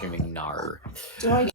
screaming "Nar." Do I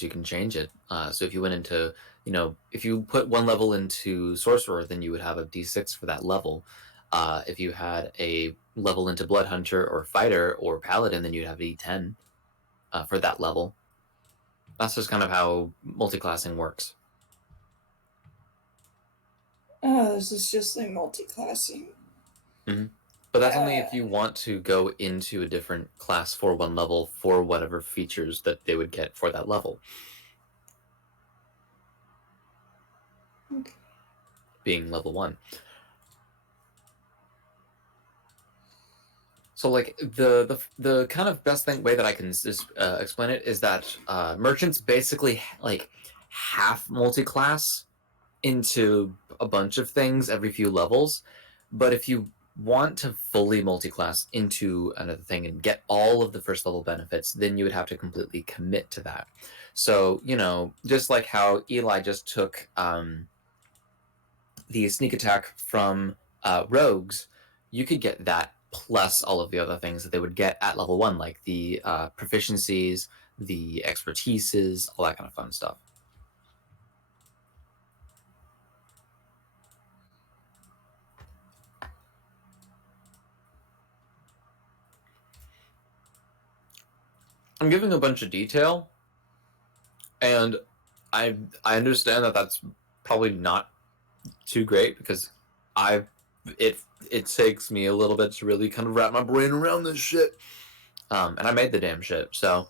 you can change it. So if you went into, if you put one level into Sorcerer, then you would have a D6 for that level. If you had a level into Blood Hunter or Fighter or Paladin, then you'd have a D10 for that level. That's just kind of how multiclassing works. Oh, this is just like multi-classing. Mm-hmm. But that's only if you want to go into a different class for one level for whatever features that they would get for that level. Okay. Being level 1. So like the kind of best way that I can just explain it is that merchants basically like half multi-class into a bunch of things every few levels, but if you want to fully multi-class into another thing and get all of the first level benefits, then you would have to completely commit to that. So, just like how Eli just took the sneak attack from rogues, you could get that plus all of the other things that they would get at level 1, like the proficiencies, the expertises, all that kind of fun stuff. I'm giving a bunch of detail, and I understand that that's probably not too great because it takes me a little bit to really kind of wrap my brain around this shit. And I made the damn shit, so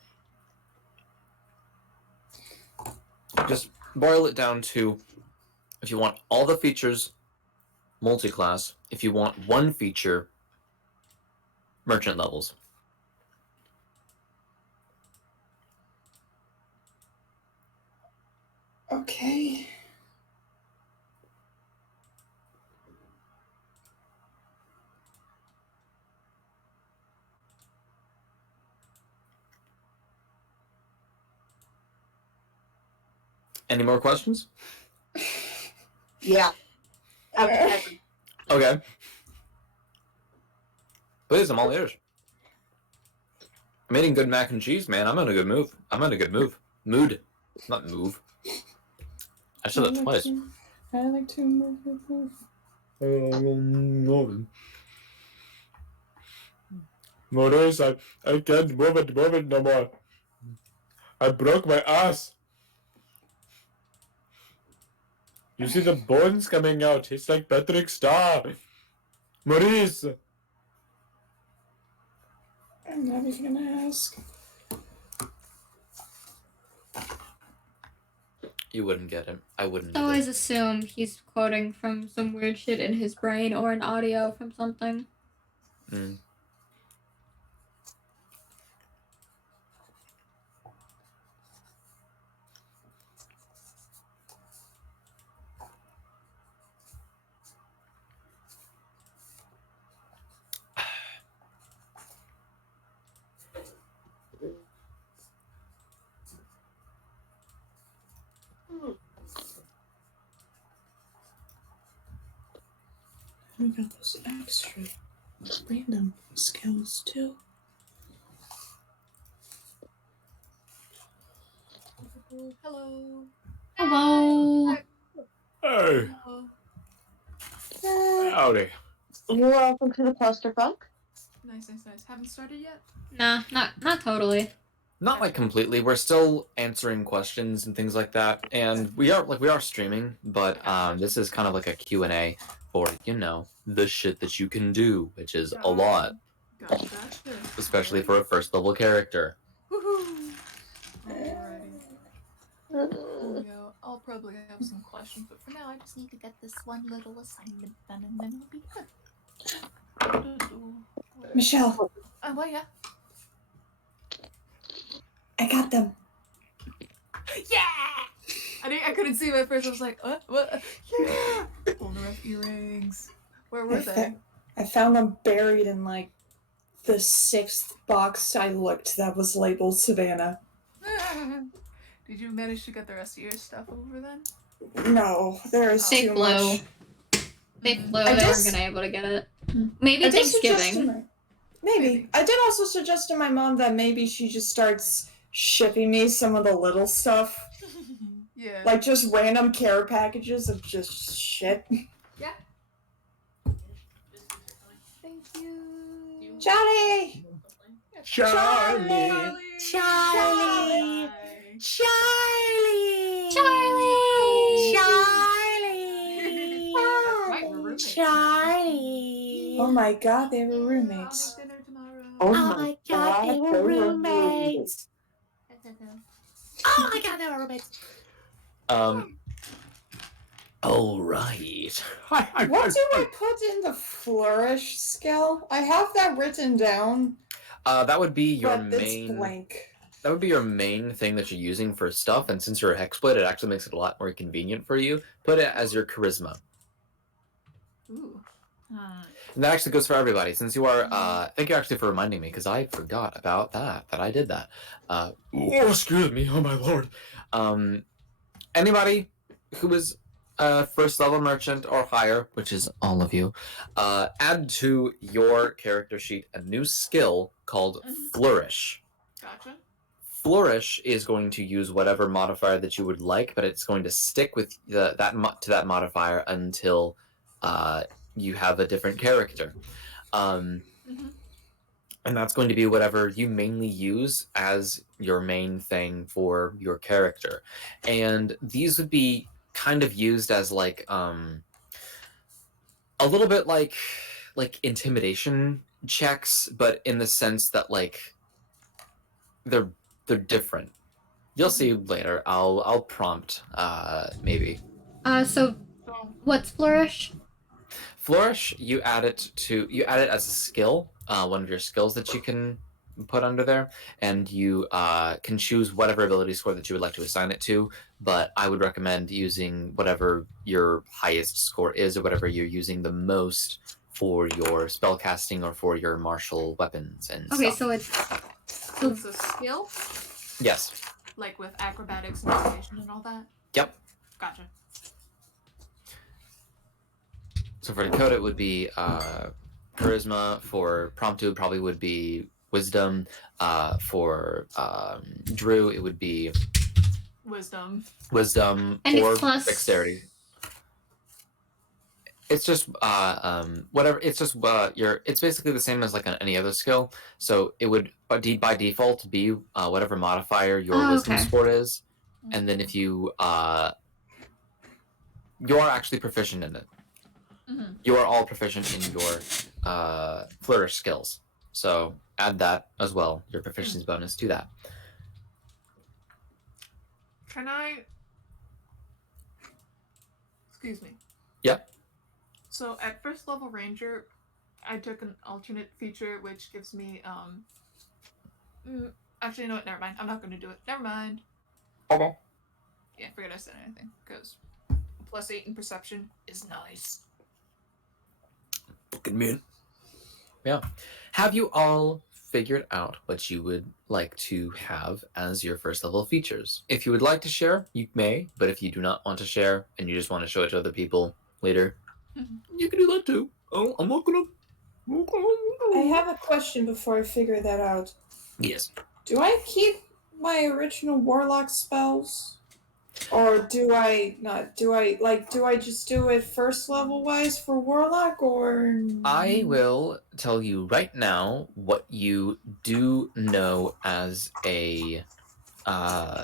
just boil it down to, if you want all the features, multi-class. If you want one feature, merchant levels. Okay. Any more questions? Yeah. Okay. Okay. Please, I'm all ears. I'm eating good mac and cheese, man. I'm in a good move. Mood. Not move. I said that twice. I like to move. Maurice, I can't move it no more. I broke my ass. You see the bones coming out. It's like Patrick Star. Maurice! I'm not even gonna ask. You wouldn't get it. I wouldn't. I always assume he's quoting from some weird shit in his brain or an audio from something. Mm. We got those extra random skills too. Hello. Hello. Hey. Howdy. Welcome to the clusterfuck. Nice. Haven't started yet? Nah, not totally. Not like completely. We're still answering questions and things like that, and we are streaming, but this is kind of like a Q&A for the shit that you can do, which is a lot, Gotcha. especially for a first level character. Woohoo! Alrighty. I'll probably have some questions, but for now I just need to get this one little assignment done, and then I'll be good. Michelle. Well, yeah. I got them. Yeah! I couldn't see them at first. I was like, what? Yeah! Polnareff earrings. Where were they? I found them buried in like the 6th box I looked that was labeled Savannah. Did you manage to get the rest of your stuff over then? No, there is too much. They flew. They weren't gonna able to get it. Maybe Thanksgiving. Maybe. I did also suggest to my mom that maybe she just starts shipping me some of the little stuff. Yeah. Like just random care packages of just shit. Yeah. Thank you. Johnny! Charlie. Charlie. Charlie. Charlie. That's right, we're roommates now. Charlie. Oh my god, they were I'll roommates. make dinner tomorrow. Oh my god, they were roommates. Oh my god, they were roommates. All right. What do I put in the flourish skill? I have that written down, That would be your but it's main. blank. That would be your main thing that you're using for stuff, and since you're a hexblade, it actually makes it a lot more convenient for you. Put it as your charisma. Ooh. And that actually goes for everybody. Since you are, thank you actually for reminding me, because I forgot about that I did that. Oh, excuse me. Oh my lord. Anybody who is a first level merchant or higher, which is all of you, add to your character sheet a new skill called Flourish. Gotcha. Flourish is going to use whatever modifier that you would like, but it's going to stick with that modifier until you have a different character. And that's going to be whatever you mainly use as your main thing for your character. And these would be kind of used as like a little bit like intimidation checks, but in the sense that like they're different. You'll see later. I'll prompt maybe. So what's flourish? Flourish, you add it as a skill, one of your skills that you can put under there, and you can choose whatever ability score that you would like to assign it to, but I would recommend using whatever your highest score is, or whatever you're using the most for your spellcasting or for your martial weapons and Okay, stuff. so it's So it's a skill? Yes. Like with acrobatics and navigation and all that? Yep. Gotcha. So for Dakota, it would be charisma. For Promptu, probably would be wisdom. For Drew, it would be Wisdom. wisdom And it's or plus- dexterity. It's just whatever. It's just It's basically the same as like any other skill. So it would by default be whatever modifier your wisdom okay. score is, and then if you are actually proficient in it. Mm-hmm. You are all proficient in your flourish skills. So add that as well, your proficiency bonus to that. Can I... Excuse me. Yep. So at first level ranger, I took an alternate feature which gives me, actually, you know what, never mind. I'm not going to do it. Never mind. Okay. Yeah, forget I said anything, because +8 in perception is nice. Fucking mean. Yeah. Have you all figured out what you would like to have as your first level features? If you would like to share, you may, but if you do not want to share and you just want to show it to other people later, you can do that too. Oh, I'm not gonna. I have a question before I figure that out. Yes. Do I keep my original warlock spells? Or do I not? Do I just do it first level wise for warlock, or I will tell you right now what you do know as a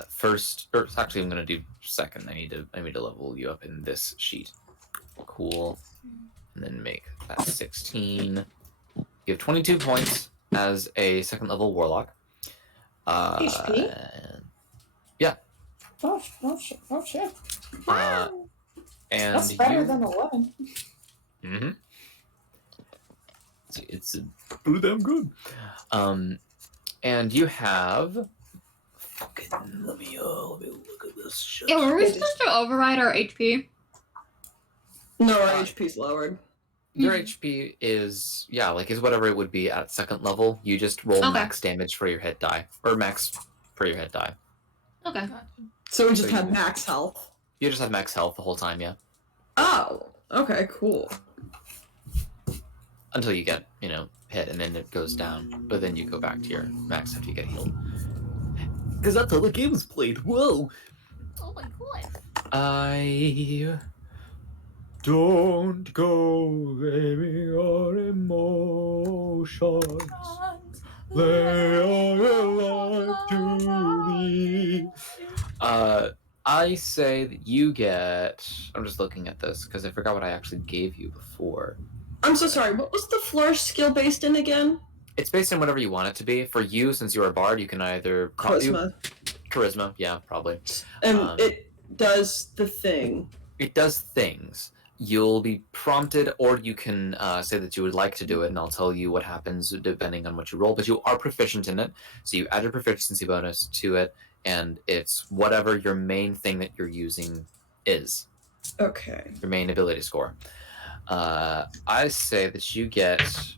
first. Or actually, I'm gonna do second. I need to level you up in this sheet. Cool. And then make that 16. You have 22 points as a second level warlock. HP? Yeah. Oh shit! And That's better than 11. Mm-hmm. It's pretty damn good. And you have. Fucking let me look at this shit. Yeah, were we supposed to override our HP? No, our HP's lowered. Your HP is is whatever it would be at second level. You just roll Okay. max damage for your hit die, or max for your hit die. Okay. Gotcha. So we just So had you- max health. You just have max health the whole time, yeah, Oh, okay, cool. until you get hit, and then it goes down. But then you go back to your max after you get healed. Because that's how the game was played. Whoa. Oh my god. I Don't go blaming your emotions. Lay all your life to me. I say that you get. I'm just looking at this because I forgot what I actually gave you before. I'm so sorry. What was the flourish skill based in again? It's based on whatever you want it to be. For you, since you're a bard, you can either Charisma. Charisma, yeah, probably. And it does the thing. It does things. You'll be prompted, or you can say that you would like to do it, and I'll tell you what happens depending on what you roll. But you are proficient in it, so you add your proficiency bonus to it, and it's whatever your main thing that you're using is. Okay. Your main ability score. I say that you get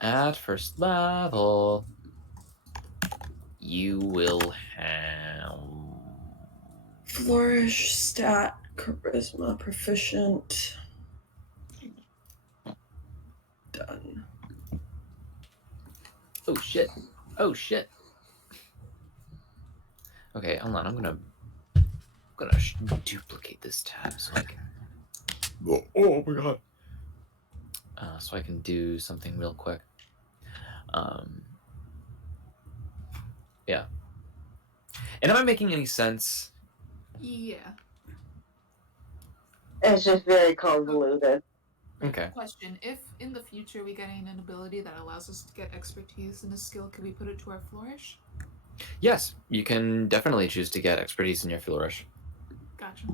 at first level. You will have Flourish, stat, charisma, proficient. Done. Oh shit! Oh shit! Okay, hold on. I'm gonna duplicate this tab so I can Oh my god. so I can do something real quick. Yeah. And am I making any sense? Yeah. It's just very convoluted. Okay. Question: if in the future we get an ability that allows us to get expertise in a skill, can we put it to our flourish? Yes, you can definitely choose to get expertise in your flourish. Gotcha.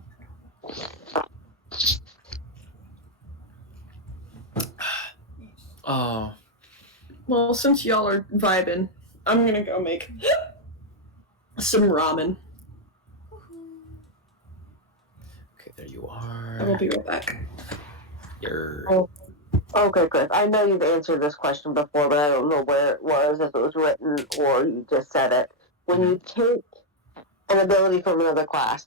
Oh. Well, since y'all are vibing, I'm gonna go make some ramen. Okay, there you I will are. be right back. You're. Oh. Okay, Chris. I know you've answered this question before, but I don't know where it was, if it was written or you just said it. When you take an ability from another class,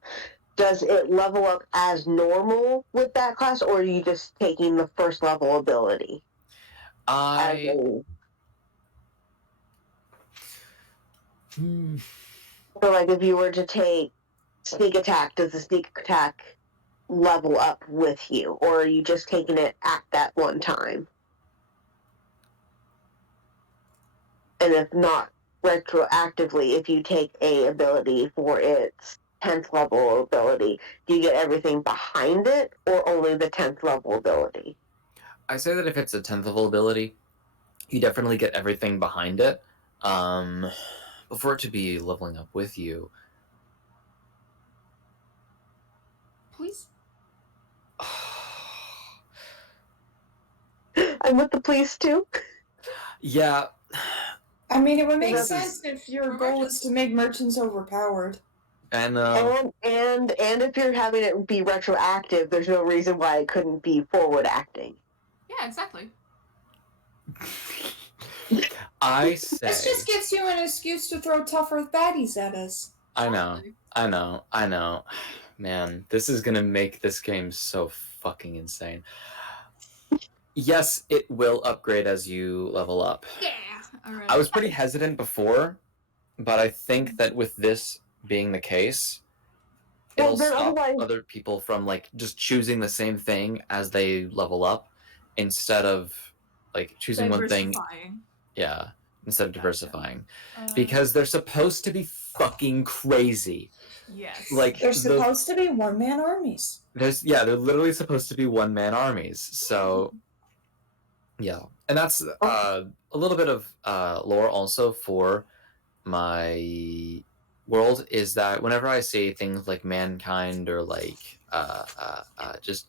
does it level up as normal with that class, or are you just taking the first level ability? So, like, if you were to take sneak attack, does the sneak attack level up with you, or are you just taking it at that one time? And if not retroactively, if you take a ability for its 10th level ability, do you get everything behind it, or only the 10th level ability? I say that if it's a 10th level ability, you definitely get everything behind it. For it to be leveling up with you. Please. I'm with the police too. Yeah. I mean, it would make This sense if your goal is to make merchants overpowered. And And if you're having it be retroactive, there's no reason why it couldn't be forward acting. Yeah, exactly. I say. This just gives you an excuse to throw tougher baddies at us. I know. Man, this is gonna make this game so fucking insane. Yes, it will upgrade as you level up. Yeah. All right. I was pretty hesitant before, but I think that with this being the case, it'll stop other people from like just choosing the same thing as they level up instead of like choosing one thing. Yeah, instead of diversifying. Because they're supposed to be fucking crazy. Yes. Like They're supposed to be one-man armies. They're literally supposed to be one-man armies. So yeah. And that's a little bit of lore also for my world is that whenever I say things like mankind or like just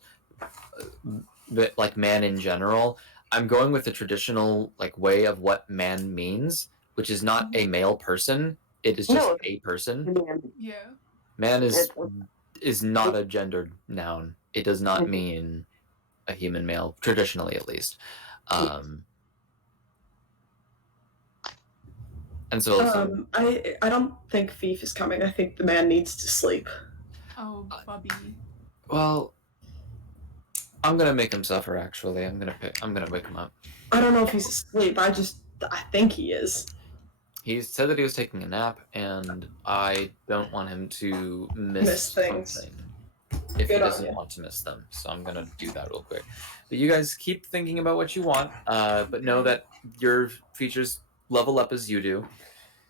like man in general, I'm going with the traditional like way of what man means, which is not a male person. It is just a person. Yeah. Man is not a gendered noun. It does not mean a human male, traditionally at least. And so I don't think Thief is coming. I think the man needs to sleep. Oh, Bubby. Well, I'm gonna make him suffer. Actually, I'm gonna wake him up. I don't know if he's asleep. I think he is. He said that he was taking a nap, and I don't want him to Miss things. something if he Good on doesn't you. want to miss them. So I'm gonna do that real quick. But you guys keep thinking about what you want, but know that your features level up as you do,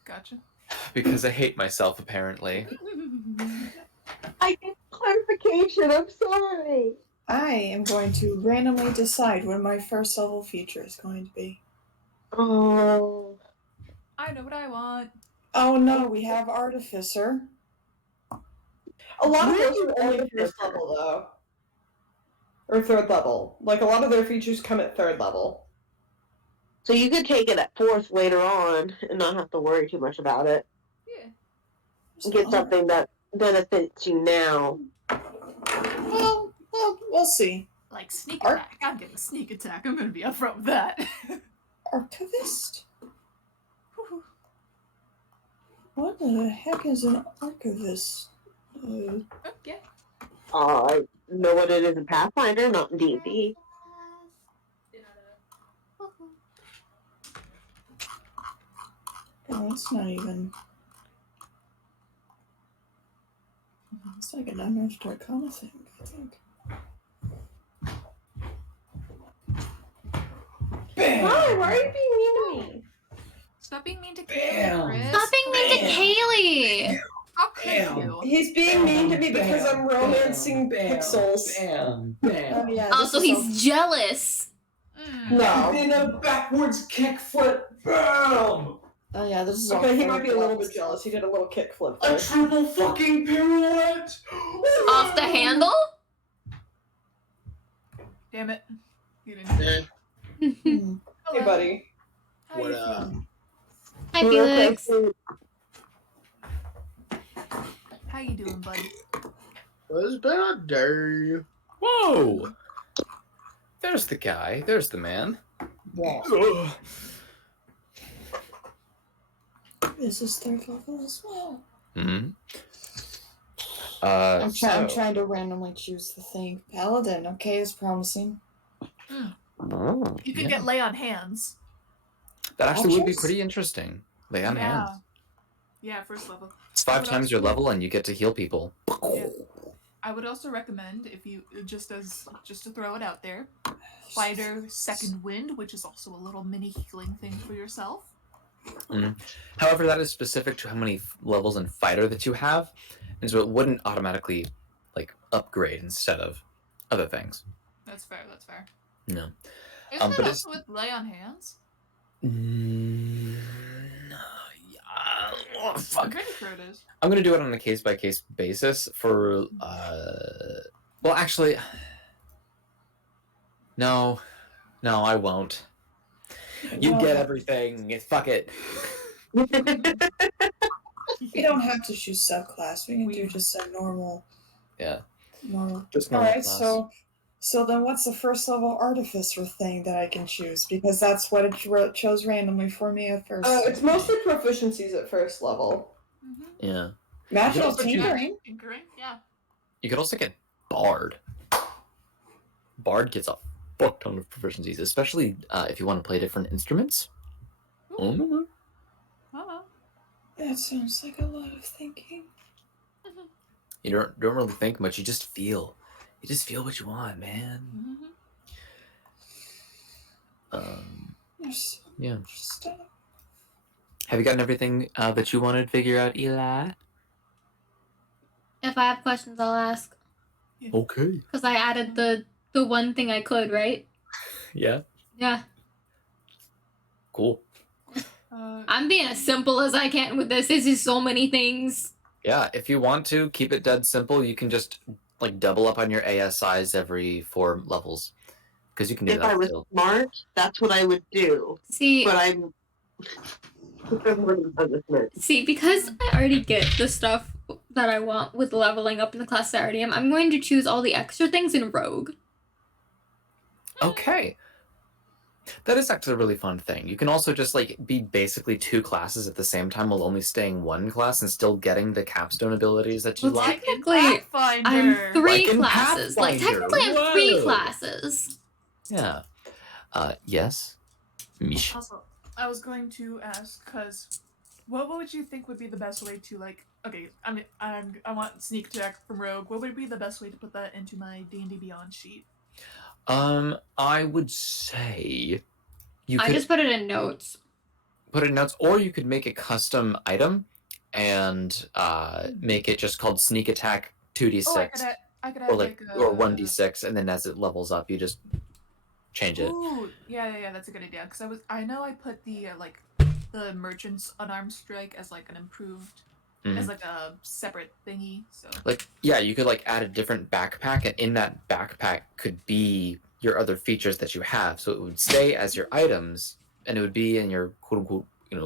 Gotcha. because I hate myself apparently. I get clarification. I'm sorry. I am going to randomly decide what my first level feature is going to be. Oh. I know what I want. Oh no, we have Artificer. A lot of those Really? are only first level though. Or third level. Like a lot of their features come at third level. So you could take it at 4th later on and not have to worry too much about it. Yeah. Get something that benefits you now. Well, we'll see. Like sneak Arc- attack. I'm getting sneak attack. I'm gonna be upfront with that. Archivist? What the heck is an archivist? Okay. I know what it is in Pathfinder, not in D&D. Oh, it's not even. It's like an unearthed arcana thing, I think. Bam! Hi, why are you being mean to me? Stop being mean to Bam. Kaylee, Chris. Stop being mean to Bam. Kaylee! How could Bam. you? He's being mean to me because I'm romancing pixels. Oh yeah. Also, this is he's jealous. Mm. No. In a backwards kickflip. Bam! Oh yeah, this is all Okay, he four might be a little levels. bit jealous. He did a little kick flip A there. triple fucking pirouette. Off the handle? Damn it. You didn't. Hmm. Hey, buddy. How What you up? feeling? Hi, Felix. How you doing, buddy? It's been a day. Whoa! There's the guy. There's the man. Ugh. This is third level as well. Hmm. I'm trying to randomly choose the thing. Paladin, okay, is promising. You could get lay on hands. That actually would be Options? pretty interesting. Lay on hands. Yeah, first level. It's 5 What times else? your level, and you get to heal people. Yeah. I would also recommend, if you just to throw it out there, Fighter Second Wind, which is also a little mini healing thing for yourself. However, that is specific to how many levels in fighter that you have, and so it wouldn't automatically like upgrade instead of other things. That's fair. That's fair. No. Isn't but it it's- also with lay on hands? Oh, I'm fuck. pretty sure it is. I'm gonna do it on a case by case basis for. Well, actually, no, I won't. You get everything. Fuck it. We don't have to choose subclass. We can do just a normal. Yeah. Normal. Just All normal right. class. So then, what's the first level artificer thing that I can choose? Because that's what it chose randomly for me at first. It's mostly proficiencies at first level. Mm-hmm. Yeah. Magical also choose- tinkering. Tinkering? Yeah. You could also get Bard. Bard gets a fuck ton of proficiencies, especially if you want to play different instruments. Ooh. That sounds like a lot of thinking. You don't really think much. You just feel. You just feel what you want, man. Mm-hmm. There's so Yeah. much stuff. Have you gotten everything that you wanted to figure out, Eli? If I have questions, I'll ask. Okay. Because I added the one thing I could, right? Yeah. Yeah. Cool. I'm being as simple as I can with this. This is so many things. Yeah. If you want to keep it dead simple, you can just like double up on your ASIs every 4 levels, because you can do If that I was still. smart, that's what I would do. See, But I'm. because I already get the stuff that I want with leveling up in the class I already am, I'm going to choose all the extra things in Rogue. Okay. That is actually a really fun thing. You can also just like be basically 2 classes at the same time while only staying 1 class and still getting the capstone abilities that you Well, like. technically, Pathfinder. I'm 3 Like in classes. Like, Pathfinder. technically, I'm 3 Whoa. classes. Yeah. Yes. Mish. Also, I was going to ask, because What would you think would be the best way to like? Okay, I want sneak attack from Rogue. What would be the best way to put that into my D&D Beyond sheet? I would say you I could just put it in notes. put it in notes, or you could make a custom item and make it just called sneak attack 2d6, Oh, I could or add like or 1d6, and then as it levels up, you just change it. Ooh, yeah, that's a good idea. Because I know I put the like the merchant's unarmed strike as like an improved, as Mhm. like a separate thingy. So Like, yeah, you could like add a different backpack, and in that backpack could be your other features that you have. So it would stay as your items, and it would be in your quote unquote,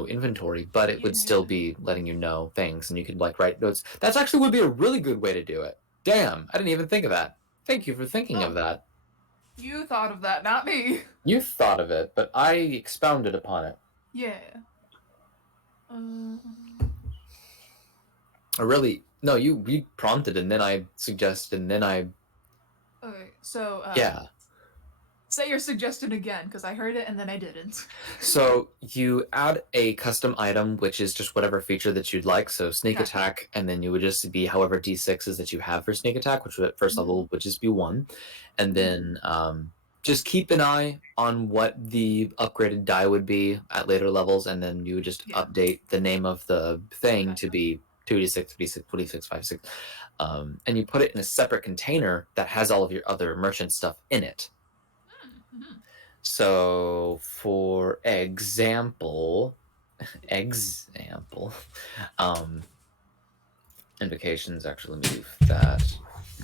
inventory, but it would still Yeah. be letting you know things, and you could like write notes. That's actually would be a really good way to do it. Damn, I didn't even think of that. Thank you for thinking of that. You thought of that, not me. You thought of it, but I expounded upon it. Yeah. No, you prompted, and then I suggested, and then I Okay, so yeah. say your suggestion again, because I heard it and then I didn't. So you add a custom item, which is just whatever feature that you'd like. So sneak Gotcha. attack, and then you would just be however d6s that you have for sneak attack, which at 1st level would just be 1, and then just keep an eye on what the upgraded die would be at later levels, and then you would just update the name of the thing to be 2d6, 3d6, 4d6, 5d6, and you put it in a separate container that has all of your other merchant stuff in it. So, for example, invocations, actually, let me move that.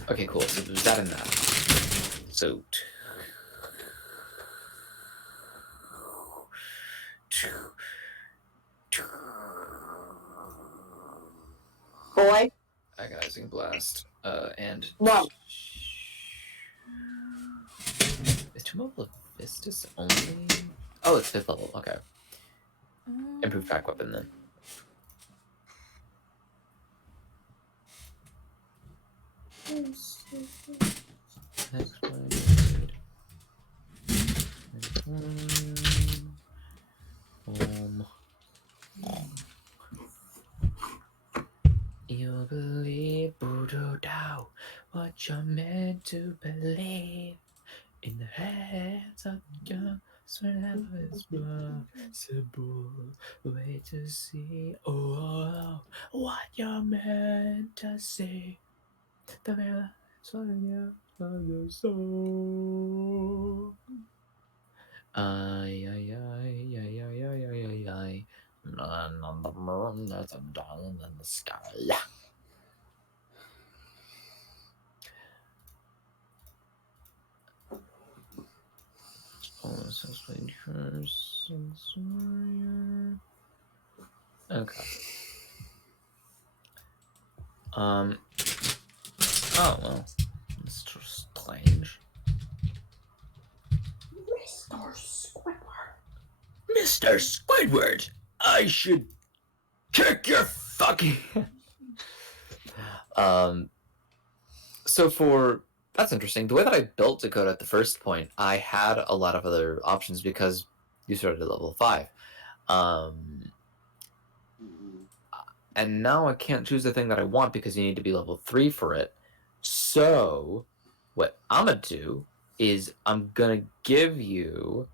Okay, cool. So there's that and that. So, Boy. agonizing blast, and No. is Tomb of Levistus only? Oh, it's 5th level. Okay, improved pack weapon then. Next one. You believe Buddha Tao, what you're meant to believe. In the hands of God, whenever it's possible. Wait to see, what you're meant to see. The very last of the soul. Ay, ay, ay, ay, ay, ay, ay, ay, ay. None on the moon, there's a darling in the sky. Okay. Oh well, Mr. Strange. Mr. Squidward. Mr. Squidward, I should kick your fucking. So that's interesting. The way that I built Dakota at the first point, I had a lot of other options because you started at level 5. And now I can't choose the thing that I want because you need to be level 3 for it. So what I'm gonna do is I'm gonna give you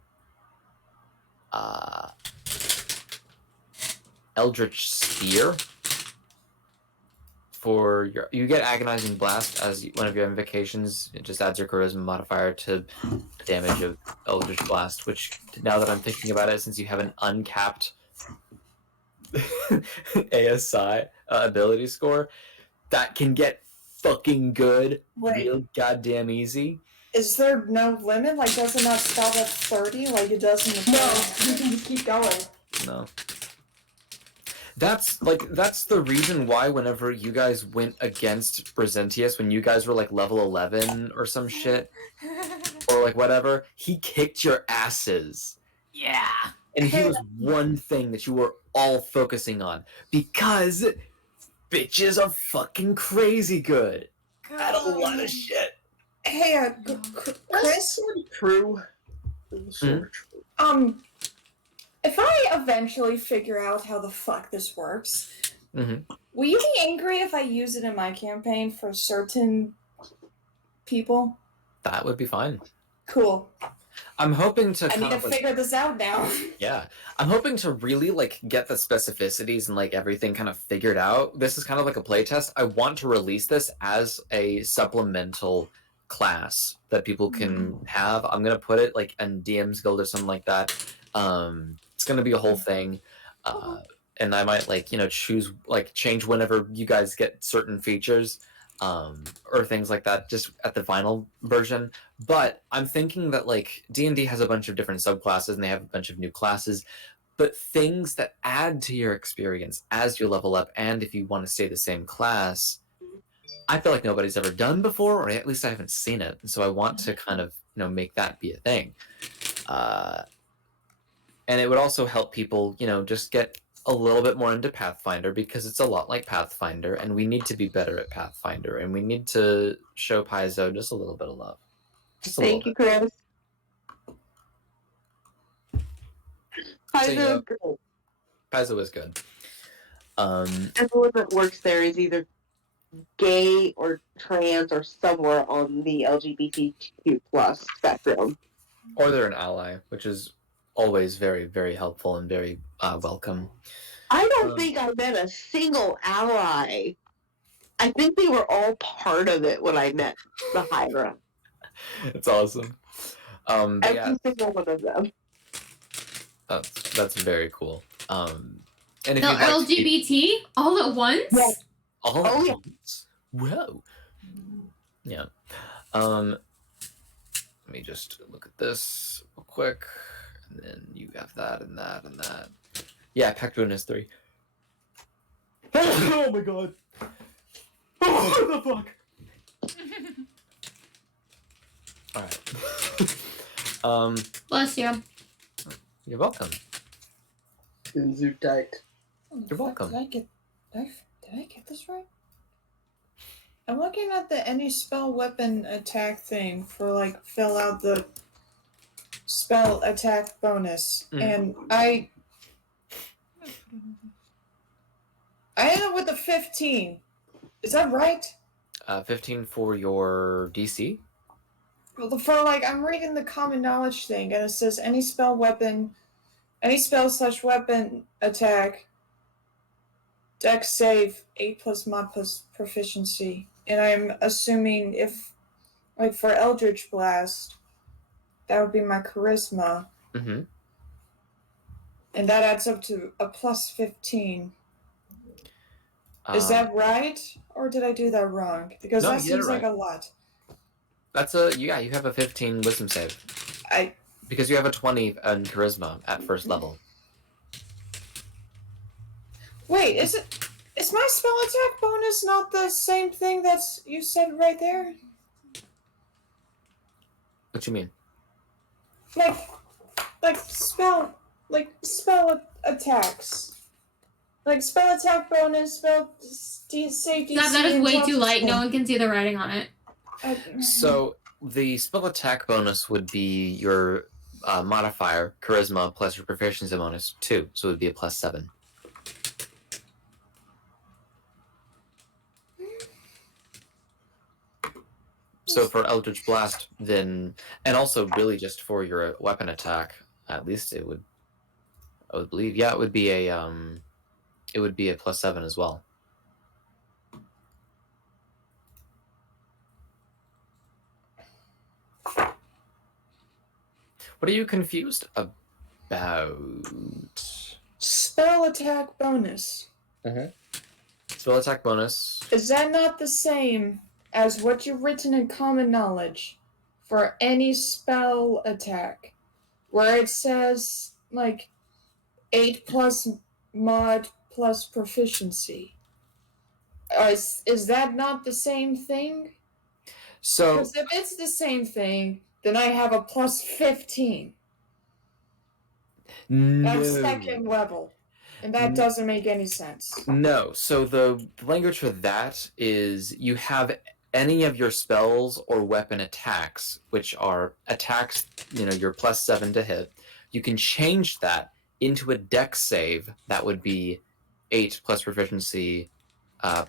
Eldritch Spear for you get Agonizing Blast as one of your invocations. It just adds your charisma modifier to the damage of Eldritch Blast, which now that I'm thinking about it, since you have an uncapped ASI ability score, that can get fucking good real goddamn easy. Is there no limit? Like, doesn't that stop at 30 like it does in the No, you can just keep going. No. That's the reason why whenever you guys went against Brezentius, when you guys were like level 11 or some shit, or like whatever, he kicked your asses. Yeah. And he was one thing that you were all focusing on. Because bitches are fucking crazy good at a lot of shit. Hey, Chris? True. Hmm? if I eventually figure out how the fuck this works, Mm-hmm. will you be angry if I use it in my campaign for certain people? That would be fine. Cool. I'm hoping to I kind need to of like, figure this out now. yeah, I'm hoping to really like get the specificities and like everything kind of figured out. This is kind of like a playtest. I want to release this as a supplemental class that people can have. I'm gonna put it like in DM's Guild or something like that. It's gonna be a whole thing. And I might like, you know, choose like change whenever you guys get certain features or things like that just at the final version. But I'm thinking that like D&D has a bunch of different subclasses and they have a bunch of new classes, but things that add to your experience as you level up and if you want to stay the same class, I feel like nobody's ever done before, or at least I haven't seen it. And so I want to kind of, you know, make that be a thing. And it would also help people, you know, just get a little bit more into Pathfinder because it's a lot like Pathfinder, and we need to be better at Pathfinder, and we need to show Paizo just a little bit of love. Just a Thank you, little Chris. So, you know, Paizo is good. Paizo is good. Everyone that works there is either gay or trans or somewhere on the LGBTQ plus spectrum. Or they're an ally, which is always very, very helpful and very welcome. I don't think I met a single ally. I think they were all part of it when I met the Hydra. It's awesome. But yeah, Every single one of them. that's very cool. And if The you'd like to keep- LGBT all at once? Yeah. all Oh, at yeah. once. Whoa. Yeah. Let me just look at this real quick, and then you have that and that and that. Yeah, Pact Bonus 3. Oh my god. Oh, what the fuck? All right. Bless you. You're welcome. Zoot tight. You're welcome. Did I get this right? I'm looking at the any spell weapon attack thing for like fill out the spell attack bonus, and I ended up with a 15. Is that right? 15 for your DC. Well, for like I'm reading the common knowledge thing, and it says any spell weapon, any spell/weapon attack, Dex save 8 plus mod plus proficiency. And I'm assuming if, like for Eldritch Blast, that would be my charisma. Mm-hmm. And that adds up to a plus 15. Is that right? Or did I do that wrong? Because No, that you did it seems like right. a lot. That's you have a 15 wisdom save. I Because you have a 20 in charisma at first level. Wait, is my spell attack bonus not the same thing that's you said right there? What you mean? Like spell attacks. Like spell attack bonus, spell safety. That is way too light. No one can see the writing on it. So the spell attack bonus would be your modifier, charisma, plus your proficiency bonus 2. So it would be a plus 7. So for Eldritch Blast, then, and also really just for your weapon attack, at least it would, I would believe, yeah, it would be a plus 7 as well. What are you confused about? Spell attack bonus. Spell attack bonus. Is that not the same as what you've written in common knowledge for any spell attack? Where it says, like, 8 plus mod plus proficiency. Is that not the same thing? So Because if it's the same thing, then I have a plus 15 at second level. And that doesn't make any sense. No. So the language for that is you have any of your spells or weapon attacks, which are attacks, you know, your plus 7 to hit. You can change that into a dex save, that would be 8 plus proficiency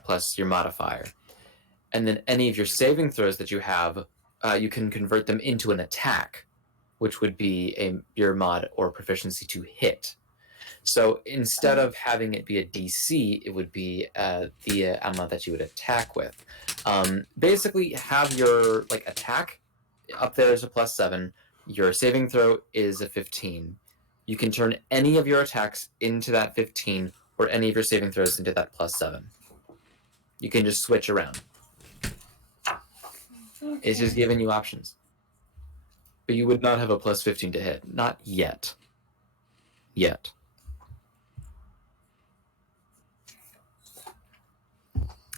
plus your modifier. And then any of your saving throws that you have, you can convert them into an attack, which would be your mod or proficiency to hit. So instead of having it be a DC, it would be the amount that you would attack with. Basically, have your attack up there is a +7. Your saving throw is a 15. You can turn any of your attacks into that 15, or any of your saving throws into that +7. You can just switch around. Okay. It's just giving you options. But you would not have a +15 to hit. Not yet. Yet.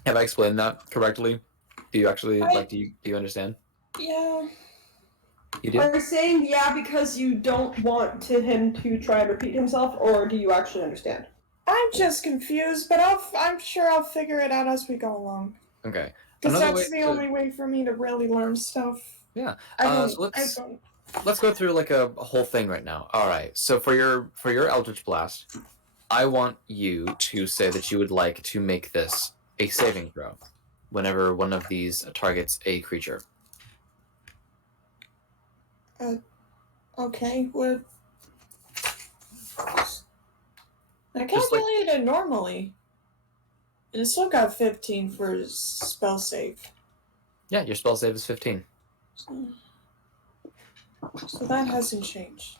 Have I explained that correctly? Do you actually do you understand? Yeah. You do? Are you saying yeah because you don't want him to try and repeat himself, or do you actually understand? I'm just confused, but I'm sure I'll figure it out as we go along. Okay. Because Another that's the only way for me to really learn stuff. Yeah. So let's go through a whole thing right now. All right. So for your Eldritch Blast, I want you to say that you would like to make this a saving throw whenever one of these targets a creature. Okay, what? I Just calculated it normally. And it still got 15 for spell save. Yeah, your spell save is 15. So that hasn't changed.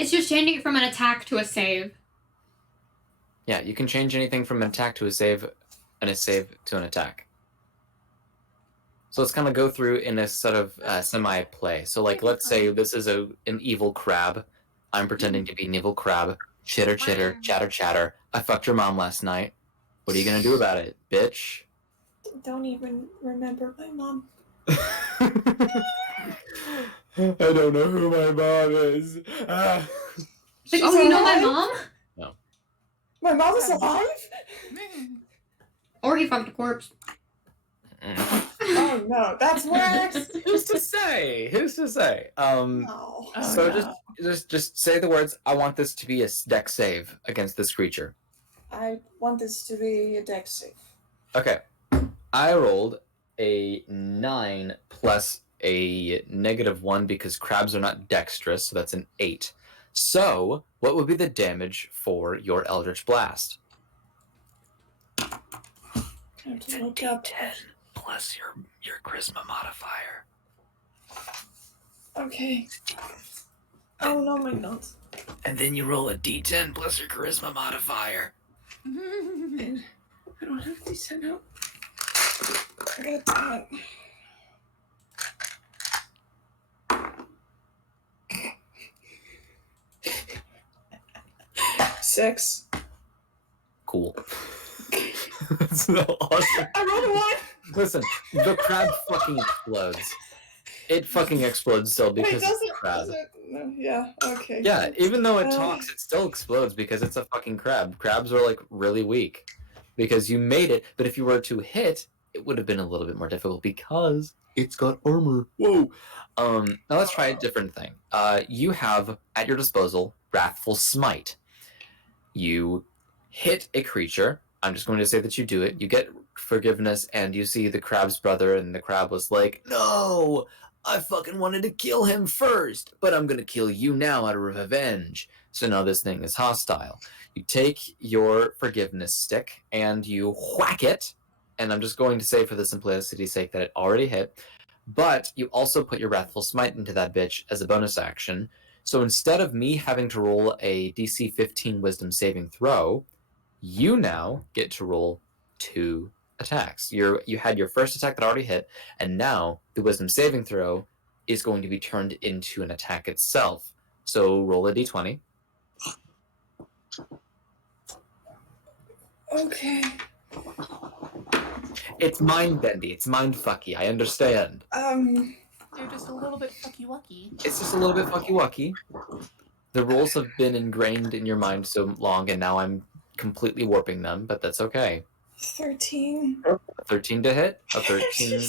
It's just changing it from an attack to a save. Yeah, you can change anything from an attack to a save, and a save to an attack. So let's kind of go through in a sort of semi-play. So let's say this is an evil crab. I'm pretending to be an evil crab. Chitter, chitter, chatter, chatter. I fucked your mom last night. What are you gonna do about it, bitch? Don't even remember my mom. I don't know who my mom is. Ah. Like, oh, you know my mom? My mom is alive? Or he fucked a corpse. Oh no, that's worse. Who's to say? Who's to say? No. So no. just say the words. I want this to be a dex save against this creature. I want this to be a dex save. Okay. I rolled a 9 plus a -1 because crabs are not dexterous, so that's an 8. So, what would be the damage for your Eldritch Blast? I have to look up. 10 plus your charisma modifier. Okay. I don't know my notes. And then you roll a d10 plus your charisma modifier. And I don't have these sent out. I got 6. Cool. That's so awesome. I rolled a 1. Listen, the crab fucking explodes. It fucking explodes still Wait, because does it's it? a crab. Does it? No, yeah. Okay. Yeah, even though it talks, it still explodes because it's a fucking crab. Crabs are really weak because you made it, but if you were to hit, it would have been a little bit more difficult because it's got armor. Whoa. Now let's try a different thing. You have at your disposal Wrathful Smite. You hit a creature. I'm just going to say that you do it. You get forgiveness, and you see the crab's brother, and the crab was like, "No, I fucking wanted to kill him first, but I'm going to kill you now out of revenge." So now this thing is hostile. You take your forgiveness stick, and you whack it, and I'm just going to say for the simplicity's sake that it already hit, but you also put your Wrathful Smite into that bitch as a bonus action. So instead of me having to roll a DC 15 Wisdom saving throw, you now get to roll 2 attacks. You had your first attack that already hit, and now the Wisdom saving throw is going to be turned into an attack itself. So roll a d20. Okay. It's mind bendy. It's mind fucky. I understand. You're just a little bit fucky wucky. It's just a little bit fucky wucky. The rules have been ingrained in your mind so long, and now I'm completely warping them, but that's okay. 13. A 13 to hit. A 13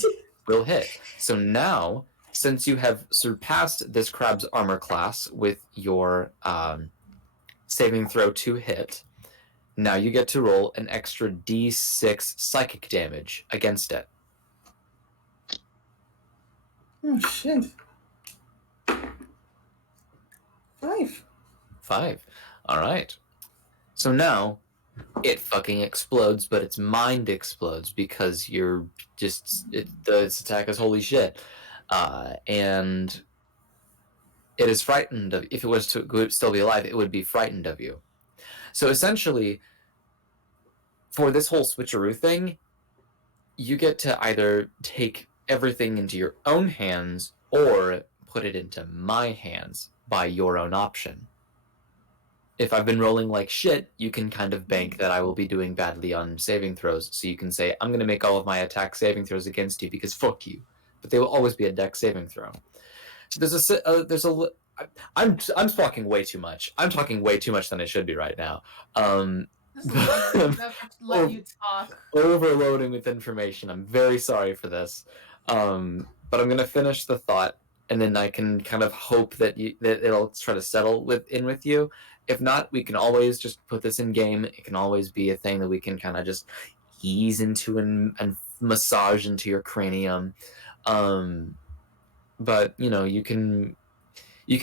will hit. So now since you have surpassed this crab's armor class with your saving throw to hit, now you get to roll an extra d6 psychic damage against it. Oh shit. 5. 5. All right. So now it fucking explodes, but its mind explodes because you're just its attack is holy shit, and it is frightened of. If it was to still be alive, it would be frightened of you. So essentially, for this whole switcheroo thing, you get to either take everything into your own hands or put it into my hands by your own option. If I've been rolling like shit, you can kind of bank that I will be doing badly on saving throws. So you can say, I'm going to make all of my attack saving throws against you because fuck you. But they will always be a dex saving throw. So I'm talking way too much. I'm talking way too much than I should be right now. This is never let you talk. Overloading with information. I'm very sorry for this. But I'm going to finish the thought, and then I can kind of hope that it'll try to settle with you. If not, we can always just put this in game. It can always be a thing that we can kind of just ease into and massage into your cranium. But you can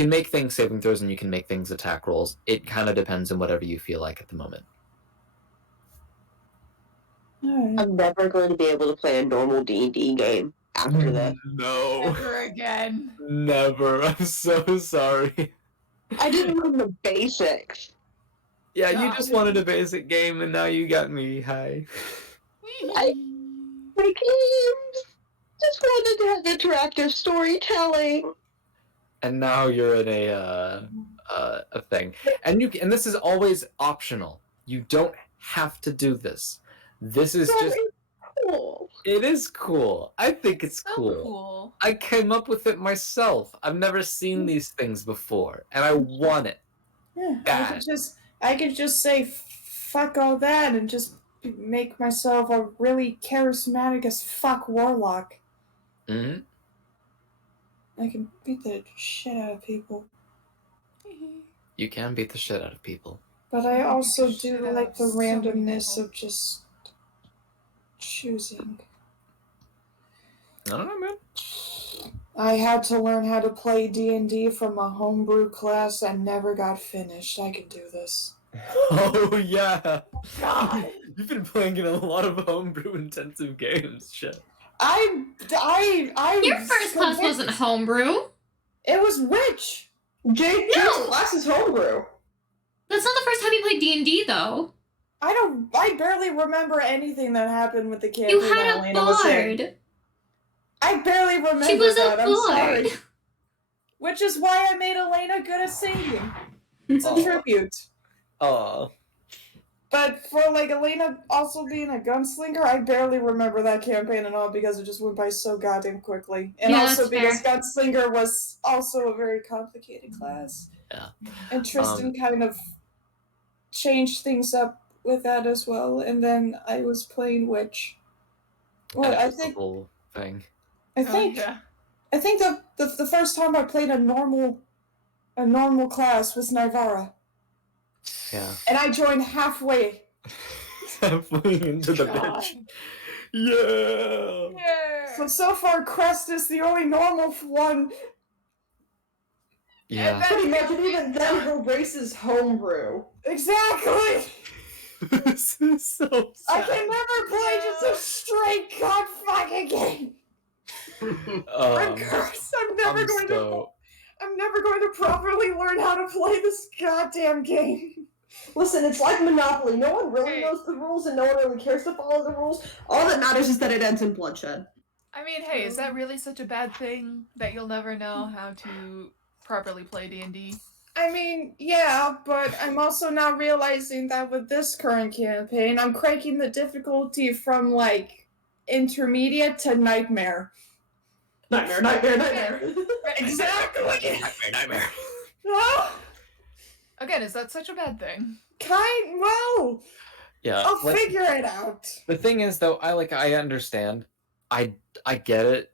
make things saving throws and you can make things attack rolls. It kind of depends on whatever you feel like at the moment. Alright. I'm never going to be able to play a normal D&D game after this. No, Never again. never. I'm so sorry. I didn't learn the basics. Yeah, you No. just wanted a basic game, and now you got me. Hi. My games just wanted to have interactive storytelling. And now you're in a thing, and this is always optional. You don't have to do this. This is just. Cool. It is cool. I think it's So cool. I came up with it myself. I've never seen these things before, and I want it. Yeah, Bad. I could just say fuck all that and just make myself a really charismatic as fuck warlock. Mm-hmm. I can beat the shit out of people. You can beat the shit out of people. But I also Shit do out like of the so many randomness people. of just choosing. I don't know, man. I had to learn how to play D&D from a homebrew class that never got finished. I can do this. Oh yeah. God. You've been playing in a lot of homebrew intensive games. Shit. I Your first class wasn't homebrew. It was Witch. Jake's No. class is homebrew. That's not the first time you played D&D, though. I barely remember anything that happened with the campaign You that had a Elena was in. bard. I barely remember She was that. a I'm sorry. bard. Which is why I made Elena good at singing. It's a Aw. tribute. Oh. But for like Elena also being a gunslinger, I barely remember that campaign at all because it just went by so goddamn quickly. And Yeah, also that's because gunslinger was also a very complicated class. Yeah. And Tristan kind of changed things up with that as well. And then I was playing Witch. Well, I think whole thing. I think Oh, yeah. I think the first time I played a normal class was Nivara. Yeah. And I joined halfway. Halfway into the God. bitch. Yeah. Yeah. So far Crest is the only normal one. Yeah. Pretty much, and even then, her race is homebrew. Exactly! This is so I sad. can never play just a straight god fucking game. I'm cursed. I'm never going to properly learn how to play this goddamn game. Listen, it's like Monopoly. No one really Okay. knows the rules, and no one really cares to follow the rules. All that matters is that it ends in bloodshed. I mean, hey, is that really such a bad thing that you'll never know how to properly play D&D? I mean, yeah, but I'm also now realizing that with this current campaign, I'm cranking the difficulty from, like, intermediate to nightmare. Nightmare. Exactly! Nightmare. Oh, Again, is that such a bad thing? well, Yeah. I'll figure it out. The thing is, though, I understand. I get it.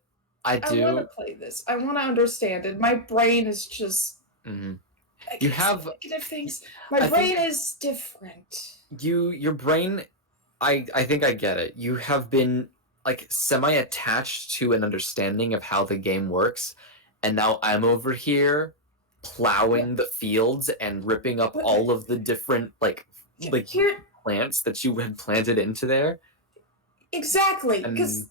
I I want to do. play this. I want to understand it. My brain is just. Mhm. I You can't say have negative things. My I think brain is different. your brain. I think I get it. You have been like semi-attached to an understanding of how the game works, and now I'm over here plowing the fields and ripping up But all of the different like here, plants that you had planted into there. exactly, And because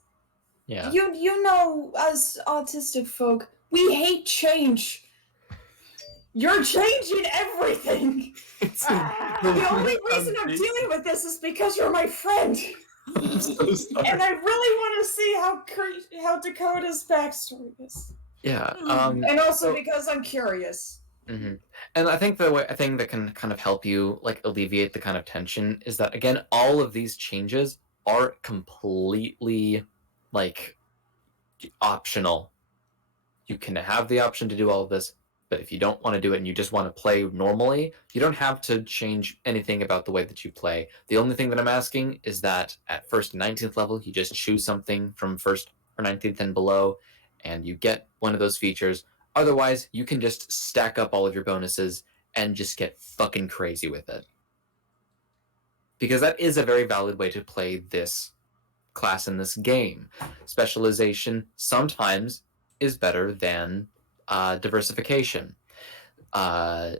yeah. you know, as autistic folk, we hate change. You're changing everything. The only reason I'm dealing with this is because you're my friend. I'm so sorry. And I really want to see how Dakota's backstory is. Yeah. And also so- because I'm curious. Mhm. And I think I think that can kind of help you like alleviate the kind of tension is that again, all of these changes are completely like optional. You can have the option to do all of this, but if you don't want to do it and you just want to play normally, you don't have to change anything about the way that you play. The only thing that I'm asking is that at first and 19th level, you just choose something from first or 19th and below, and you get one of those features. Otherwise, you can just stack up all of your bonuses and just get fucking crazy with it. Because that is a very valid way to play this class in this game. Specialization sometimes is better than diversification, and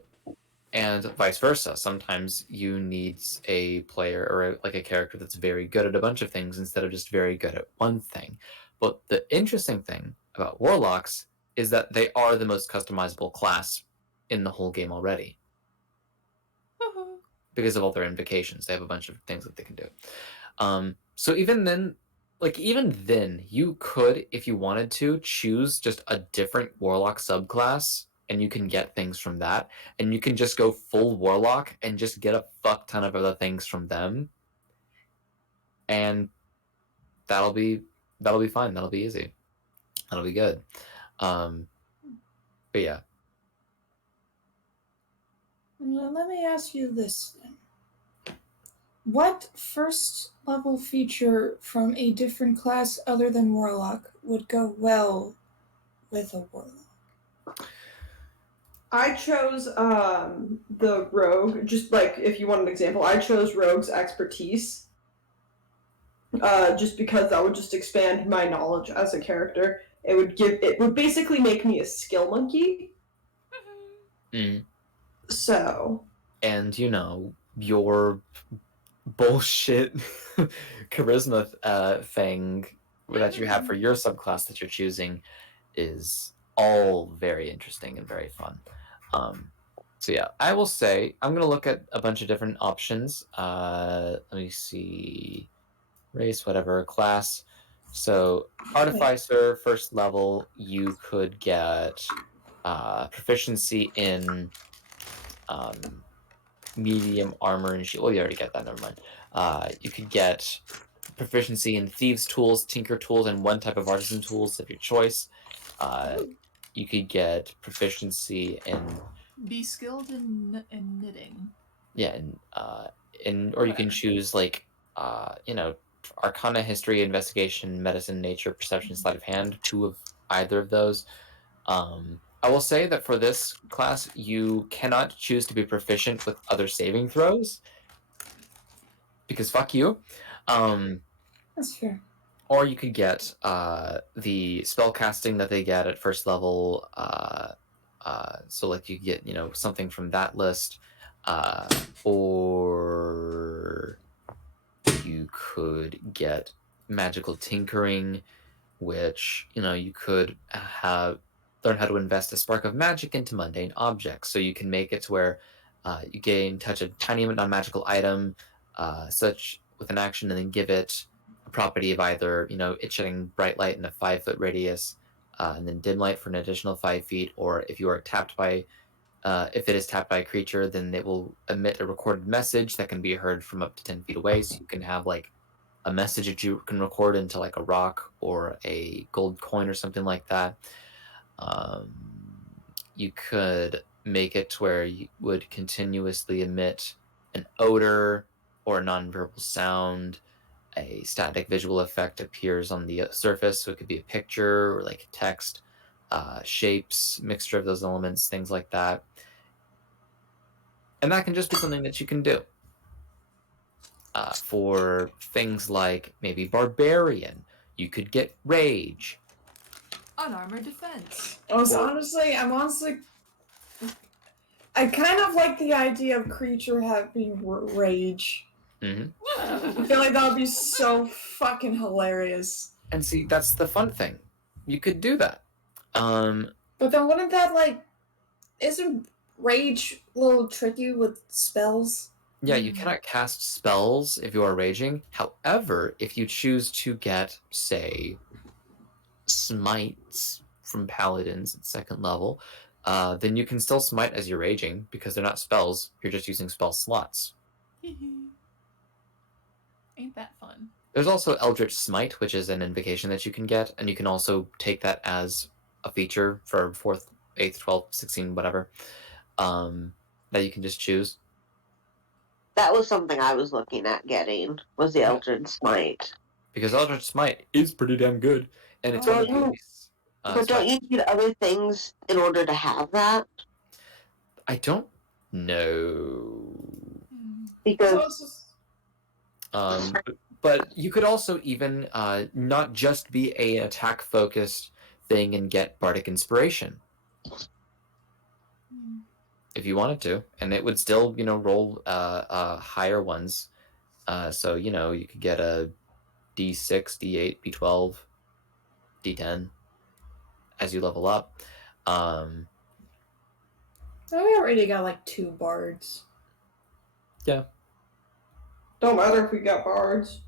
vice versa. Sometimes you need a player or like a character that's very good at a bunch of things instead of just very good at one thing. But the interesting thing about warlocks is that they are the most customizable class in the whole game already because of all their invocations. They have a bunch of things that they can do. So even then, you could, if you wanted to, choose just a different warlock subclass, and you can get things from that, and you can just go full warlock and just get a fuck ton of other things from them, and that'll be fine. That'll be easy. That'll be good. But yeah, Well, let me ask you this then. What first level feature from a different class other than Warlock would go well with a Warlock? I chose the rogue. Just like if you want an example, I chose rogue's expertise. Just because that would just expand my knowledge as a character. It would basically make me a skill monkey. Mm. So And your bullshit charisma thing that you have for your subclass that you're choosing is all very interesting and very fun. So yeah, I will say I'm gonna look at a bunch of different options. Let me see, race, whatever, class. So artificer, first level, you could get proficiency in medium armor and shield. Oh, you already get that. Never mind. You could get proficiency in thieves' tools, tinker tools, and one type of artisan tools of your choice. You could get proficiency in Be skilled in knitting. yeah, or you can choose arcana, history, investigation, medicine, nature, perception, sleight of hand. Two of either of those. I will say that for this class, you cannot choose to be proficient with other saving throws because fuck you. That's fair. Or you could get the spell casting that they get at first level. So like you get something from that list, or you could get magical tinkering, which you could have learn how to invest a spark of magic into mundane objects. So you can make it to where you gain touch a tiny non-magical item, such with an action, and then give it a property of either it shedding bright light in a 5-foot radius, and then dim light for an additional 5 feet, or if you are tapped by if it is tapped by a creature, then it will emit a recorded message that can be heard from up to 10 feet away. So you can have like a message that you can record into like a rock or a gold coin or something like that. You could make it to where you would continuously emit an odor or a nonverbal sound, a static visual effect appears on the surface. So it could be a picture or like text, shapes, mixture of those elements, things like that. And that can just be something that you can do. For things like maybe barbarian, you could get rage. Unarmored defense. I'm honestly, I kind of like the idea of creature having rage. Mm-hmm. I feel like that would be so fucking hilarious. And see, that's the fun thing. You could do that. But then wouldn't that, like, isn't rage a little tricky with spells? Yeah, you cannot cast spells if you are raging. However, if you choose to get, say, smites from paladins at 2nd level, then you can still smite as you're raging because they're not spells. You're just using spell slots. Ain't that fun? There's also Eldritch Smite, which is an invocation that you can get, and you can also take that as a feature for 4th, 8th, 12th, 16, whatever, that you can just choose. That was something I was looking at getting, was the Eldritch Smite. Because Eldritch Smite is pretty damn good, and it's Well, one of you- these. But don't you need other things in order to have that? I don't know. Because But you could also even not just be a attack focused thing and get bardic inspiration if you wanted to, and it would still roll higher ones. So you could get a D6, D8, B12, D10 as you level up. So we already got like 2 bards. Yeah. Don't matter if we got bards.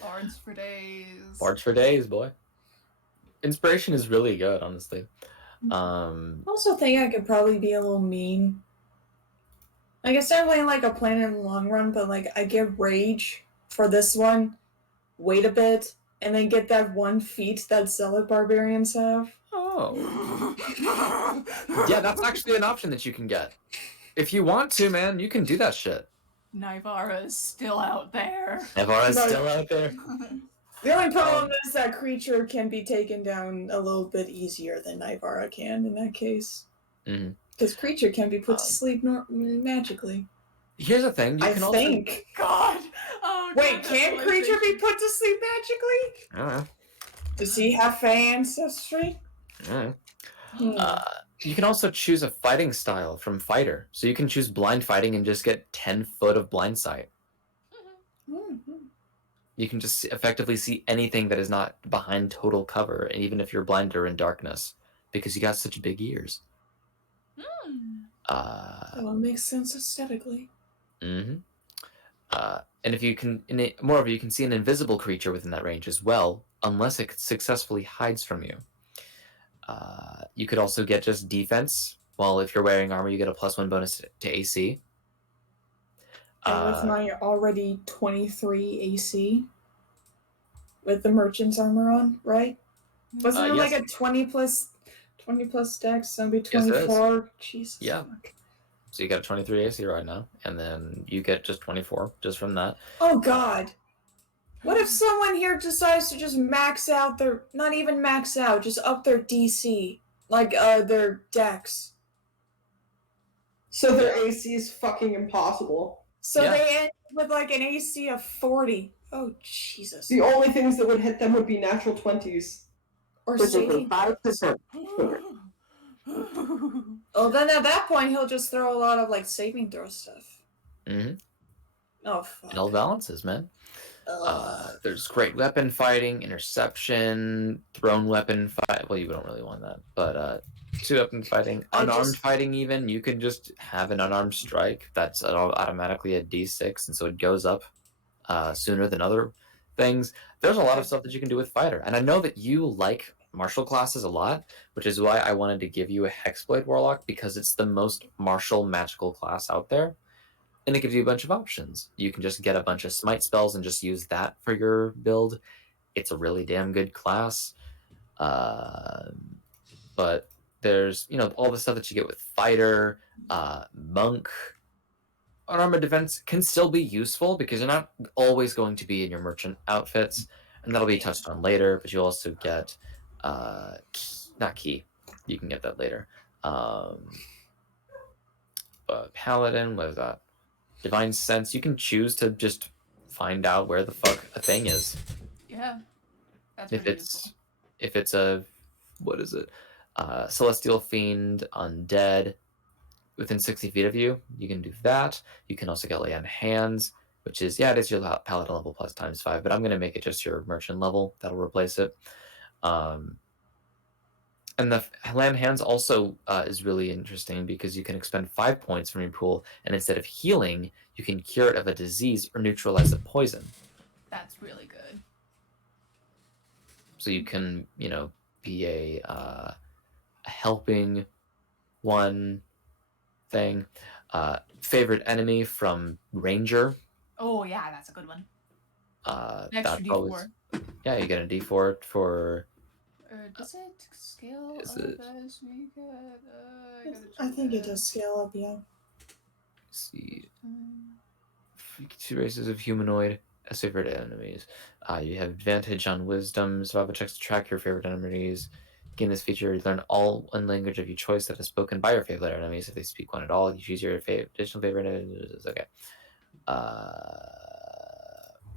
Bards for days. Bards for days, boy. Inspiration is really good, honestly. I also think I could probably be a little mean. Like, I started playing like a plan in the long run, but like I get rage for this one, wait a bit, and then get that one feat that Zealot Barbarians have. Oh. Yeah, that's actually an option that you can get. If you want to, man, you can do that shit. Nivara is still out there. Nivara's still out there. The only problem is that creature can be taken down a little bit easier than Nivara can in that case. Because creature can be put to sleep magically. Here's the thing. You I can think. God. Oh, God, Wait, can creature be put to sleep magically? I don't know. Does he have Fey ancestry? You can also choose a fighting style from fighter. So you can choose blind fighting and just get 10 foot of blind sight. You can just effectively see anything that is not behind total cover, and even if you're blind or in darkness, because you got such big ears. That one makes sense aesthetically. And if you can, moreover, you can see an invisible creature within that range as well, unless it successfully hides from you. You could also get just defense. Well, if you're wearing armor, you get a +1 bonus to AC. And with my already 23 AC, with the merchant's armor on, right? Wasn't there yes. like a 20 plus dex, so it'd be Yes, there is. 24? Jesus. Yeah. Fuck. So you got a 23 AC right now, and then you get just 24 just from that. Oh god. What if someone here decides to just max out their, not even max out, just up their DC, like their dex? So their AC is fucking impossible. So Yeah. they end with like an AC of 40. Oh Jesus. The only things that would hit them would be natural 20s. Or which is a saving. 5%. Oh, then at that point he'll just throw a lot of like saving throw stuff. Oh fuck. It all balances, man. There's great weapon fighting, interception, thrown weapon fight. Well, you don't really want that, but 2 weapon fighting, unarmed fighting. Even you can just have an unarmed strike that's automatically a D6, and so it goes up sooner than other things. There's a lot of stuff that you can do with fighter, and I know that you like martial classes a lot, which is why I wanted to give you a Hexblade Warlock, because it's the most martial magical class out there. And it gives you a bunch of options. You can just get a bunch of smite spells and just use that for your build. It's a really damn good class. But there's, all the stuff that you get with fighter, monk, unarmored defense can still be useful because you're not always going to be in your merchant outfits, and that'll be touched on later. But you also get, not key. You can get that later. But paladin, what is that? Divine sense. You can choose to just find out where the fuck a thing is. Yeah, that's If pretty useful. it's a, what is it? Celestial fiend, undead, within 60 feet of you, you can do that. You can also get lay on hands, which is, yeah, it is your paladin level plus ×5, but I'm going to make it just your merchant level. That'll replace it. And the lay on hands also is really interesting because you can expend 5 points from your pool, and instead of healing, you can cure it of a disease or neutralize a poison. That's really good. So you can, be a helping one thing. Favorite enemy from Ranger. Oh yeah, that's a good one. An That extra probably, D4. yeah, you get a D4 for. Does it scale Is up it- as we get? I think it does scale up, yeah. See, 2 races of humanoid as favorite enemies. You have advantage on wisdom, survival checks to track your favorite enemies. Gain this feature, you learn all one language of your choice that is spoken by your favorite enemies. If they speak one at all, you choose your additional favorite enemies. Okay.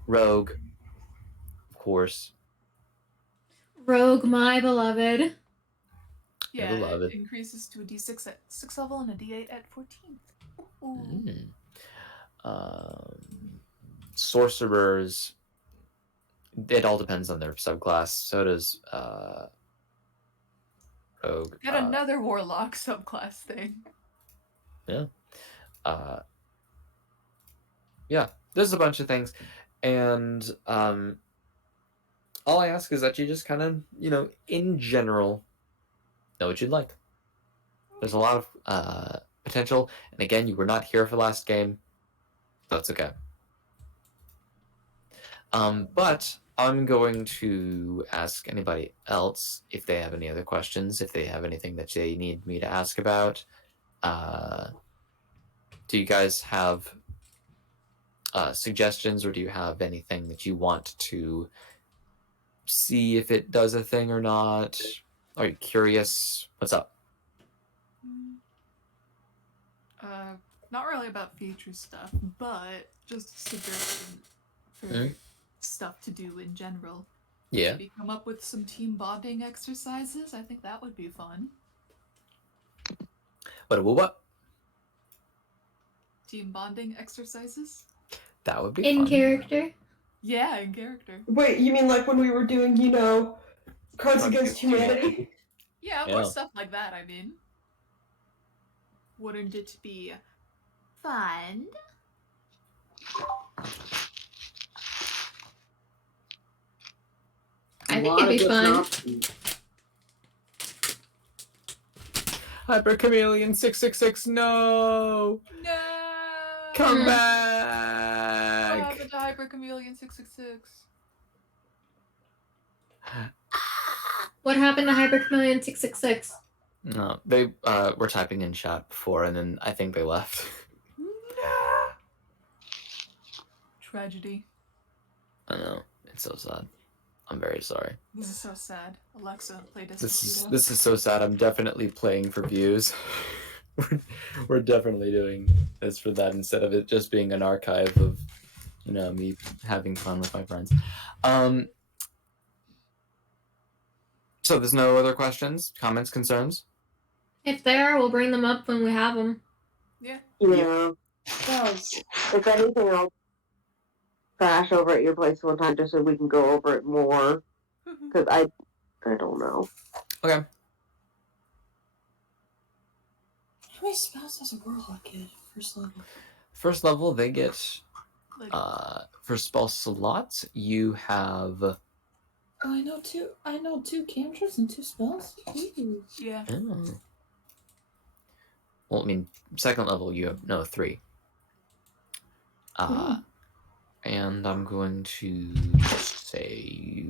Rogue, of course. Rogue, my beloved. Yeah, beloved. it increases to a D6 at 6th level and a D8 at 14th. Ooh. Sorcerers. It all depends on their subclass. So does Rogue. Got another warlock subclass thing. Yeah, there's a bunch of things, and all I ask is that you just kind of, in general, know what you'd like. There's a lot of potential, and again, you were not here for last game. That's okay. But I'm going to ask anybody else if they have any other questions, if they have anything that they need me to ask about. Do you guys have suggestions, or do you have anything that you want to see if it does a thing or not? Are you curious? What's up? Not really about feature stuff, but just a suggestion for Mm. stuff to do in general. Yeah. Maybe come up with some team bonding exercises. I think that would be fun. What? Team bonding exercises? That would be In fun. character. Yeah, in character. Wait, you mean like when we were doing, Cards Against Humanity? Yeah, Yeah. more stuff like that, I mean. Wouldn't it be fun? I think it'd be fun. Hyper Chameleon 666, no! No! Come What back! happened to Hyper Chameleon 666? What happened to Hyper Chameleon 666? No, they were typing in chat before, and then I think they left. Tragedy. I know, it's so sad. I'm very sorry. This is so sad. Alexa, play This Despacito. is so sad. I'm definitely playing for views. We're definitely doing this for that instead of it just being an archive of, me having fun with my friends. So there's no other questions, comments, concerns? If there are, we'll bring them up when we have them. Yeah. Yeah. Does. If anything, I'll crash over at your place one time just so we can go over it more. Because I don't know. Okay. How many spells does a warlock get first level? First level, they get Like, for spell slots, you have Oh, I know two cantrips and 2 spells. Ooh. yeah. Well, I mean, second level you have 3. And I'm going to say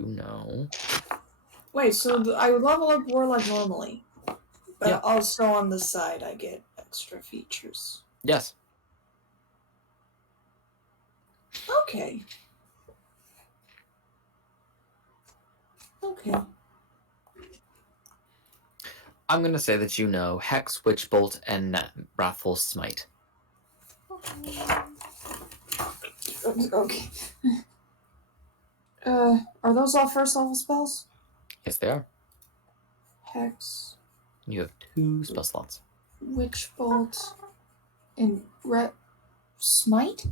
Wait, so I would level up warlock normally, but Yeah. also on the side I get extra features. yes. Okay. Okay. I'm gonna say that you know Hex, Witch Bolt, and Wrathful Smite. Okay. Are those all first level spells? Yes, they are. Hex, You have 2 spell slots. Witch Bolt, and Smite?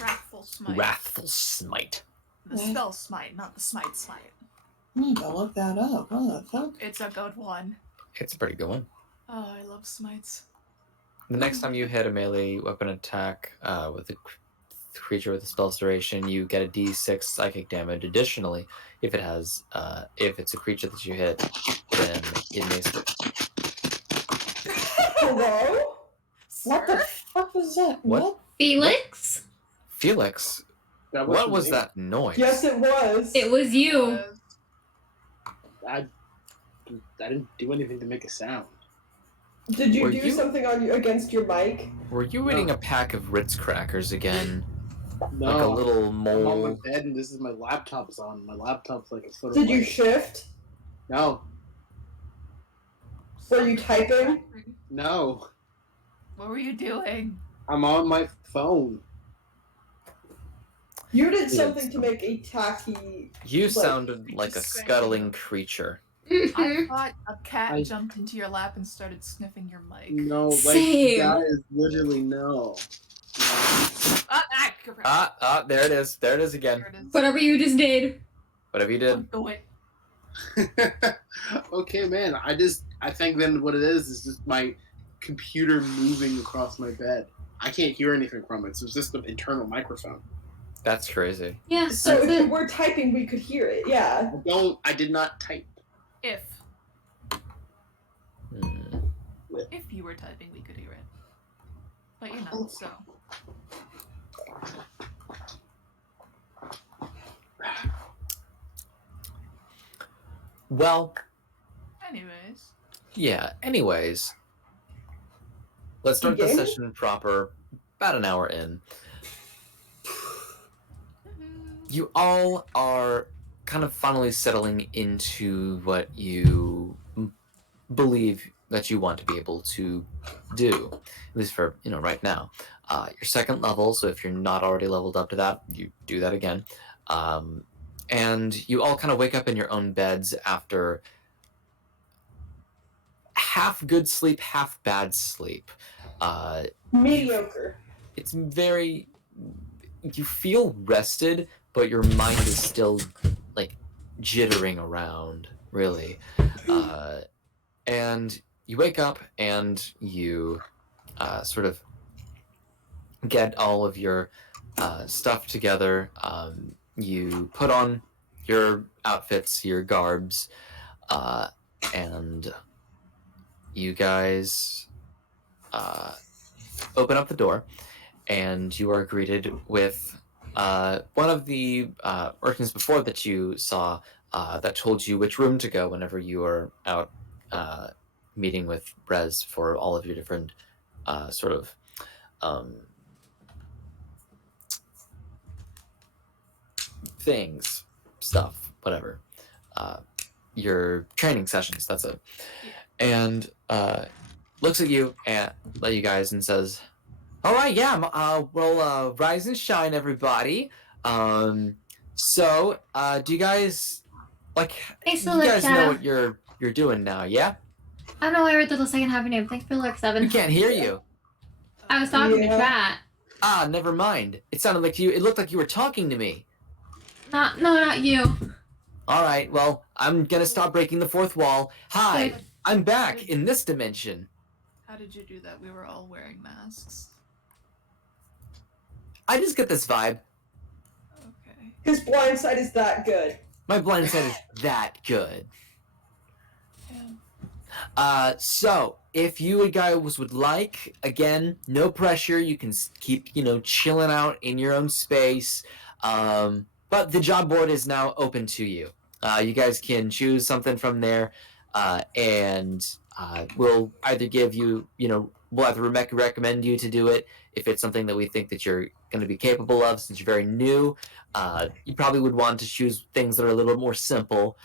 Wrathful smite. Wrathful Smite. The spell smite, not the smite smite. I need to look that up. What the fuck? It's a good one. It's a pretty good one. Oh, I love smites. The next time you hit a melee weapon attack with a creature with a spell's duration, you get a d6 psychic damage. Additionally, if it's a creature that you hit, then it may Hello? What the Sir? fuck was that? What? Felix? Felix, That what for was me. that noise? Yes, it was. It was you. I didn't do anything to make a sound. Did you Were do you- something against your mic? Were you eating a pack of Ritz crackers again? No, Like a little I'm on my mole? bed and this is my laptop's on. My laptop's like a foot Did away. you shift? No, Were you typing? no. What were you doing? I'm on my phone. You did Yes. something to make a tacky. You Like, sounded like a just scratching scuttling up. creature. I Mhm. thought a cat I- jumped into your lap and started sniffing your mic. No, like Same. that is literally no. There it is. There it is again. There it is. Whatever you just did. Whatever you did. Do it. Okay, man. I think then what it is just my computer moving across my bed. I can't hear anything from it, so it's just an internal microphone. That's crazy. Yeah, So that's if you it. were typing, we could hear it. Yeah. I did not type. If Hmm. if you were typing, we could hear it. But you're not, so. Well, Anyways. yeah. Anyways, let's start the Game? session proper. About an hour in. You all are kind of finally settling into what you believe that you want to be able to do, at least for right now. Your second level, so if you're not already leveled up to that, you do that again. And you all kind of wake up in your own beds after half good sleep, half bad sleep. Mediocre. It's very. You feel rested, but your mind is still like jittering around, really. And you wake up and you sort of get all of your stuff together. You put on your outfits, your garbs, and you guys open up the door, and you are greeted with one of the urchins before that you saw that told you which room to go whenever you were out meeting with Brez for all of your different sort of things, stuff, whatever. Your training sessions, that's it. And looks at you and let you guys and says, all right, yeah, well, rise and shine, everybody. So, do you guys, like, Thanks you for the guys know shadow. what you're doing now, yeah? I don't know why I read the second half of your name. Thanks for like 7. We can't hear you. I was talking to Yeah. chat. Ah, never mind. It sounded like it looked like you were talking to me. Not you. All right, well, I'm gonna stop breaking the fourth wall. Hi, I'm back in this dimension. How did you do that? We were all wearing masks. I just get this vibe. Okay. His blind side is that good. My blind side is that good. Yeah. So if you guys would like, again, no pressure. You can keep, chilling out in your own space. But the job board is now open to you. You guys can choose something from there, and we'll either give you, we'll have to recommend you to do it if it's something that we think that you're going to be capable of, since you're very new. You probably would want to choose things that are a little more simple.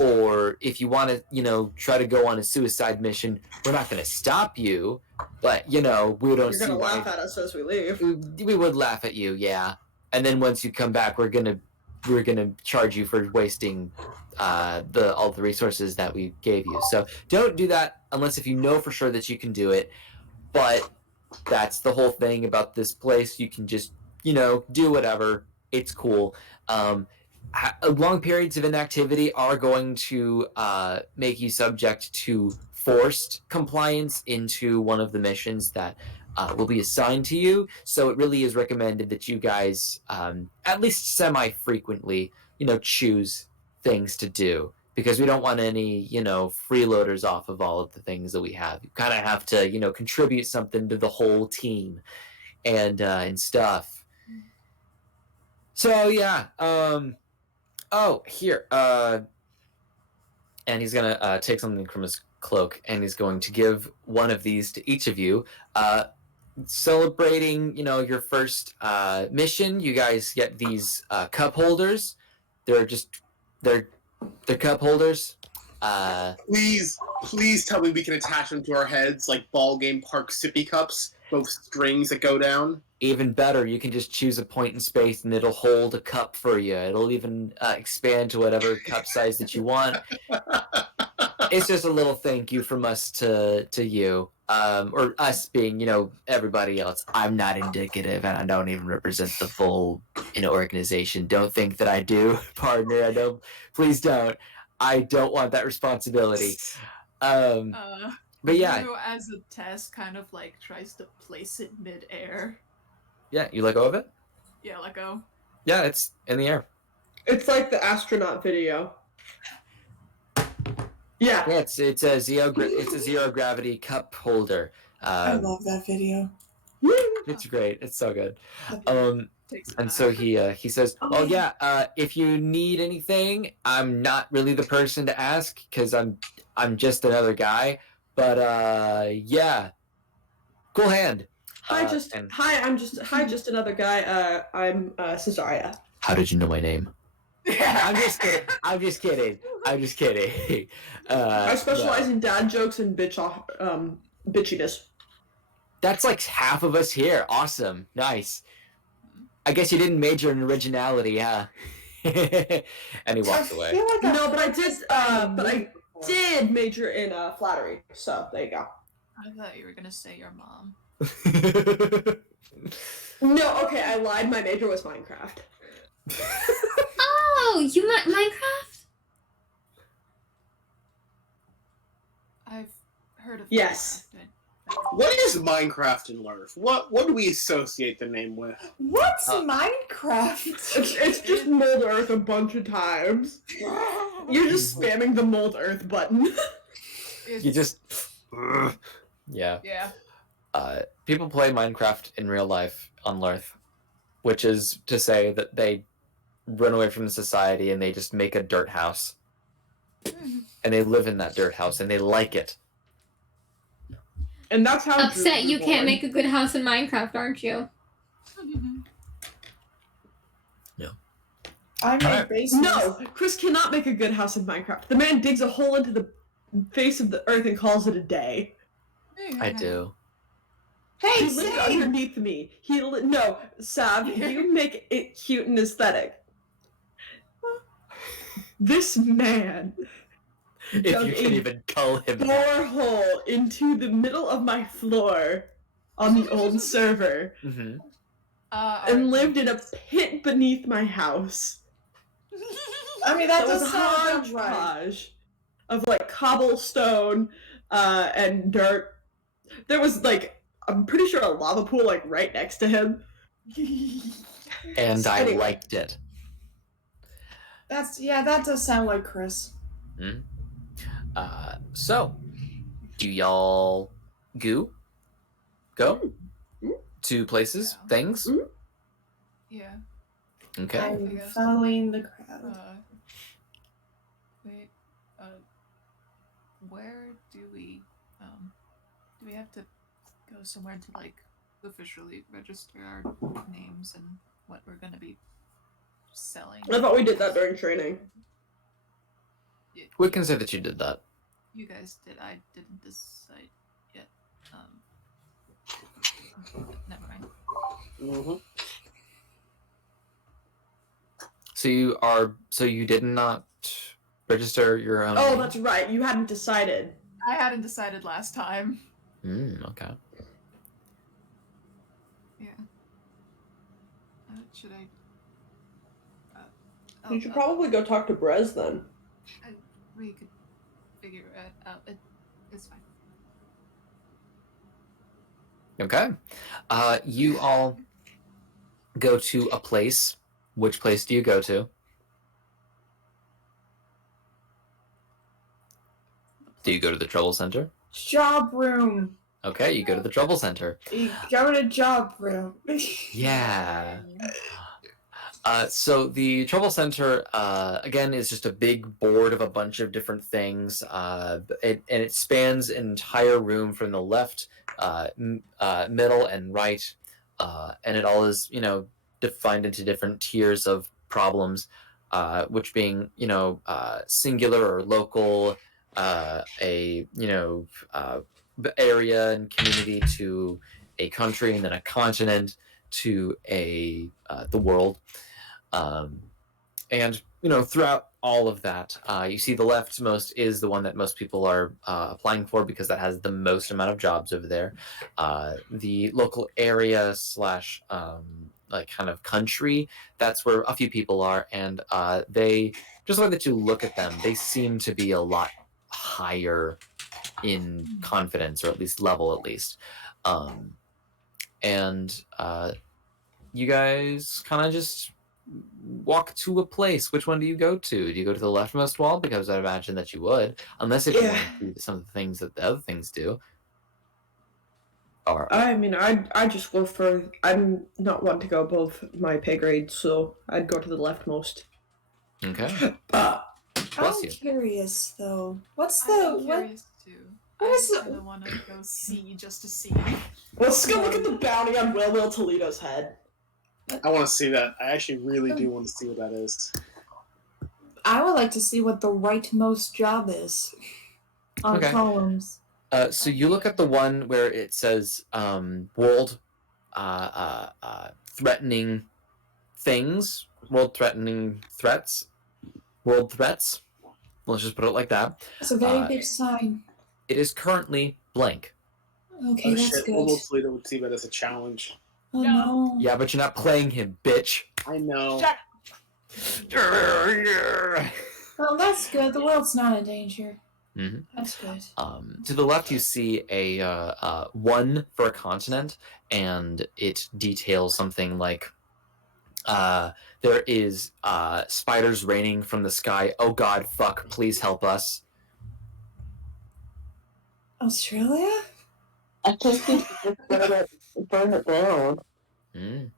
Or if you want to, try to go on a suicide mission, we're not going to stop you, but we don't You're see gonna why. laugh at us as we leave. We would laugh at you, yeah. And then once you come back, we're gonna charge you for wasting all the resources that we gave you. So don't do that unless if you know for sure that you can do it. But that's the whole thing about this place. You can just do whatever. It's cool. Long periods of inactivity are going to make you subject to forced compliance into one of the missions that will be assigned to you. So it really is recommended that you guys, at least semi-frequently, choose things to do, because we don't want any, freeloaders off of all of the things that we have. You kind of have to, contribute something to the whole team and stuff. So yeah. Oh, here. And he's gonna take something from his cloak, and he's going to give one of these to each of you. Celebrating, your first mission, you guys get these cup holders. They're cup holders. Please tell me we can attach them to our heads like ball game park sippy cups, both strings that go down. Even better, you can just choose a point in space and it'll hold a cup for you. It'll even expand to whatever cup size that you want. It's just a little thank you from us to you, or us being, everybody else. I'm not indicative, and I don't even represent the full, organization. Don't think that I do, partner. I don't. Please don't. I don't want that responsibility. But yeah, Drew, as a test, kind of like tries to place it mid-air. Yeah, you let go of it? Yeah, let go. Yeah, it's in the air. It's like the astronaut video. Yeah. Yeah, it's a zero gravity cup holder. I love that video. It's great. It's so good. Takes it And back. so he says, "Oh yeah, if you need anything, I'm not really the person to ask because I'm just another guy. But yeah, cool hand." I'm just another guy. I'm Cesaria. How did you know my name? I'm just kidding. I'm just kidding. I specialize in dad jokes and bitchiness. That's like half of us here. Awesome. Nice. I guess you didn't major in originality, huh? And he walks away. No, but I did major in flattery. So there you go. I thought you were gonna say your mom. No, okay, I lied. My major was Minecraft. Oh, you meant Minecraft? I've heard of Yes. Minecraft. What is Minecraft and Lurf? What do we associate the name with? What's Minecraft? It's just mold earth a bunch of times. You're just spamming the mold earth button. It's, You just. Yeah. yeah. People play Minecraft in real life on Lurth, which is to say that they run away from society and they just make a dirt house. And they live in that dirt house and they like it. And that's how Upset Drews you was can't born. make a good house in Minecraft, aren't you? I made Alright. basements. No, Chris cannot make a good house in Minecraft. The man digs a hole into the face of the earth and calls it a day. I do. Hey, He lived Sam! underneath me. No, Sav, you make it cute and aesthetic. This man If dug you can a even call him that. borehole into the middle of my floor on the old server Mm-hmm. and lived in a pit beneath my house. I mean, that That was does a sound about right. hodgepodge of like cobblestone and dirt. There was like, I'm pretty sure a lava pool like right next to him. And I Anyway. liked it. That does sound like Chris. So, do y'all go to places, Mm. things? Yeah. Okay. I'm guess. following the crowd. Wait. Where do we Do we have to go somewhere to like officially register our names and what we're gonna be selling? I thought we did that during training. We can say that you did that. You guys did. I didn't decide yet. Never mind. Mm-hmm. So you did not register your own Oh, name? that's right. You hadn't decided. I hadn't decided last time. Okay. Yeah. Should I? You should probably go talk to Brez then. We could figure it out. It's fine. Okay. You all go to a place. Which place do you go to? Do you go to the trouble center? Job room. Okay, you go to the trouble center. You go to job room. Yeah. So the trouble center, again, is just a big board of a bunch of different things. It spans an entire room from the left, middle, and right. And it all is, defined into different tiers of problems, which being, singular or local, area and community to a country, and then a continent to the world. And throughout all of that, you see the leftmost is the one that most people are applying for because that has the most amount of jobs over there. The local area slash like kind of country, that's where a few people are, and they, just the way that you look at them, they seem to be a lot higher in confidence, or at least level at least. And you guys kind of just walk to a place. Which one do you go to? Do you go to the leftmost wall? Because I imagine that you would, unless if you want to do some of the things that the other things do. Or I mean, I just go for. I'm not one to go above my pay grade, so I'd go to the leftmost. okay. I'm you. curious though. What's I'm the curious too. what I is the- kind of want to go see just to see. Let's go look at the bounty on Will Toledo's head. I want to see that. I actually really do want to see what that is. I would like to see what the rightmost job is on Okay. columns. So you look at the one where it says world threatening things, world threatening threats, world threats. Let's just put it like that. It's a very big sign. It is currently blank. Okay, Oh that's shit! good. Almost Toledo would see that as a challenge. Oh no. Yeah, but you're not playing him, bitch. I know. Well, that's good. The world's not in danger. Mhm. That's good. To the left, you see a one for a continent, and it details something like there is spiders raining from the sky. Oh God, fuck! Please help us. Australia? I think we should just burn it down. Mm.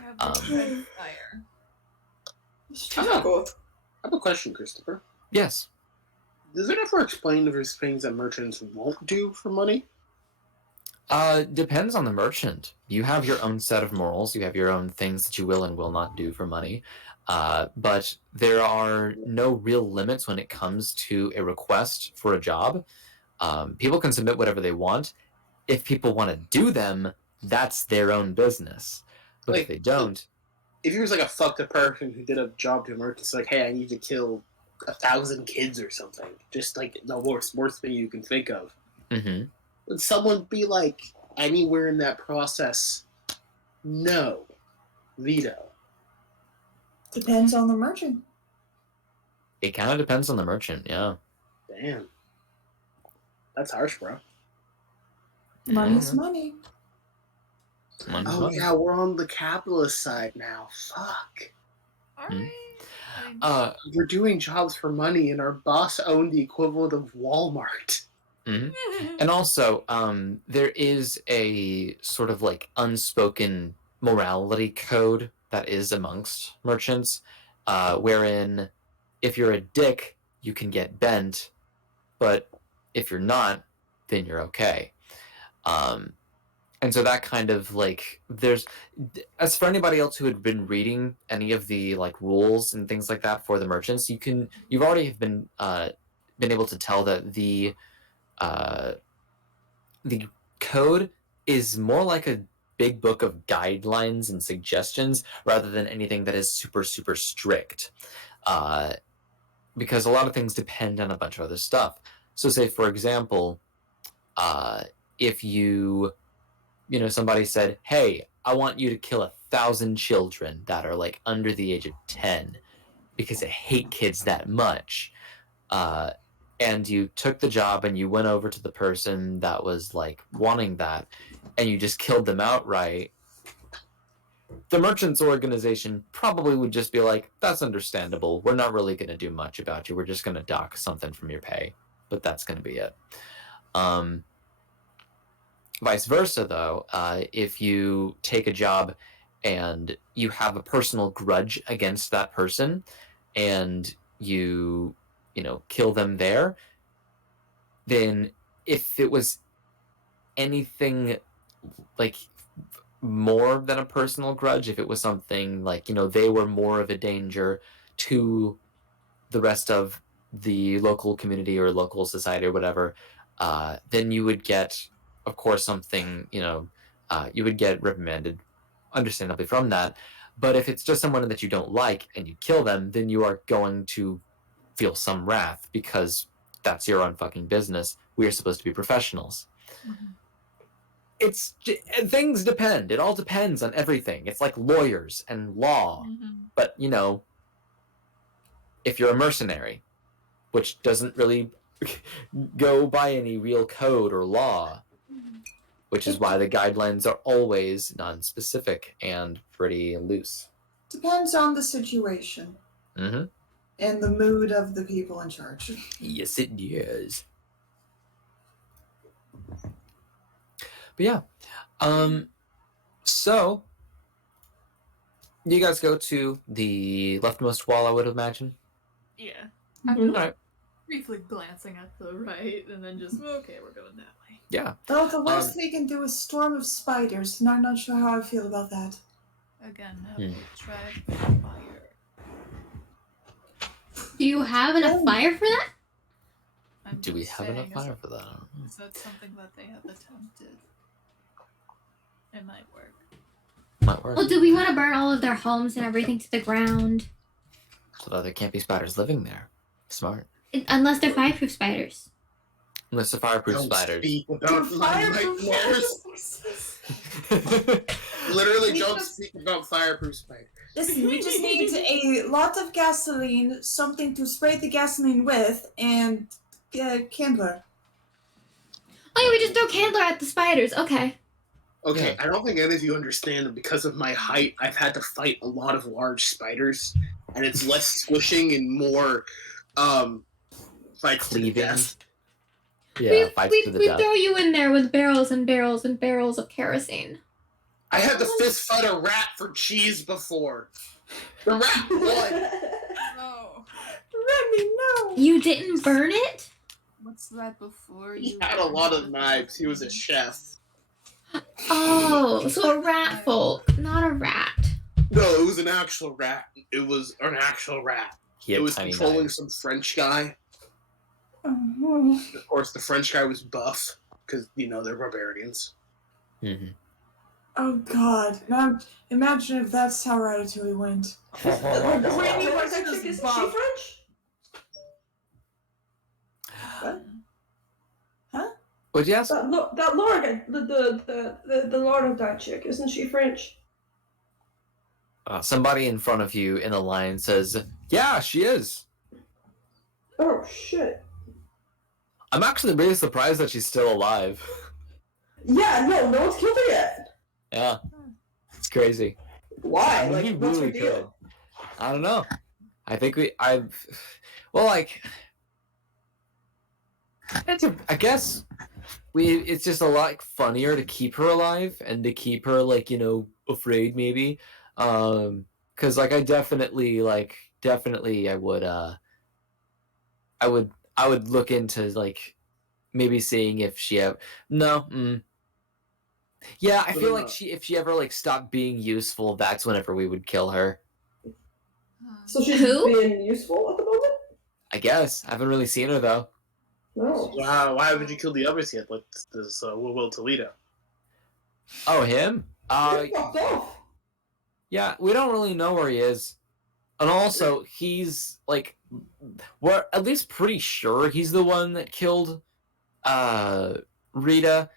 Have Um, a red fire. I have a question, Christopher. Yes. Does it ever explain if there's things that merchants won't do for money? Depends on the merchant. You have your own set of morals. You have your own things that you will and will not do for money. But there are no real limits when it comes to a request for a job. People can submit whatever they want. If people want to do them, that's their own business. But if Like, they don't, If he was like a fucked up person who did a job to a merchant, it's like, hey, I need to kill 1,000 kids or something. Just like the worst thing you can think of. mhm. Would someone be like, anywhere in that process? No. Veto. Depends on the merchant. It kind of depends on the merchant. Yeah. Damn. That's harsh, bro. Money's Mhm. money. Money's Oh money. yeah, we're on the capitalist side now. Fuck. All Hmm. right. I mean, We're doing jobs for money, and our boss owned the equivalent of Walmart. And also, there is a sort of like unspoken morality code that is amongst merchants, wherein if you're a dick, you can get bent, but if you're not, then you're okay. And so that kind of like there's as for anybody else who had been reading any of the like rules and things like that for the merchants, you've already been able to tell that the code is more like a big book of guidelines and suggestions rather than anything that is super super strict, because a lot of things depend on a bunch of other stuff. So say for example, if somebody said, hey, I want you to kill 1,000 children that are like under the age of 10 because I hate kids that much. And you took the job and you went over to the person that was like wanting that and you just killed them outright. The merchants organization probably would just be like, that's understandable. We're not really going to do much about you. We're just going to dock something from your pay, but that's going to be it. Vice versa, though, if you take a job and you have a personal grudge against that person and you kill them there, then if it was anything like more than a personal grudge, if it was something like, they were more of a danger to the rest of the local community or local society or whatever, then you would get, of course, something, you would get reprimanded, understandably, from that. But if it's just someone that you don't like and you kill them, then you are going to feel some wrath because that's your own fucking business. We are supposed to be professionals. Mm-hmm. Things depend. It all depends on everything. It's like lawyers and law. Mm-hmm. But, if you're a mercenary, which doesn't really go by any real code or law, which is why the guidelines are always non-specific and pretty loose. Depends on the situation. Mm-hmm. And the mood of the people in charge. Yes, it does. But yeah. So you guys go to the leftmost wall, I would imagine. Yeah. Mm-hmm. All right. Briefly glancing at the right, and then just, okay, we're going that way. Yeah. Oh, the worst we can do is storm of spiders, and I'm not sure how I feel about that. Again, have we tried fire? Do you have enough fire for that? Do we have enough fire for that? Is that something that they have attempted? It might work. Might work. Well, do we want to burn all of their homes and everything to the ground? So that there can't be spiders living there. Smart. Unless they're fireproof spiders. Unless they're fireproof spiders. Speak about my nightmares. Literally, don't speak about fireproof spiders. Listen, we just need a lot of gasoline, something to spray the gasoline with, and candler. Oh, yeah, we just throw candler at the spiders. Okay. Okay, Yeah. I don't think any of you understand that because of my height, I've had to fight a lot of large spiders, and it's less squishing and more fights to the Cleaving. death. Yeah, fights to the we death. throw you in there with barrels and barrels and barrels of kerosene. I had to fist fight a rat for cheese before. The rat won. No. Remy, no! You didn't burn it? What's that before He you? had a lot of knives. He was a chef. Oh, so a rat folk, not a rat. No, it was an actual rat. It was an actual rat. He It had was tiny controlling knives. some French guy. Oh. Of course, the French guy was buff because they're barbarians. Mm-hmm. Oh god. Now, imagine if that's how Ratatouille went. Wait, that chick, isn't she French? What? Huh? What'd you ask? That Lord, the Lord of that chick, isn't she French? Somebody in front of you in the line says, yeah, she is. Oh shit. I'm actually really surprised that she's still alive. Yeah, no one's killed her yet. Yeah. It's crazy. Why? I mean, Like, he what's her really deal? could. I don't know. I think I guess it's just a lot funnier to keep her alive and to keep her afraid maybe. Cause I definitely I would look into maybe seeing if she have Yeah, I No, feel no, like no. if she ever like stopped being useful, that's whenever we would kill her. So she's Who? being useful at the moment? I guess. I haven't really seen her though. No. So why haven't you killed the others yet? Like this Will Toledo. Oh, him? He fucked off. Yeah, we don't really know where he is. And also, he's like, we're at least pretty sure he's the one that killed Rita.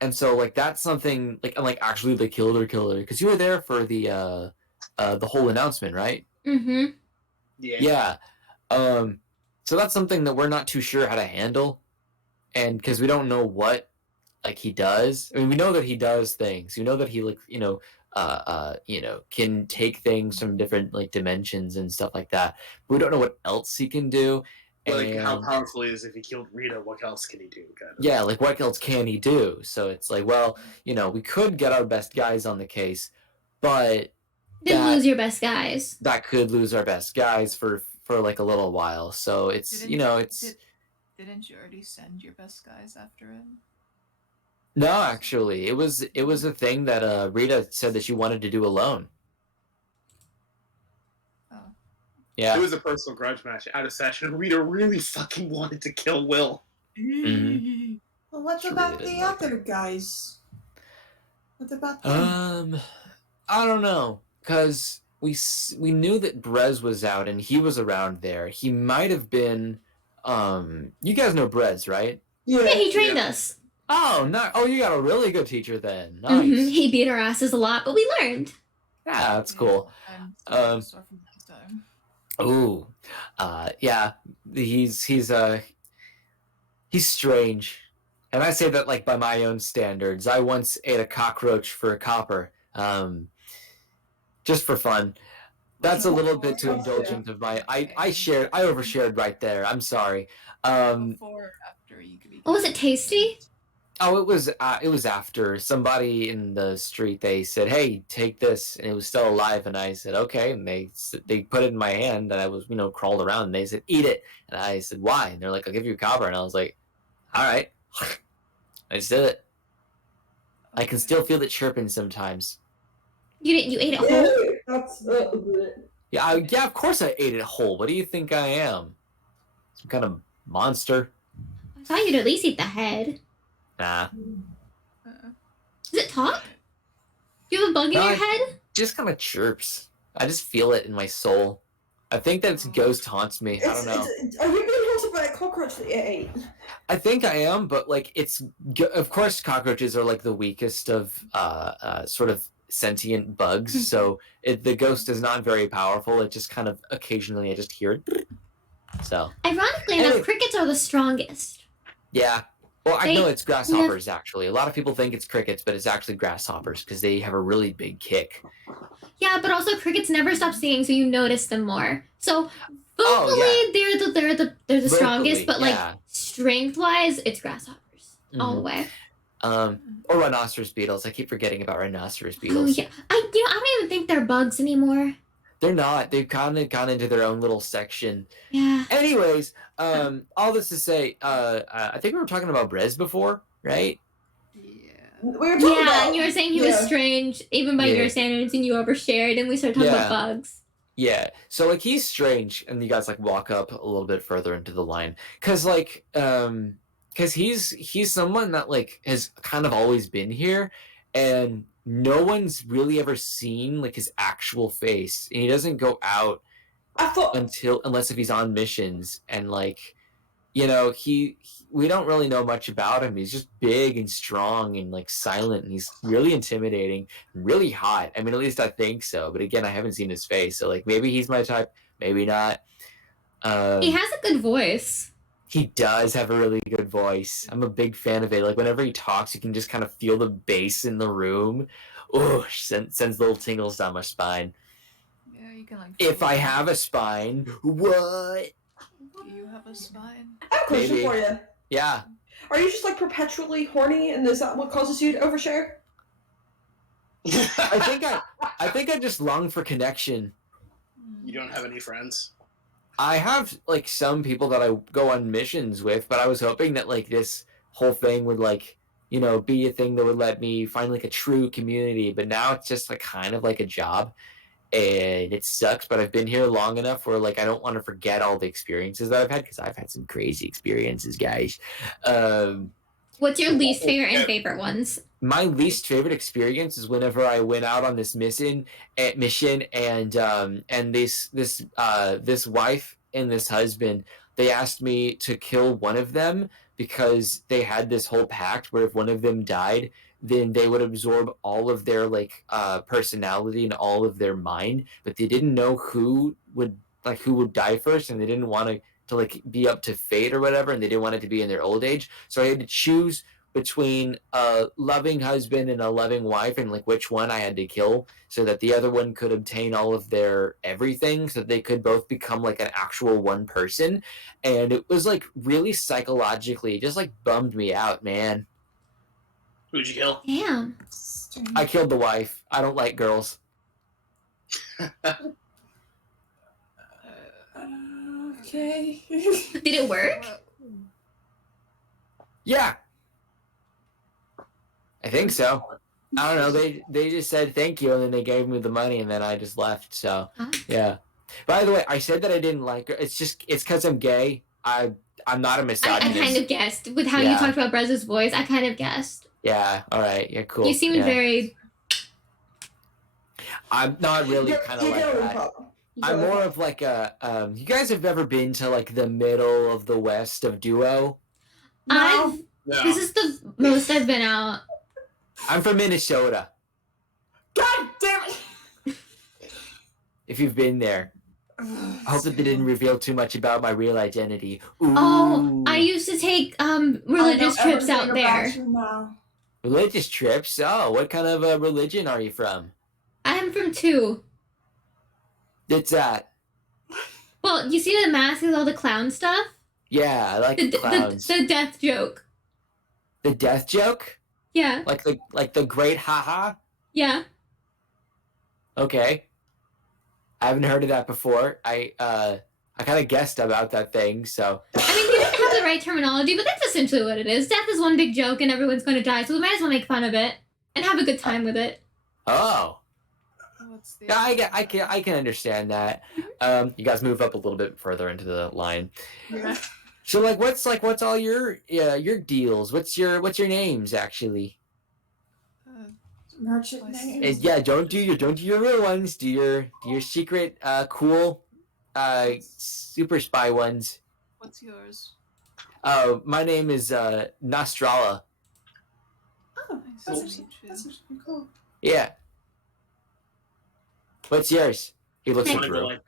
And so like that's something like and like actually they killed her because you were there for the whole announcement, right? Mm-hmm. Yeah. Yeah. So that's something that we're not too sure how to handle. And because we don't know what like he does. I mean, we know that he does things. We know that he like can take things from different like dimensions and stuff like that. But we don't know what else he can do. Like how And powerful he is if he killed Rita. What else can he do? Kind of. yeah, like what else can he do? So it's like, well, we could get our best guys on the case, but Then that lose your best guys. that could lose our best guys for like a little while. So it's Didn't you already send your best guys after him? no, actually, it was a thing that Rita said that she wanted to do alone. Oh. Yeah. It was a personal grudge match out of session. Rita really fucking wanted to kill Will. Mhm. Well, what She about really the didn't like other guys? What about them? I don't know, cause we knew that Brez was out and he was around there. He might have been. You guys know Brez, right? Yeah, he trained Yeah. us. Oh, no! Oh, you got a really good teacher then. Nice. Mm-hmm. He beat our asses a lot, but we learned. Yeah, that's cool. And Um, store from last time. Ooh, yeah. He's strange, and I say that like by my own standards. I once ate a cockroach for a copper, just for fun. That's a little bit too indulgent of my. I overshared right there. I'm sorry. Before or after you could be. Oh, was it tasty? Oh, it was after somebody in the street. They said, "Hey, take this," and it was still alive. And I said, "Okay." And they put it in my hand, and I was crawled around. And they said, "Eat it," and I said, "Why?" And they're like, "I'll give you a copper." And I was like, "All right." I just did it. I can still feel it chirping sometimes. You ate it whole? Yeah, that's Yeah, yeah. Of course I ate it whole. What do you think I am? Some kind of monster? I thought you'd at least eat the head. Nah. Does it talk? Do you have a bug in No, your head? Just kind of chirps. I just feel it in my soul. I think that its ghost haunts me. I don't know. Are you being haunted by a cockroach that you ate? I think I am, but like of course cockroaches are like the weakest of sort of sentient bugs. So the ghost is not very powerful. It just kind of occasionally I just hear it. So Ironically enough, crickets are the strongest. yeah. Well, I know They- it's grasshoppers actually. A lot of people think it's crickets, but it's actually grasshoppers because they have a really big kick. Yeah, but also crickets never stop singing, so you notice them more. So Oh, vocally, they're the strongest, Vocally, but yeah. like strength wise, it's grasshoppers all the Mhm. way. Or rhinoceros beetles. I keep forgetting about rhinoceros Oh beetles. yeah, I don't even think they're bugs anymore. They're not. They've kind of gone into their own little section. Yeah. Anyways, all this to say, I think we were talking about Brez before, right? Yeah. We were talking Yeah, about, and you were saying he was strange, even by Yeah. your standards, and you overshared, and we started talking Yeah. about bugs. Yeah. So like he's strange, and you guys like walk up a little bit further into the line, cause he's someone that like has kind of always been here, and no one's really ever seen like his actual face, and he doesn't go out I thought unless if he's on missions, and like we don't really know much about him. He's just big and strong and like silent, and he's really intimidating, really hot. I mean, at least I think so. But again, I haven't seen his face, so like maybe he's my type, maybe not. He has a good voice. He does have a really good voice. I'm a big fan of it. Like whenever he talks, you can just kind of feel the bass in the room. Oh, sends little tingles down my spine. Yeah, you can like. If feel I it. have a spine, what? Do you have a spine? I have a question Maybe. for you. Yeah. Are you just like perpetually horny, and is that what causes you to overshare? I think I just long for connection. You don't have any friends. I have like some people that I go on missions with, but I was hoping that like this whole thing would like, be a thing that would let me find like a true community. But now it's just like kind of like a job, and it sucks. But I've been here long enough where like I don't want to forget all the experiences that I've had, because I've had some crazy experiences, guys. What's your least favorite and favorite ones? My least favorite experience is whenever I went out on this mission, and this wife and this husband, they asked me to kill one of them because they had this whole pact where if one of them died, then they would absorb all of their like personality and all of their mind, but they didn't know who would die first, and they didn't want to like be up to fate or whatever, and they didn't want it to be in their old age. So I had to choose between a loving husband and a loving wife, and like which one I had to kill so that the other one could obtain all of their everything, so that they could both become like an actual one person. And it was like really psychologically, it just like bummed me out, man. Who'd you kill? Damn. I killed the wife. I don't like girls. Okay. Did it work? Yeah, I think so. I don't know. They just said thank you, and then they gave me the money, and then I just left. So yeah. By the way, I said that I didn't like her. It's because I'm gay. I'm not a I misogynist. kind of guessed with how you talked about Brez's voice. I kind of guessed. Yeah. All right. Yeah. Cool. You seemed very. I'm not really kind of like that. Problem. I'm more of like a. You guys have ever been to like the middle of the west of Duo? No. No. This is the most I've been out. I'm from Minnesota. God damn it! If you've been there, I hope that they didn't reveal too much about my real identity. Ooh. Oh, I used to take religious trips out there. Religious trips? Oh, what kind of a religion are you from? I'm from 2. It's that. Well, you see the mask with all the clown stuff? Yeah, I like the clowns. The death joke. The death joke? Yeah. Like the great haha? Yeah. Okay. I haven't heard of that before. I kind of guessed about that thing, so. I mean, they didn't have the right terminology, but that's essentially what it is. Death is one big joke, and everyone's going to die, so we might as well make fun of it and have a good time with it. Oh. Yeah, I can understand that. You guys move up a little bit further into the line. Yeah. So what's all your deals? What's your names actually? Merchant names. Yeah, don't do your real ones. Do your secret cool super spy ones. What's yours? My name is Nostrala. Oh, Nice that's to actually, meet you. that's actually cool. Yeah. What's yours? He looks You at want to go Drew. like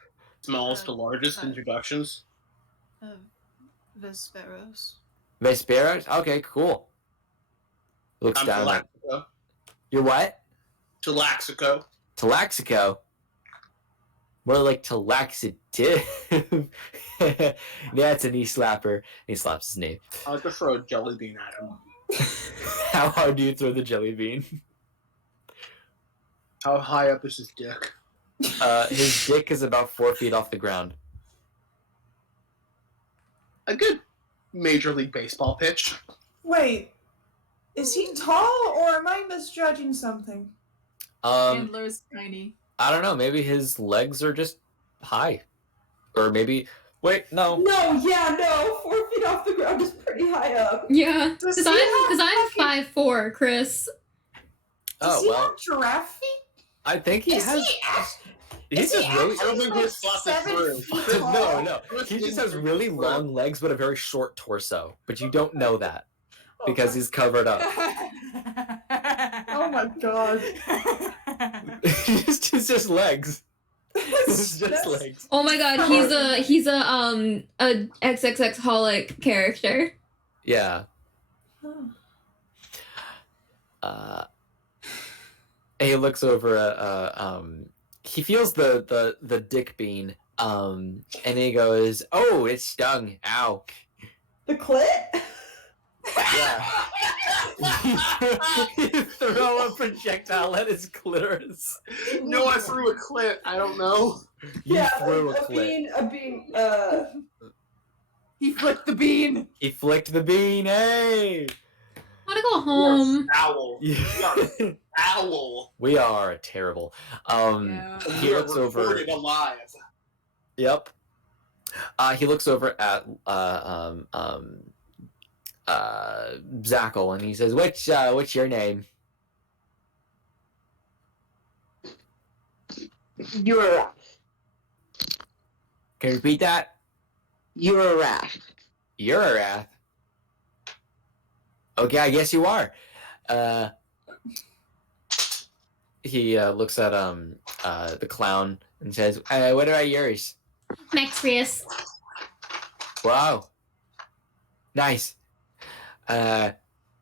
smallest to largest introductions? Vesperos. Vesperos? Okay, cool. Looks I'm down like Talaxico. you're what? Talaxico. Talaxico. More like Talaxative. That's a knee slapper. He slaps his knee. I like to throw a jelly bean at him. How hard do you throw the jelly bean? How high up is his dick? His dick is about 4 feet off the ground. A good Major League Baseball pitch. Wait, is he tall or am I misjudging something? Handler's tiny. I don't know. Maybe his legs are just high, or maybe wait, no. No, yeah, no. 4 feet off the ground is pretty high up. Yeah, Does because he have I'm 5'4", Chris. Does Oh he well, have giraffe feet? I think he Is has. he act- He's is he just really. I don't actually think like Chris thought this 7 through. feet tall? No. He just has really long legs, but a very short torso. But you don't know that because he's covered up. Oh my god. It's just legs. It's just That's- legs. Oh my god, he's a XXX holic character. Yeah. And he looks over he feels the dick bean and he goes, "Oh, it stung. Ow." The clit? Yeah. You throw a projectile at his clitoris. No, I threw a clit. I don't know. You Yeah, threw a a clit. bean, He flicked the bean. He flicked the bean. Hey. Oh want to go home. Owl. We are owl. We are terrible. Yeah. He We are looks over. recorded alive. Yep. He looks over at Zackle and he says, "What's your name?" You're a rat. Can you repeat that? You're a rat. You're a wrath. Okay, I guess you are. He looks at the clown and says, "What about yours?" Maxius. Wow. Nice.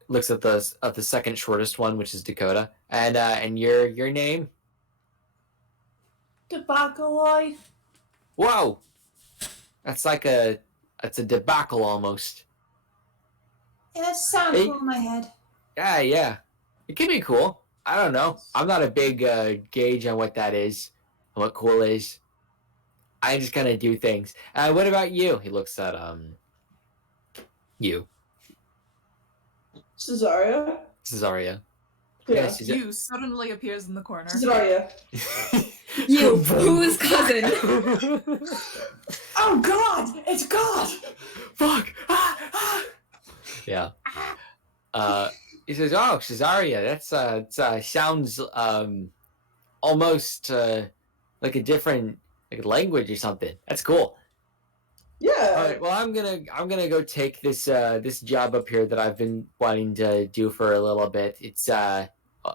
Looks at the second shortest one, which is Dakota. And your name? Debacle. Whoa. That's a debacle almost. Yeah, that sounds Hey. cool in my head. Yeah. It could be cool. I don't know. I'm not a big gauge on what that is, what cool is. I just kind of do things. What about you? He looks at you, Cesaria? Cesaria. Yeah. Yes, You suddenly appears in the corner. Cesaria. You, whose cousin? Oh God! It's God! Fuck! Yeah. He says, "Oh, Cesaria, that sounds almost like a different language or something. That's cool." Yeah. All right. Well, I'm gonna go take this job up here that I've been wanting to do for a little bit. It's and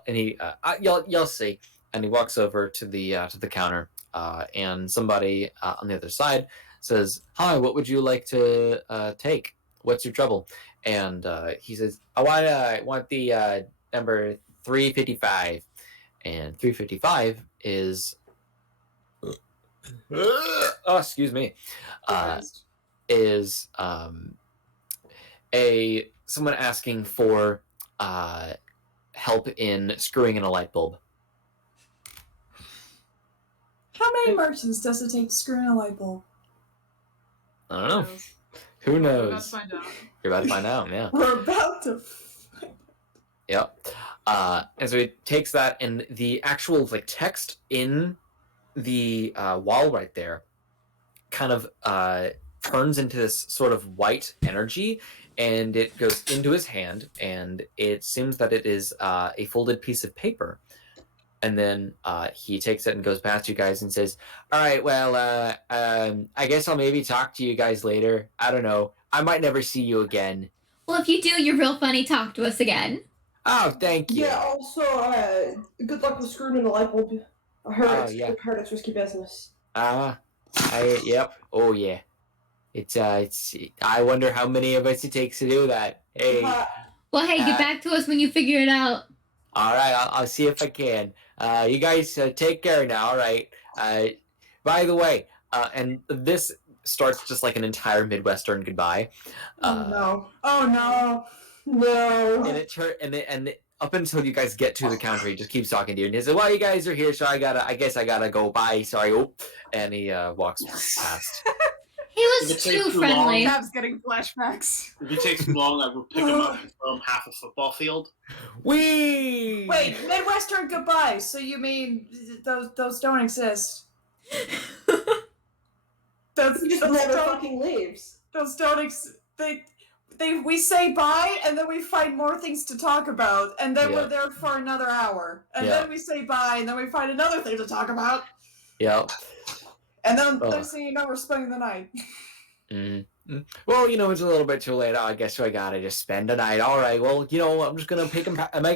he you'll see. And he walks over to the counter. And somebody on the other side says, "Hi, what would you like to take? What's your trouble?" And he says, I want the number 355." And 355 is oh, excuse me. Is someone asking for help in screwing in a light bulb. How many merchants does it take to screw in a light bulb? I don't know. Who We're about knows? to find out. You're about to find out, yeah. We're about to. Yep. And so he takes that, and the actual text in the wall right there kind of turns into this sort of white energy, and it goes into his hand, and it seems that it is a folded piece of paper. And then he takes it and goes past you guys and says, "All right, well, I guess I'll maybe talk to you guys later. I don't know. I might never see you again." Well, if you do, you're real funny. Talk to us again. Oh, thank you. Yeah, also, good luck with screwing in a light bulb. I heard it's risky business. Yep. Oh, yeah. It's, I wonder how many of us it takes to do that. Hey. Well, hey, get back to us when you figure it out. All right, I'll see if I can. You guys take care now, all right? By the way, and this starts just like an entire Midwestern goodbye. Oh no. And it up until you guys get to the counter, he just keeps talking to you, and he says, "Well, you guys are here, so I guess I gotta go. Bye. Sorry." Oh, and he walks past. He was If it takes too too friendly. Tab's getting flashbacks. If it takes too long, I will pick him up and throw him half a football field. Wee! Wait, Midwestern goodbye. So you mean those don't exist? Those He just never fucking leaves. those don't exist. We say bye, and then we find more things to talk about, and then Yeah. we're there for another hour, and Yeah. then we say bye, and then we find another thing to talk about, Yep. and then Oh. next thing you know, we're spending the night. Mm-hmm. Well, it's a little bit too late. I guess I gotta just spend a night. All right. Well, I'm just gonna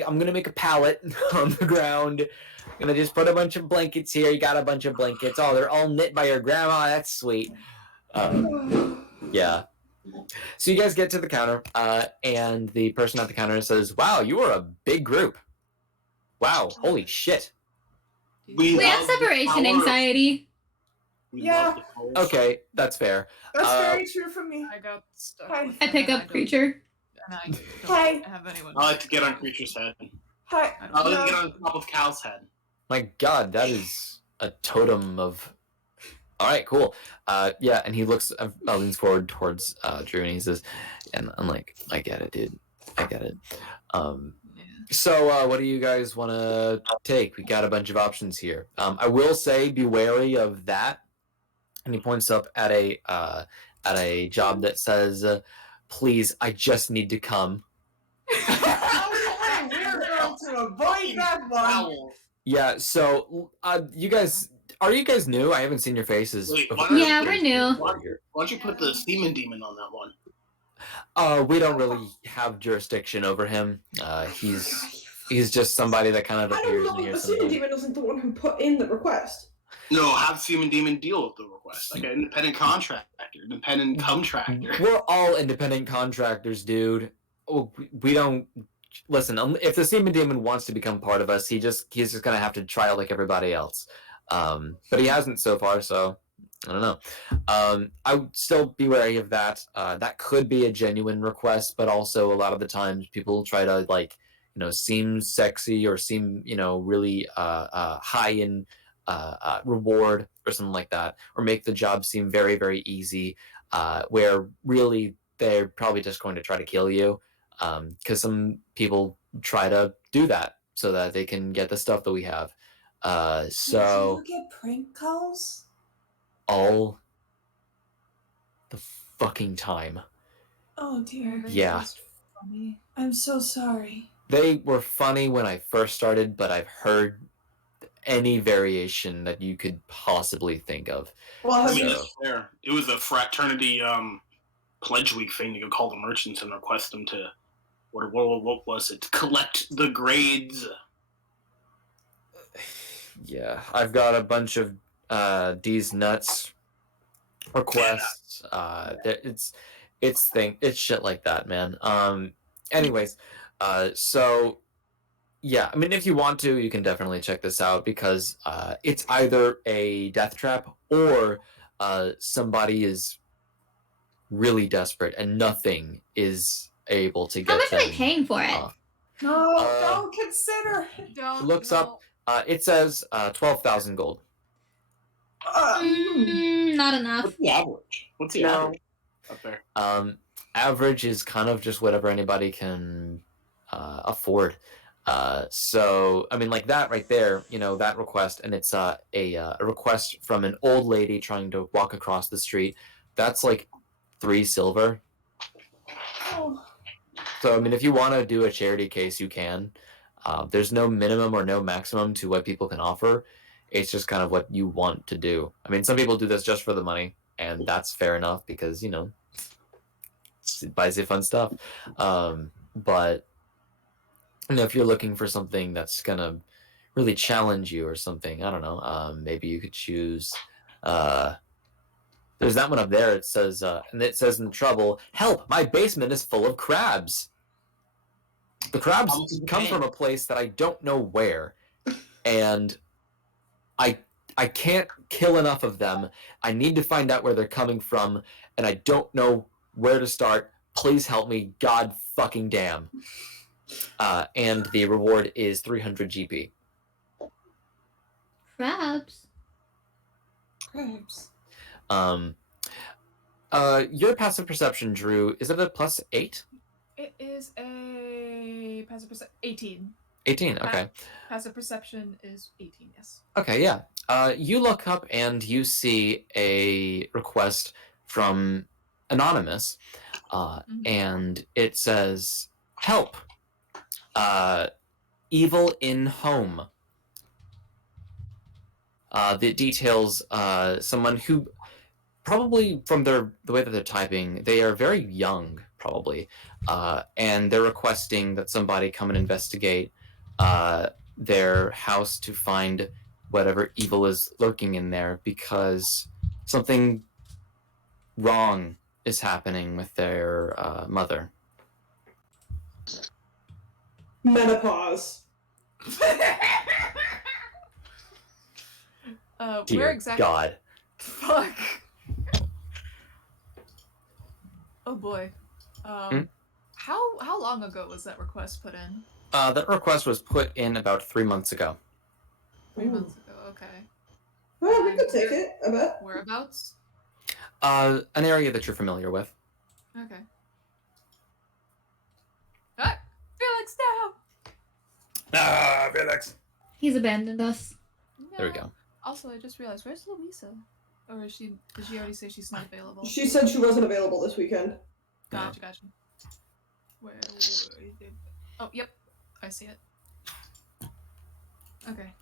I'm gonna make a pallet on the ground. I'm gonna just put a bunch of blankets here. You got a bunch of blankets. Oh, they're all knit by your grandma. That's sweet. Yeah. So you guys get to the counter, and the person at the counter says, "Wow, you are a big group. Wow, holy shit." We have separation anxiety. Yeah. Okay, that's fair. That's very true for me. I got stuck. Hi. with I them pick and up don't- creature. And I Hi. don't have anyone. I like to get on Creature's head. Hi. I like to get No. on top of Cal's head. My God, that is a totem of. All right, cool. Yeah, and he leans forward towards Drew, and he says, and I'm like, "I get it, dude. I get it. Yeah. So, what do you guys want to take? We got a bunch of options here. I will say, be wary of that. And he points up at a job that says, "Please, I just need to come." Okay, we're going to avoid that one. Owl. Yeah. So, you guys, are you guys new? I haven't seen your faces. Wait, before. why don't Yeah, you we're put- new. Why don't you put the Seaman Demon on that one? We don't really have jurisdiction over him. He's just somebody that kind of I don't appears know, in but here the Seaman sometimes. Demon isn't the one who put in the request. No, have Seaman Demon deal with the request, like an independent contractor, independent contractor. We're all independent contractors, dude. Oh, we don't listen. If the Seaman Demon wants to become part of us, he's just gonna have to try it like everybody else. But he hasn't so far, so I don't know. I would still be wary of that. That could be a genuine request, but also a lot of the times people try to seem sexy or seem really high in reward or something like that, or make the job seem very very easy, where really they're probably just going to try to kill you, because some people try to do that so that they can get the stuff that we have. So Did you get prank calls? all the fucking time. Oh dear. Yeah. Just funny. I'm so sorry. They were funny when I first started, but I've heard any variation that you could possibly think of. Well, I mean, So- it's fair. It was a fraternity pledge week thing to go call the merchants and request them to what was it? Collect the grades. Yeah, I've got a bunch of D's nuts requests. It's shit like that, man. Anyways, so yeah, I mean, if you want to, you can definitely check this out, because it's either a death trap or somebody is really desperate and nothing is able to get How much are they them paying for it? off. no, Uh, don't consider. Don't Looks no. up. It says 12,000 gold. Not enough. What's the average? What's the No. average up there? Average is kind of just whatever anybody can afford. So I mean, like that right there, that request, and it's a request from an old lady trying to walk across the street. That's like 3 silver. Oh, So I mean, if you want to do a charity case, you can. There's no minimum or no maximum to what people can offer. It's just kind of what you want to do. I mean, some people do this just for the money, and that's fair enough because it buys you fun stuff. But if you're looking for something that's gonna really challenge you or something, I don't know. Maybe you could choose. There's that one up there. It says, and it says in the trouble, "Help! My basement is full of crabs." The crabs come from a place that I don't know where, and I can't kill enough of them. I need to find out where they're coming from, and I don't know where to start. Please help me, God fucking damn. And the reward is 300 GP. Crabs. crabs. Your passive perception, Drew, is it a +8? It is a passive perception 18. 18, okay. Passive perception is 18, yes. Okay, yeah. You look up and you see a request from Anonymous, and it says, "Help! Evil in home." The details, someone who probably from the way that they're typing, they are very young, probably, and they're requesting that somebody come and investigate their house to find whatever evil is lurking in there, because something wrong is happening with their mother. Menopause. Dear Where exactly? God. Fuck. Oh boy. How long ago was that request put in? That request was put in about 3 months ago. 3 months ago. Okay. Well, we could take it, I bet. Whereabouts? An area that you're familiar with. Okay. Felix now. Ah, Felix. He's abandoned us. There we go. Also, I just realized, where's Louisa? Or is she? Did she already say she's not available? She said she wasn't available this weekend. Gotcha. Where is it? Oh, yep. I see it. Okay.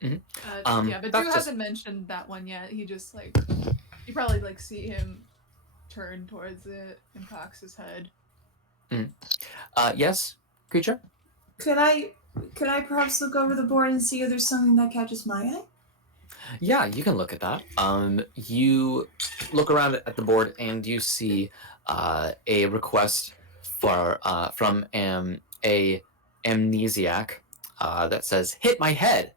Mhm. Yeah, but that's Drew just- hasn't mentioned that one yet. He just like, you probably like see him turn towards it and cocks his head. Yes, creature. Could I perhaps look over the board and see if there's something that catches my eye? Yeah, you can look at that. You look around at the board and you see a request for from a amnesiac that says, "Hit my head.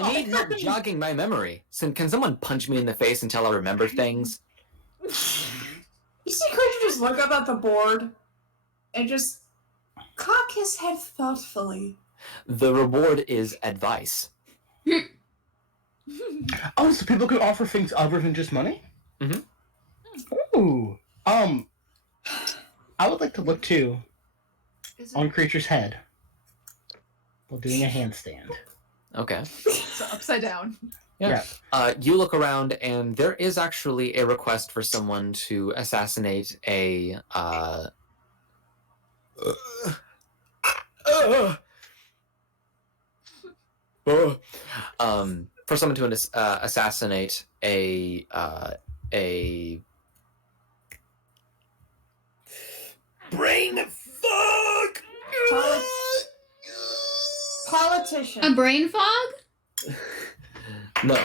I need help jogging my memory. So can someone punch me in the face until I remember things?" You see Creature just look up at the board and just cock his head thoughtfully. The reward is advice. Oh, so people can offer things other than just money? Mhm. Ooh. I would like to look too Is on it Creature's head while doing a handstand. Okay. so upside down? Yeah. You look around, and there is actually a request for someone to assassinate a. For someone to assassinate a brain fuck. Politician. A brain fog? No.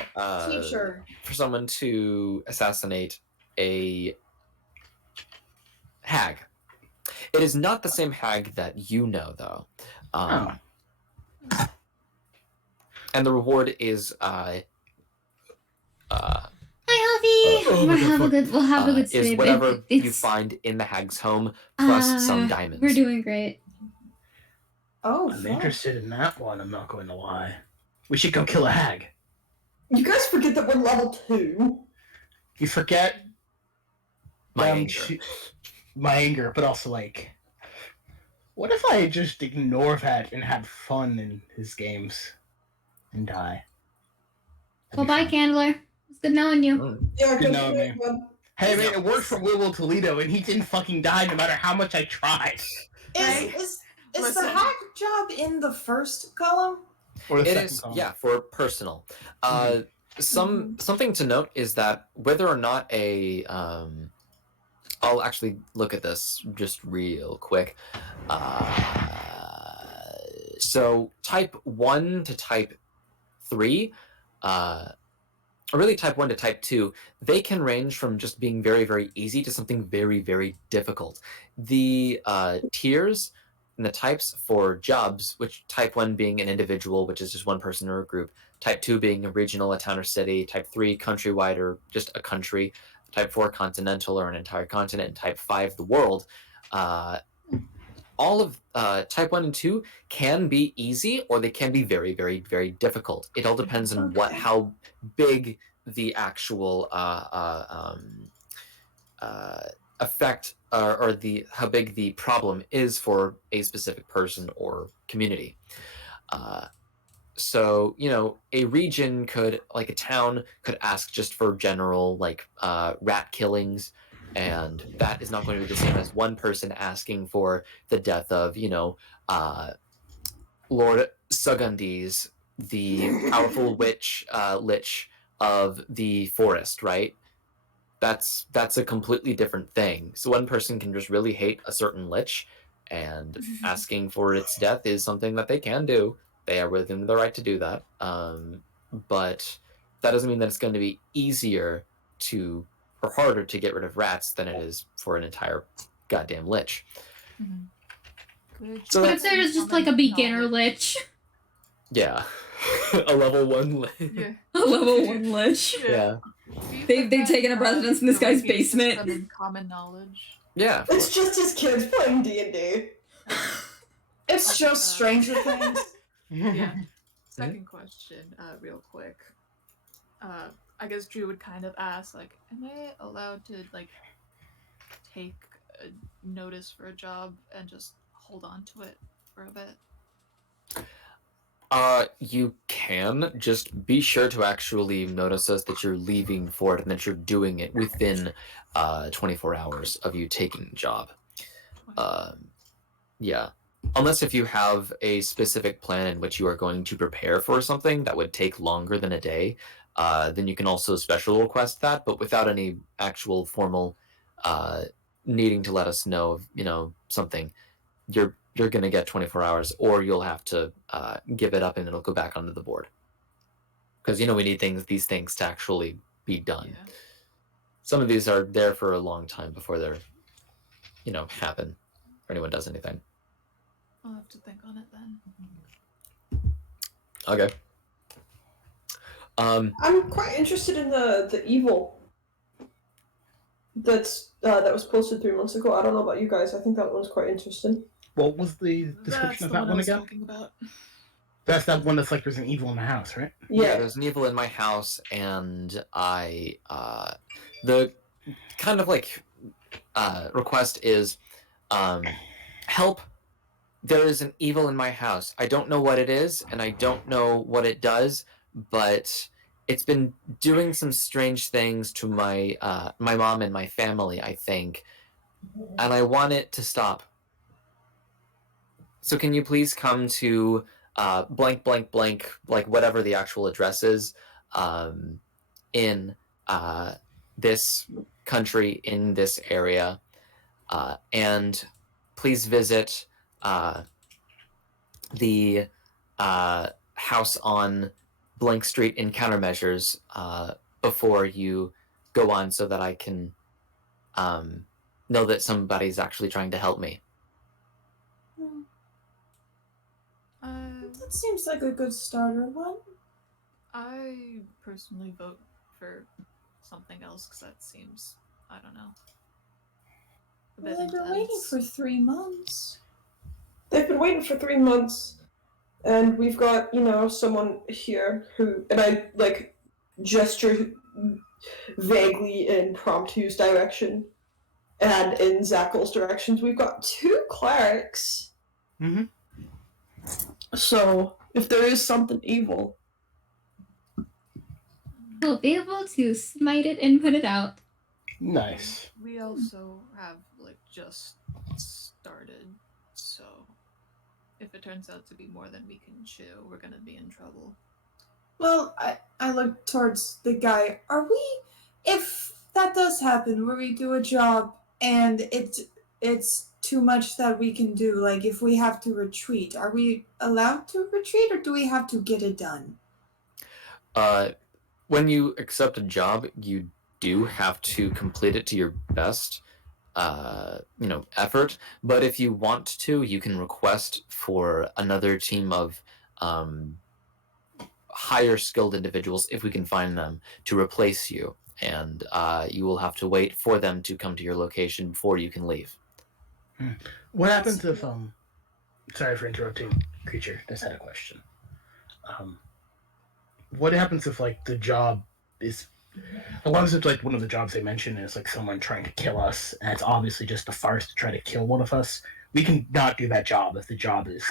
Teacher. For someone to assassinate a hag. It is not the same hag that you know, though. And the reward is Hi, Huffy. We'll have a good is sleep. whatever you It's- find in the hag's home plus some diamonds. We're doing great. Oh, I'm fuck. interested in that one, I'm not going to lie. We should go kill a hag. You guys forget that we're level 2. You forget My them anger. my anger, but also like, what if I just ignore that and had fun in his games and die? Well, That'd be bye, fun. Candler. It's good knowing you. Mm. Yeah, Good knowing me. bud. Hey man, it worked for Will Toledo, and he didn't fucking die no matter how much I tried. Is the Listen. hack job in the first column? Or the It second is, column. yeah, for personal. Something to note is that whether or not a I'll actually look at this just real quick. So type 1 to type 3, or really type 1 to type 2, they can range from just being very, very easy to something very, very difficult. The tiers and the types for jobs, which type 1 being an individual, which is just one person or a group, type 2 being a regional, a town or city, type 3 countrywide or just a country, type 4 continental or an entire continent, and type 5 the world. All of type 1 and 2 can be easy or they can be very, very, very difficult. It all depends on how big the actual effect or how big the problem is for a specific person or community. So, a region could, like a town, could ask just for general, like, rat killings, and that is not going to be the same as one person asking for the death of, Lord Sugundis, the powerful lich of the forest, right? That's a completely different thing. So one person can just really hate a certain lich, and asking for its death is something that they can do. They are within the right to do that. But that doesn't mean that it's going to be easier or harder to get rid of rats than it is for an entire goddamn lich. So What if there's just like a beginner lich? Yeah. A level 1 lich. Yeah. A level 1 lich. Yeah. They've taken up residence in this guy's basement. System and common knowledge. Yeah. It's just his kids playing D&D. It's just Stranger Things. Yeah. Second question, real quick. I guess Drew would kind of ask, like, am I allowed to, like, take a notice for a job and just hold on to it for a bit? You can just be sure to actually notice us that you're leaving for it and that you're doing it within 24 hours of you taking the job. Yeah. Unless if you have a specific plan in which you are going to prepare for something that would take longer than a day, then you can also special request that, but without any actual formal needing to let us know of, something, you're going to get 24 hours, or you'll have to give it up and it'll go back onto the board. Because, we need these things to actually be done. Yeah. Some of these are there for a long time before they're, happen, or anyone does anything. I'll have to think on it then. Okay. I'm quite interested in the evil that was posted 3 months ago. I don't know about you guys. I think that one's quite interesting. What was the That's description the of that one I was again? talking about. That's that one that's like there's an evil in the house, right? Yeah, there's an evil in my house, and the kind of like request is help. There is an evil in my house. I don't know what it is, and I don't know what it does, but it's been doing some strange things to my my mom and my family, I think, and I want it to stop. So can you please come to blank, blank, blank, like whatever the actual address is, in this country, in this area, and please visit the house on blank street in countermeasures before you go on, so that I can know that somebody's actually trying to help me. That seems like a good starter one. I personally vote for something else because that seems, I don't know. Well, they've been waiting for 3 months. They've been waiting for 3 months, and we've got, someone here who, and I, gesture vaguely in Promptu's direction and in Zachel's directions. We've got 2 clerics. Mm-hmm. So, if there is something evil, We'll be able to smite it and put it out. Nice. We also have just started, so if it turns out to be more than we can chew, we're gonna be in trouble. Well, I look towards the guy. Are we, if that does happen, where we do a job and it's too much that we can do, like if we have to retreat, are we allowed to retreat, or do we have to get it done? When you accept a job, you do have to complete it to your best effort, but if you want to, you can request for another team of higher skilled individuals, if we can find them, to replace you, and you will have to wait for them to come to your location before you can leave. What happens if sorry for interrupting, creature, just had a question. What happens if the job is, as long as it's one of the jobs they mention is someone trying to kill us, and it's obviously just a farce to try to kill one of us? We can not do that job if the job is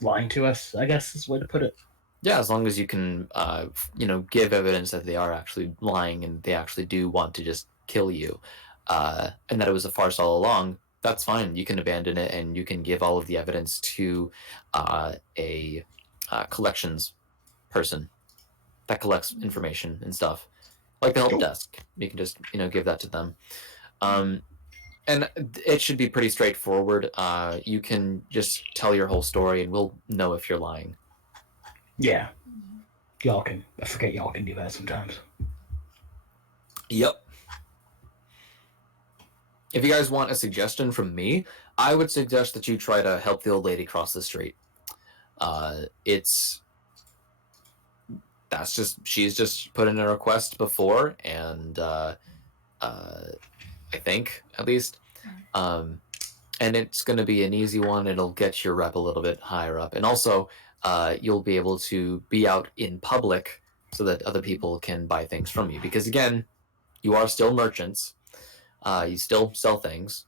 lying to us, I guess is the way to put it. Yeah, as long as you can give evidence that they are actually lying and they actually do want to just kill you, and that it was a farce all along, that's fine. You can abandon it, and you can give all of the evidence to a collections person that collects information and stuff, like the help desk. You can just give that to them, and it should be pretty straightforward. You can just tell your whole story, and we'll know if you're lying. Yeah, I forget y'all can do that sometimes. Yep. If you guys want a suggestion from me, I would suggest that you try to help the old lady cross the street. She's just put in a request before, and I think, at least, and it's going to be an easy one. It'll get your rep a little bit higher up, and also you'll be able to be out in public so that other people can buy things from you, because again, you are still merchants. You still sell things,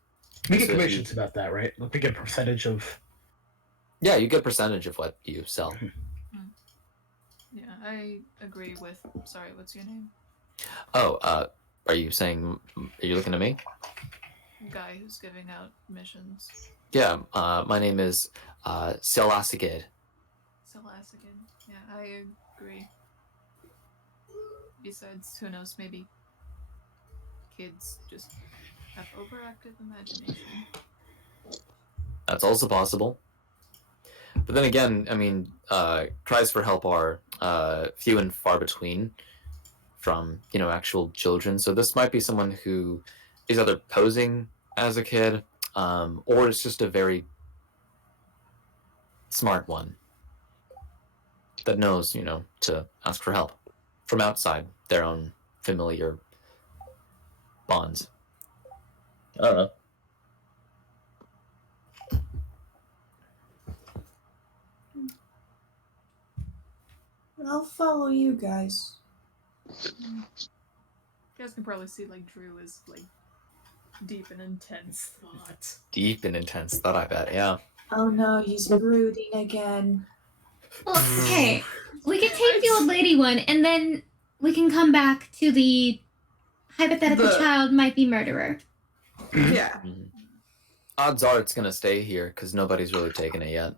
We get So if you- commissions about that, right? We get a percentage of. Yeah, you get a percentage of what you sell. Yeah, I agree with. Sorry, what's your name? Oh, are you saying? Are you looking at me? Guy who's giving out missions. Yeah. My name is Selastigid. Celestigan. Yeah, I agree. Besides, who knows? Maybe kids just have overactive imagination. That's also possible. But then again, I mean, cries for help are few and far between from, actual children. So this might be someone who is either posing as a kid, or it's just a very smart one that knows, to ask for help from outside their own familiar bonds. I don't know. I'll follow you guys. You guys can probably see like Drew is like deep and intense thought. Deep and intense thought, I bet, yeah. Oh no, he's brooding again. Well, hey, we can take the old lady one, and then we can come back to the hypothetical child might be murderer. Yeah. Odds are it's gonna stay here, because nobody's really taken it yet.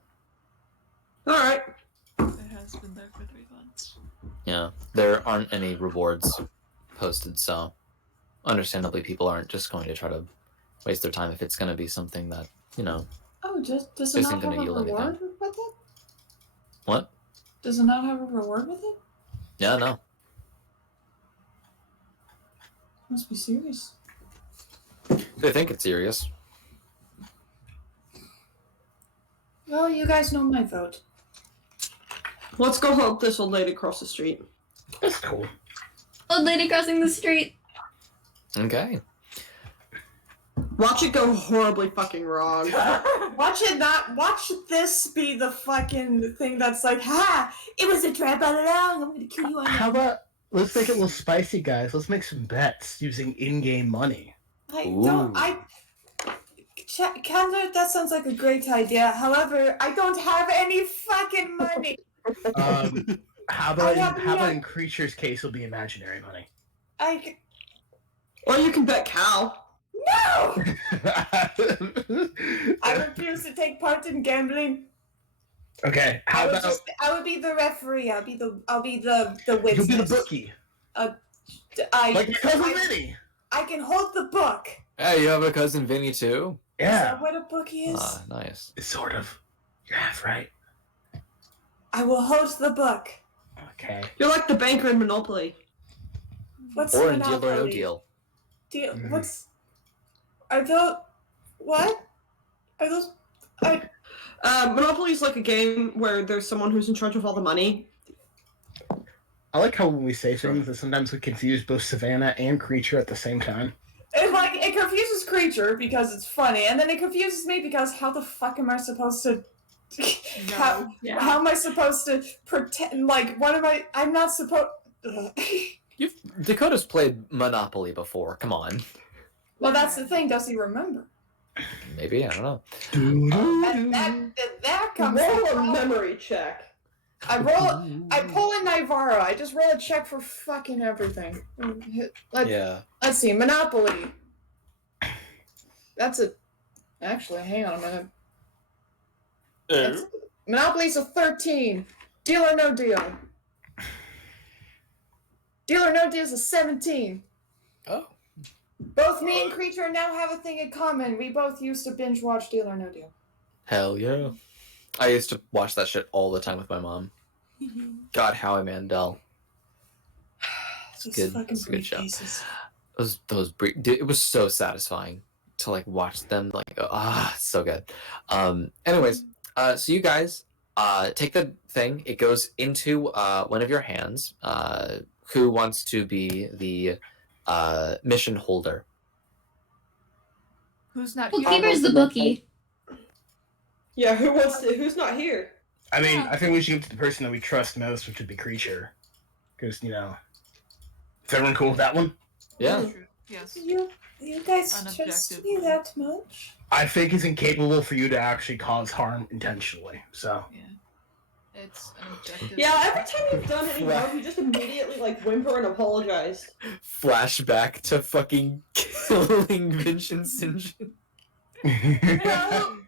Alright. It has been there for 3 months. Yeah, there aren't any rewards posted, so understandably people aren't just going to try to waste their time if it's going to be something that, Oh, does it Isn't not have gonna a yield reward anything. with it? What? Does it not have a reward with it? Yeah, no. Must be serious. They think it's serious. Well, you guys know my vote. Let's go help this old lady cross the street. That's cool. Old lady crossing the street. Okay. Watch it go horribly fucking wrong. Watch this be the fucking thing that's like, ha! It was a trap all along. I'm gonna kill you on How about let's make it a little spicy, guys? Let's make some bets using in-game money. Candler, that sounds like a great idea. However, I don't have any fucking money. How about in Creature's case, it'll be imaginary money. Or you can bet Cal. No! I refuse to take part in gambling. Okay, I would be the referee. I'll be the witness. You'll be the bookie. Like your cousin Vinny. I can hold the book. Hey, you have a cousin Vinny too? Is Yeah. that what a bookie is? Ah, nice. It's sort of. You're half right. I will hold the book. Okay. You're like the banker in Monopoly. What's Or in Monopoly? Deal or No Deal. What's... Are those... What? Are those... Monopoly is like a game where there's someone who's in charge of all the money. I like how when we say things that sometimes we confuse both Savannah and Creature at the same time. It confuses Creature because it's funny, and then it confuses me because how the fuck am I supposed to... How am I supposed to pretend... Like, what am I... I'm not supposed... Dakota's played Monopoly before, come on. Well, that's the thing, does he remember? Maybe, I don't know. That comes Roll from a memory check. I pull in Nivara. I just roll a check for fucking everything. Let's see, Monopoly. That's a... Actually, hang on a minute. Monopoly's a 13. Deal or No Deal. Deal or No Deal's a 17. Oh. Both me and Creature now have a thing in common. We both used to binge watch Deal or No Deal. Hell yeah. I used to watch that shit all the time with my mom. God, Howie Mandel. Those good. fucking It's a good show. briefcases. Dude, it was so satisfying to like watch them so good. Anyways, so you guys take the thing. It goes into one of your hands. Who wants to be the mission holder? Who's not Well, here? Keeper's the bookie. Yeah, who's not here? I mean, I think we should give it to the person that we trust most, which would be Creature. Because, is everyone cool with that one? Yeah. Yes. You guys trust me Unobjectively. that much? I think it's incapable for you to actually cause harm intentionally. So Yeah. It's an objective. Yeah, every time you've done it above, you just immediately like whimper and apologize. Flashback to fucking killing Vincent St. John. Well,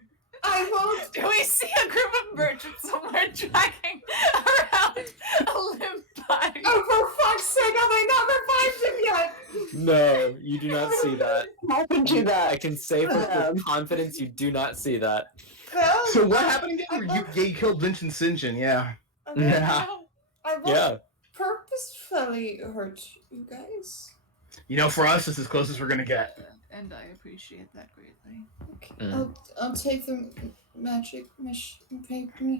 I won't. Do we see a group of merchants somewhere dragging around a limp body? Oh, for fuck's sake, have I not revived him yet? No, you do not see that. Happened to that. I can say with confidence you do not see that. Well, So what happened I again? You killed Vincent St. John, yeah. I won't, Yeah. I won't Yeah. purposefully hurt you guys. You know, for us, it's as close as we're gonna get. And I appreciate that greatly. Okay, Mm. I'll take the magic mission paper.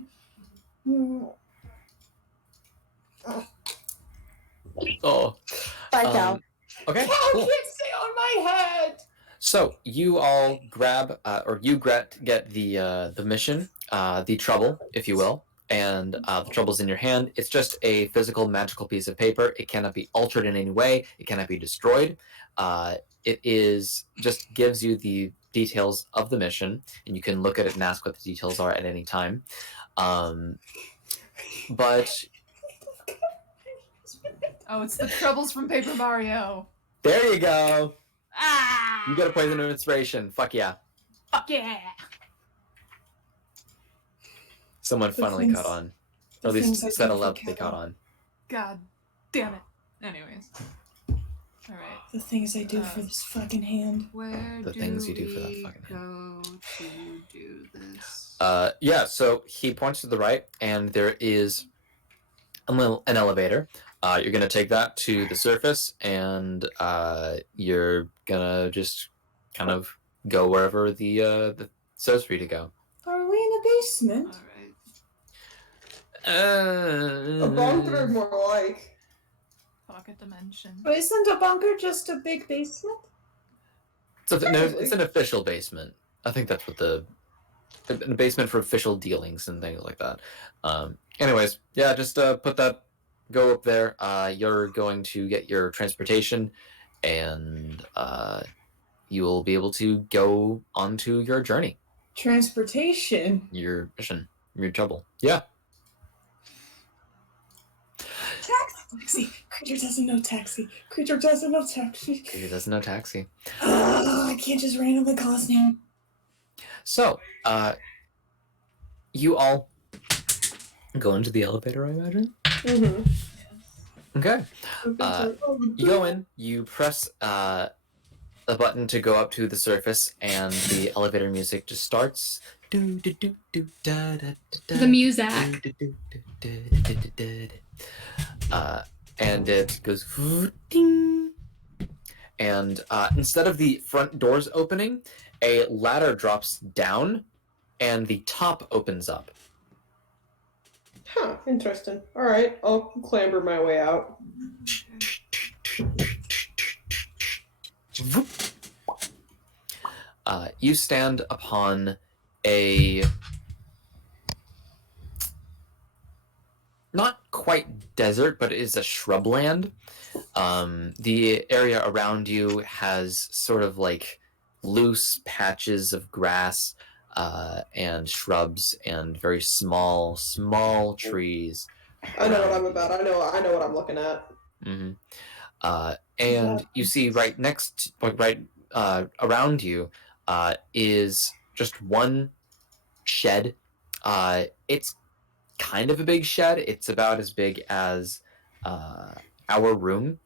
Oh. Bye, Cal. Okay. Cal Cool. can't stay on my head. So you all grab, or you get the mission, the trouble, if you will, and the trouble's in your hand. It's just a physical, magical piece of paper. It cannot be altered in any way. It cannot be destroyed. It is just gives you the details of the mission, and you can look at it and ask what the details are at any time. But Oh, it's the troubles from Paper Mario. there you go. Ah! You got a poison of inspiration. Fuck yeah. Fuck yeah! Someone The finally things- caught on. the Or at least things I said do aloud for that they caught Cal. on. God damn it. Anyways. Alright. The things I do for this fucking hand. Where The do things you do for that we fucking go to do this? Yeah, so he points to the right, and there is an elevator. You're gonna take that to the surface, and you're gonna just kind of go wherever the says for you to go. Are we in a basement? Alright. A bunker, more like. Pocket dimension. But isn't a bunker just a big basement? It's an official basement. I think that's what a basement for official dealings and things like that. Anyways, yeah, just go up there. You're going to get your transportation, and you will be able to go onto your journey, Transportation. your mission, your trouble. Yeah. Taxi. Creature doesn't know taxi. Creature doesn't know taxi. He doesn't know taxi. Oh, I can't just randomly call his name. So, you all go into the elevator, I imagine. Mm-hmm. Okay. You go in, you press a button to go up to the surface, and the elevator music just starts. The music. And it goes ding. And instead of the front doors opening, a ladder drops down, and the top opens up. Huh, interesting. Alright, I'll clamber my way out. You stand upon a not quite desert, but it is a shrubland. The area around you has sort of like loose patches of grass and shrubs and very small trees. I know what I'm about. I know what I'm looking at. Mm-hmm. And you see right around you is just one shed. It's kind of a big shed. It's about as big as our room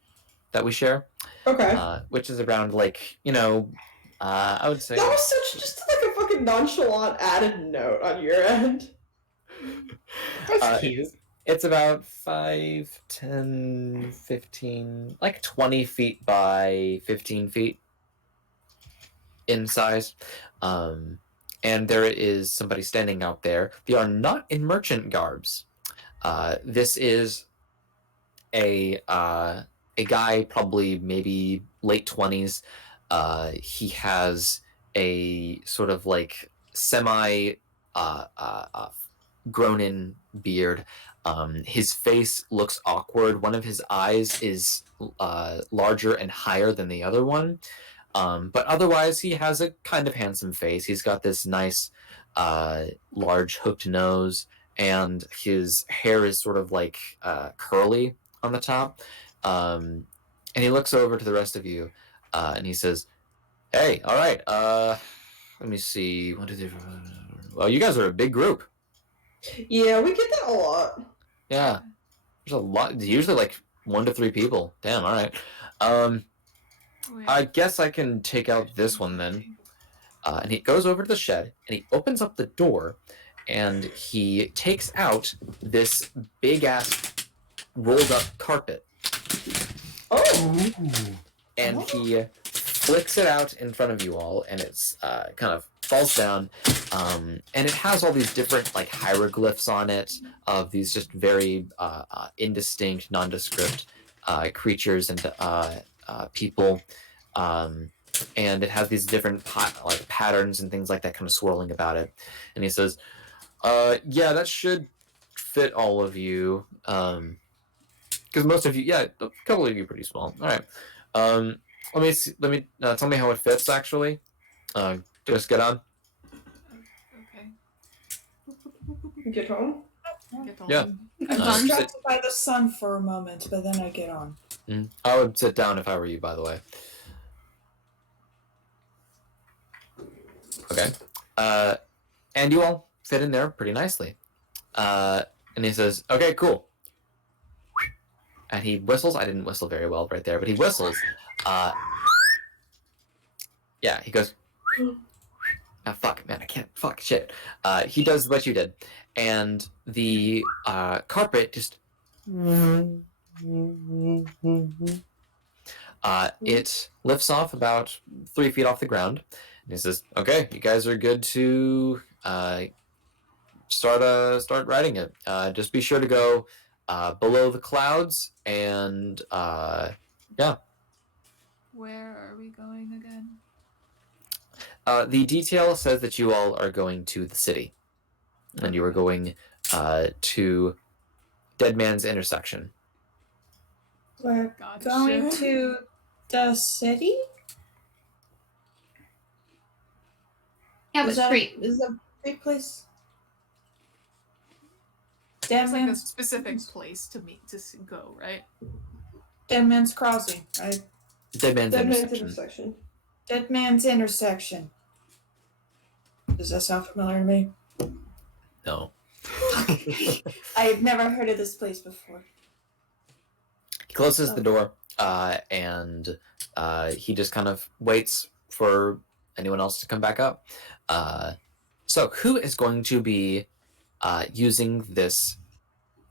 that we share. Okay. Which is around I would say That was just like a fucking nonchalant added note on your end. That's cute. it's about 5, 10, 15, like 20 feet by 15 feet in size. And there is somebody standing out there. They are not in merchant garbs. This is a guy, probably maybe late 20s. He has a sort of like semi grown in beard, His face looks awkward. One of his eyes is larger and higher than the other one. But otherwise, he has a kind of handsome face. He's got this nice, large hooked nose, and his hair is sort of like curly on the top. And he looks over to the rest of you, and he says, "Hey, all right. Let me see. One, 2, 3, 4, 5, 6, 7. Well, you guys are a big group. Yeah, we get that a lot. Yeah, there's a lot. Usually, like 1 to 3 people. Damn. All right. I guess I can take out this one then." And he goes over to the shed and he opens up the door, and he takes out this big ass rolled up carpet, Oh, and he flicks it out in front of you all, and it's kind of falls down, and it has all these different like hieroglyphs on it of these just very indistinct, nondescript creatures and people, and it has these different like patterns and things like that kind of swirling about it. And he says, "Yeah, that should fit all of you, because most of you, yeah, a couple of you are pretty small. All right, let me see, tell me how it fits actually. Just get on." Okay. get home. Get Yeah. on. I'm sit- distracted by the sun for a moment, but then I get on. I would sit down if I were you, by the way. Okay. And you all fit in there pretty nicely. And he says, "Okay, cool." And he whistles. I didn't whistle very well right there, but he whistles. Yeah, he goes, "Ah, fuck, man, I can't. Fuck, shit." He does what you did. And the carpet just... it lifts off about 3 feet off the ground. And he says, "Okay, you guys are good to start riding it. Just be sure to go below the clouds, and yeah." Where are we going again? The detail says that you all are going to the city, and you are going to Dead Man's Intersection. We're Gotcha. going to the city? Yeah, Is but street. Is that a big place? It's Dead like a Man's, specific place to go, right? Dead Man's Crossing, right? Dead Man's Dead man's Intersection. intersection. Dead Man's Intersection. Does that sound familiar to me? No. I've never heard of this place before. He closes the door, and he just kind of waits for anyone else to come back up. So who is going to be using this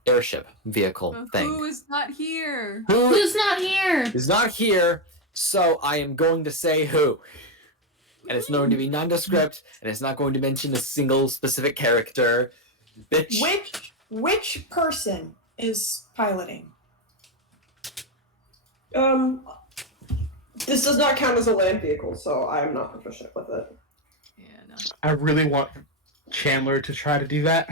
airship vehicle But thing? who is not here? Who Who's not here? is not here? So I am going to say who. And it's going to be nondescript, and it's not going to mention a single specific character. Bitch. Which person is piloting? This does not count as a land vehicle, so I'm not proficient with it. Yeah, no. I really want Chandler to try to do that.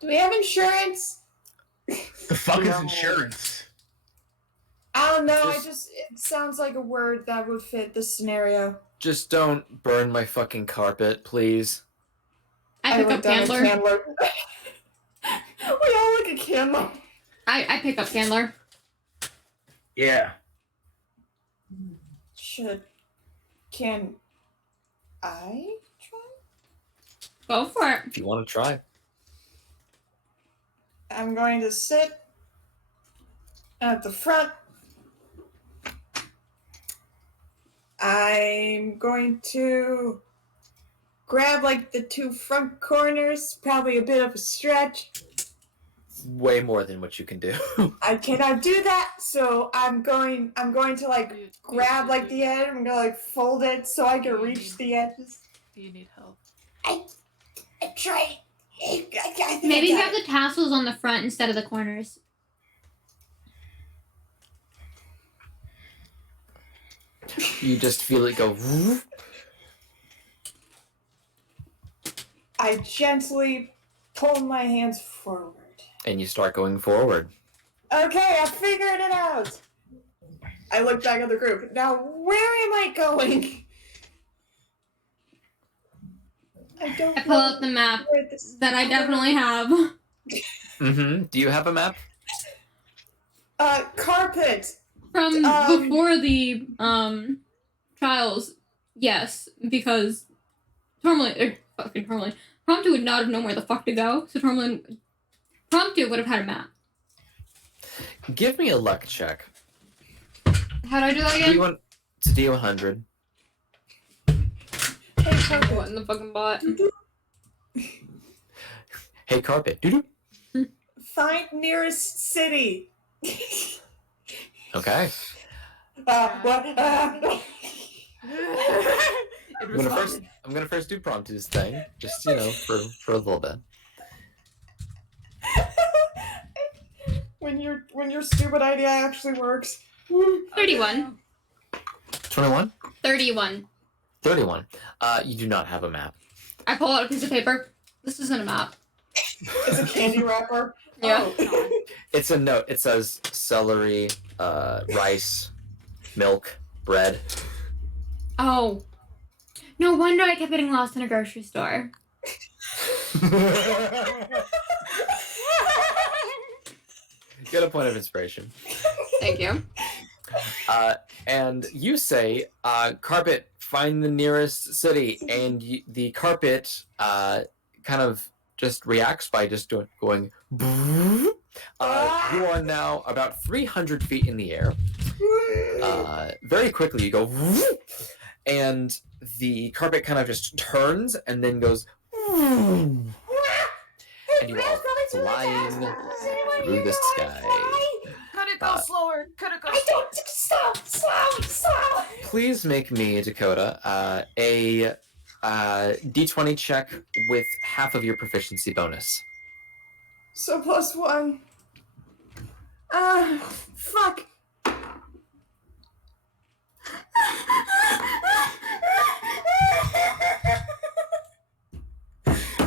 Do we have insurance? The fuck is insurance? I don't know. Just- It sounds like a word that would fit this scenario. Just don't burn my fucking carpet, please. I pick up look down at Candler. Candler. We all look at Candler. I pick up Candler. Yeah. Can I try? Go for it. If you want to try. I'm going to sit at the front. I'm going to grab like the 2 front corners, probably a bit of a stretch. Way more than what you can do. I cannot do that, so I'm going to like Do you- grab do- like do- the edge. I'm gonna like fold it so I can Do you reach need- the edges. Do you need help? I try. I think Maybe I got have the tassels on the front instead of the corners. You just feel it go. I gently pull my hands forward. And you start going forward. Okay, I figured it out. I look back at the group. Now, where am I going? I don't I pull out the map where this that I definitely have. Mm-hmm. Do you have a map? Carpet. From before the trials, yes, because Promptu would not have known where the fuck to go, so Promptu would have had a map. Give me a luck check. How do I do that again? It's a D100. Hey, Carpet. What in the fucking bot? Hey, carpet. Doo-doo. Find nearest city. Okay. What? I'm gonna first do Promptu's thing, just for a little bit. when your stupid idea actually works. 31. 21? 31. 31. You do not have a map. I pull out a piece of paper. This isn't a map. It's a candy wrapper. Yeah. Oh. It's a note. It says celery, rice, milk, bread. Oh. No wonder I kept getting lost in a grocery store. Get a point of inspiration. Thank you. And you say, carpet, find the nearest city, and the carpet kind of just reacts by just going. You are now about 300 feet in the air. Very quickly, you go, and the carpet kind of just turns and then goes, and you are flying through the sky. Could it go slower? Could it go I don't stop. Please make me, Dakota, a D20 check with half of your proficiency bonus. So +1. Fuck.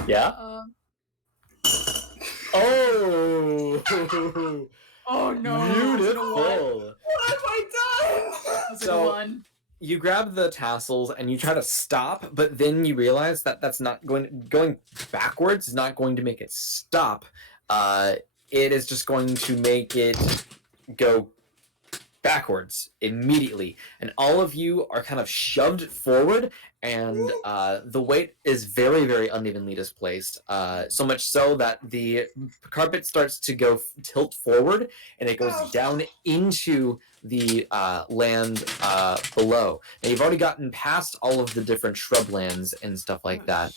Yeah? Oh! Oh no. Beautiful! What have I done? That's So- a one. You grab the tassels and you try to stop, but then you realize that that's not going backwards is not going to make it stop. It is just going to make it go backwards immediately, and all of you are kind of shoved forward, and the weight is very, very unevenly displaced. So much so that the carpet starts to go tilt forward, and it goes down into the land below. Now you've already gotten past all of the different shrublands and stuff like that.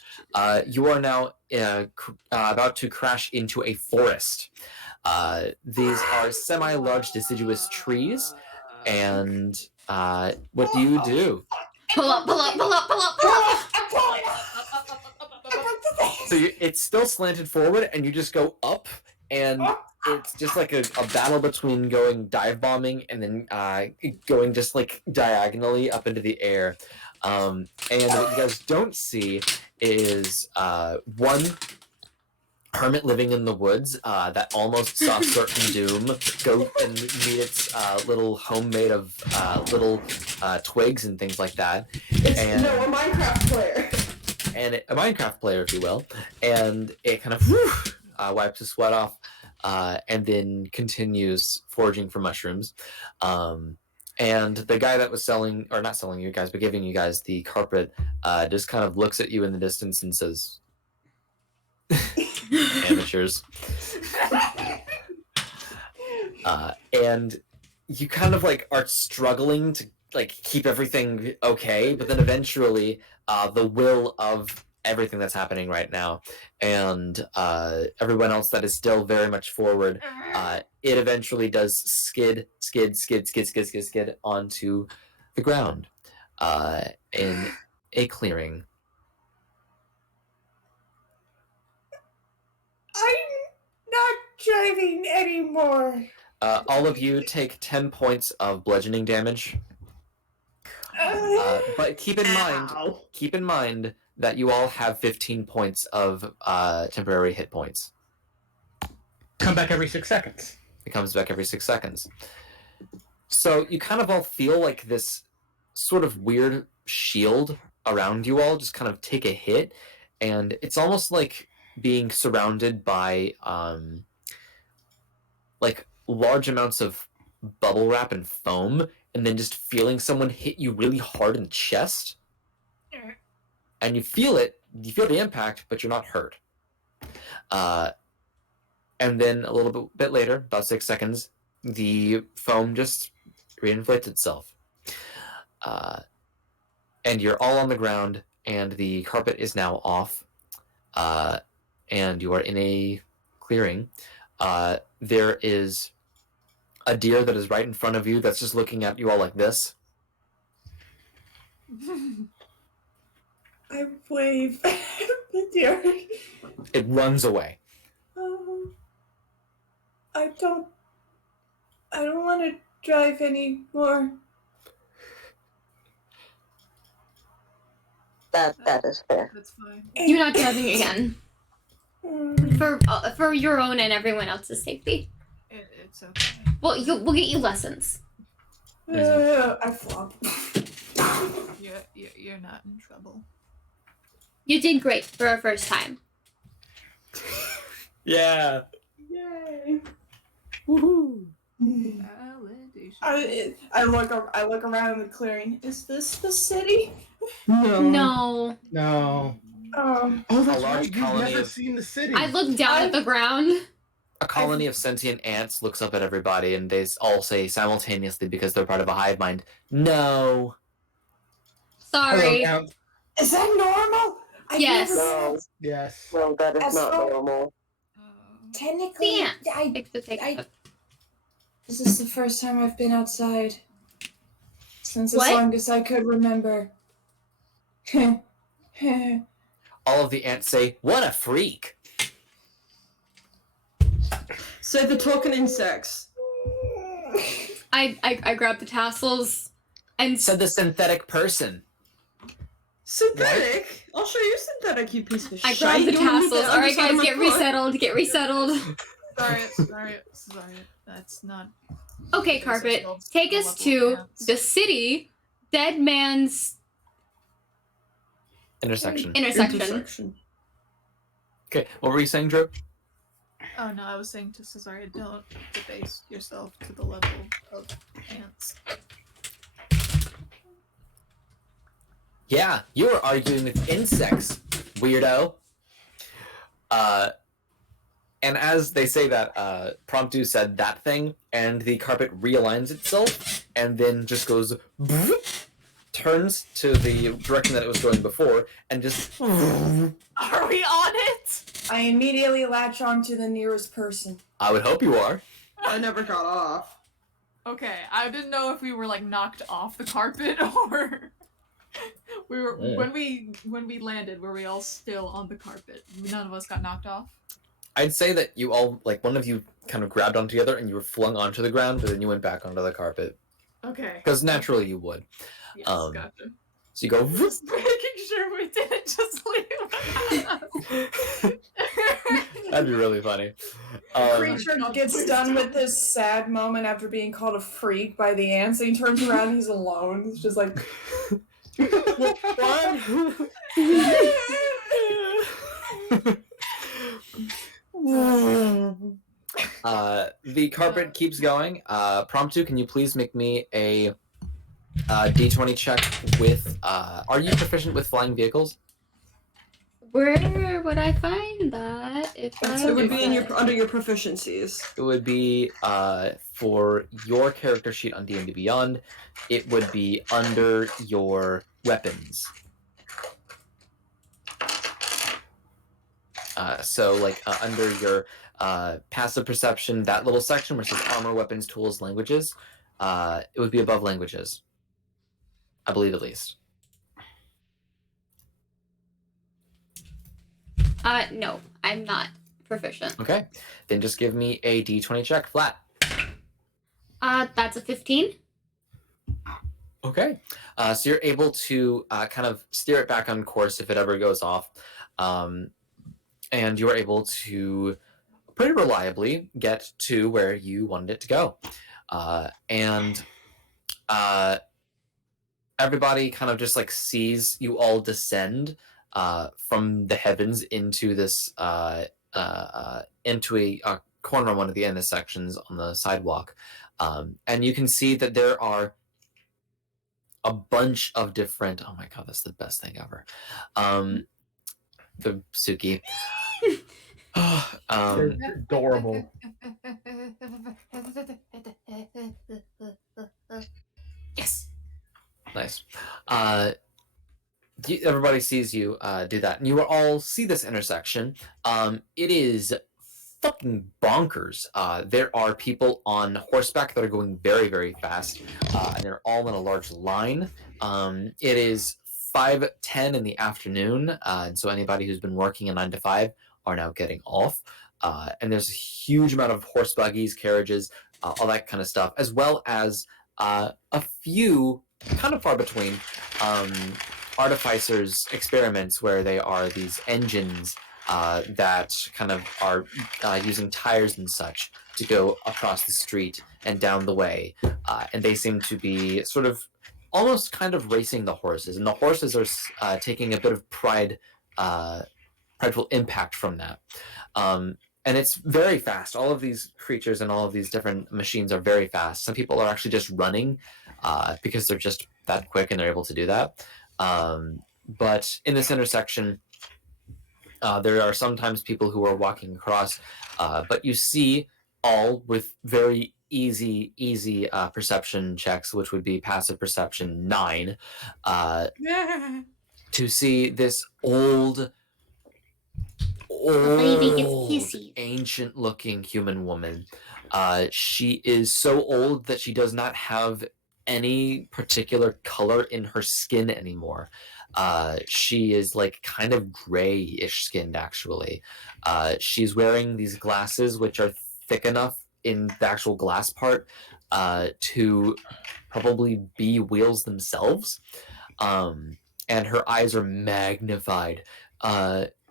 You are now about to crash into a forest. These are semi-large deciduous trees, and what do you do? Pull up. I'm pulling So it's still slanted forward, and you just go up, and it's just like a battle between going dive bombing and then going just like diagonally up into the air. And what you guys don't see is one hermit living in the woods that almost saw certain doom go and meet its little home made of little twigs and things like that. It's a Minecraft player. And a Minecraft player, if you will. And it kind of wipes the sweat off and then continues foraging for mushrooms. And the guy that was selling, or not selling you guys, but giving you guys the carpet, just kind of looks at you in the distance and says, amateurs. And you kind of like are struggling to like keep everything okay, but then eventually the will of everything that's happening right now and everyone else that is still very much forward, it eventually does skid onto the ground in a clearing. I'm not driving anymore. All of you take 10 points of bludgeoning damage. But keep in mind that you all have 15 points of temporary hit points. Come back every 6 seconds. It comes back every 6 seconds. So you kind of all feel like this sort of weird shield around you all just kind of take a hit, and it's almost like being surrounded by like large amounts of bubble wrap and foam, and then just feeling someone hit you really hard in the chest. And you feel the impact, but you're not hurt. And then a little bit later, about 6 seconds, the foam just reinflates itself. And you're all on the ground, and the carpet is now off. And you are in a clearing. There is a deer that is right in front of you that's just looking at you all like this. I wave at the deer. It runs away. I don't want to drive anymore. That is fair. That's fine. You're not driving again. For your own and everyone else's safety. It's okay. Well, we'll get you lessons. I flop. You're not in trouble. You did great for a first time. Yeah. Yay. Woohoo. Validation. I look around in the clearing. Is this the city? No. No. Oh, That's large right. You've colony never of- seen the city. I look down at the ground. A colony of sentient ants looks up at everybody, and they all say simultaneously, because they're part of a hive mind, "No." Sorry. Hello, Count. is that normal? I've Yes. never- No, Yes. no, that is That's not so- normal. Technically, Yeah. I this is the first time I've been outside since as What? long as I could remember. All of the ants say, "What a freak." So the talking insects. I grab the tassels and Said the synthetic person. Synthetic? I'll show you synthetic, you piece of I shit. grab the You want me to tassels. All right, understand guys, my get point? resettled. Get resettled. Sorry. That's not. Okay, Those Carpet. ourselves Take to the us level to of ants. the city. Dead man's Intersection. intersection. Okay, what were you saying, Drew? Oh no, I was saying to Cesaria, don't debase yourself to the level of ants. Yeah, you were arguing with insects, weirdo. And as they say that, Promptu said that thing, and the carpet realigns itself, and then just goes, turns to the direction that it was going before, and just. Are we on it? I immediately latch on to the nearest person. I would hope you are. I never got off. Okay, I didn't know if we were like knocked off the carpet or we were when we landed. Were we all still on the carpet? None of us got knocked off. I'd say that you all, like, one of you kind of grabbed onto the other, and you were flung onto the ground, but then you went back onto the carpet. Okay. Because naturally you would. Yes, gotcha. So you go. Just making sure we didn't just leave. That'd be really funny. Creature gets done with this sad moment after being called a freak by the ants, and he turns around and he's alone. He's just like, What? The carpet keeps going. Promptu, can you please make me a D20 check with? Are you proficient with flying vehicles? Where would I find that? If I It would be in was- your under your proficiencies. It would be for your character sheet on D&D Beyond. It would be under your weapons. So, like, under your passive perception, that little section where it says armor, weapons, tools, languages, it would be above languages. I believe, at least. No, I'm not proficient. Okay. Then just give me a D20 check, flat. That's a 15. Okay. So you're able to kind of steer it back on course if it ever goes off. And you are able to pretty reliably get to where you wanted it to go. And everybody kind of just like sees you all descend from the heavens into this into a corner of one of the intersections on the sidewalk, and you can see that there are a bunch of different. Oh my god, that's the best thing ever. The Suki. They're adorable. Yes. Nice. Everybody sees you do that, and you all see this intersection. It is fucking bonkers. There are people on horseback that are going very, very fast, and they're all in a large line. It is 5:10 in the afternoon, and so anybody who's been working a 9 to 5 are now getting off. And there's a huge amount of horse buggies, carriages, all that kind of stuff, as well as a few, kind of far between, artificers' experiments where they are these engines that kind of are using tires and such to go across the street and down the way. And they seem to be sort of almost kind of racing the horses. And the horses are taking a bit of prideful impact from that. And it's very fast. All of these creatures and all of these different machines are very fast. Some people are actually just running because they're just that quick and they're able to do that. But in this intersection, there are sometimes people who are walking across, but you see all with very easy perception checks, which would be passive perception 9, to see this old, baby gets kissy. ancient-looking human woman. She is so old that she does not have any particular color in her skin anymore. She is like kind of grayish skinned, actually. She's wearing these glasses, which are thick enough in the actual glass part to probably be wheels themselves. And her eyes are magnified,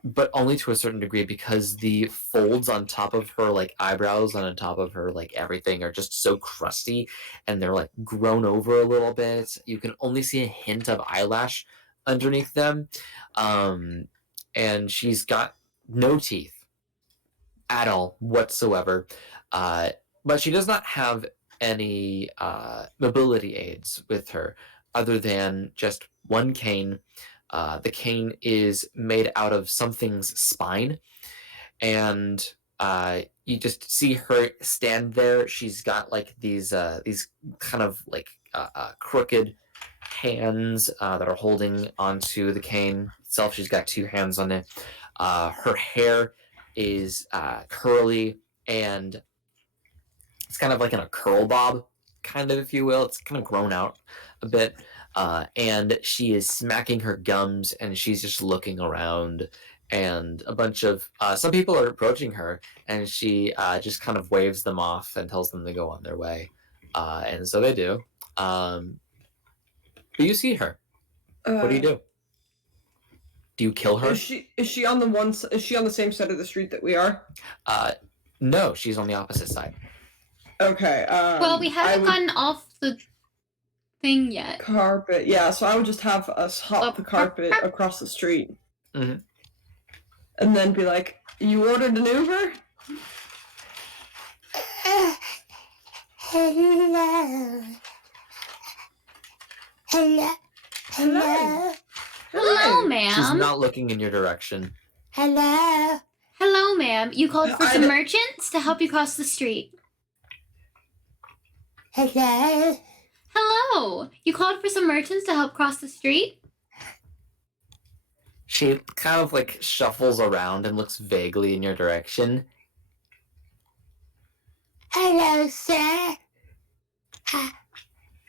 but only to a certain degree, because the folds on top of her like eyebrows and on top of her like everything are just so crusty, and they're like grown over a little bit. You can only see a hint of eyelash underneath them, and she's got no teeth at all whatsoever, but she does not have any mobility aids with her other than just one cane. The cane is made out of something's spine, and you just see her stand there. She's got like these kind of like crooked hands that are holding onto the cane itself. She's got 2 hands on it. Her hair is curly, and it's kind of like in a curl bob, kind of, if you will. It's kind of grown out a bit. And she is smacking her gums, and she's just looking around, and a bunch of some people are approaching her, and she just kind of waves them off and tells them to go on their way, and so they do. But you see her. What do you do? Do you kill her? Is she on the same side of the street that we are? No, she's on the opposite side. Okay. Well, we haven't gotten off the thing yet. Carpet, yeah. So I would just have us hop the carpet across the street, Mm-hmm. and then be like, "You ordered an Uber?" Hello. Hello. Hello. Hello, She's ma'am. not looking in your direction. Hello. Hello, ma'am. You called for some merchants to help you cross the street. Hello. Hello. You called for some merchants to help cross the street? She kind of like shuffles around and looks vaguely in your direction. Hello, sir.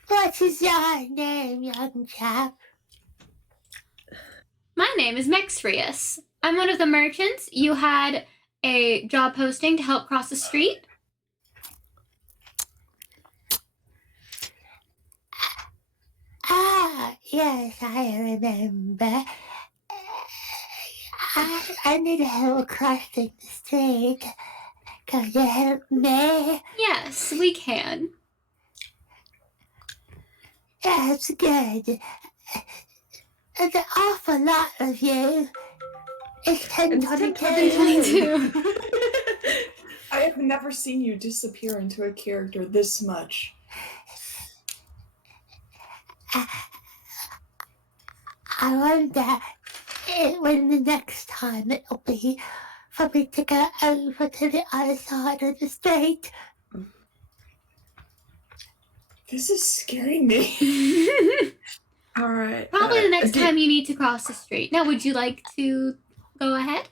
What is your name, young chap? My name is Mexrius. I'm one of the merchants. You had a job posting to help cross the street? Ah, yes, I remember. I need help crossing the street. Can you help me? Yes, we can. That's good. There's an awful lot of you. It's 10:22. 22. I have never seen you disappear into a character this much. I wonder when the next time it'll be for me to go over to the other side of the street. This is scaring me. All right. Probably the next time you need to cross the street. Now, would you like to go ahead?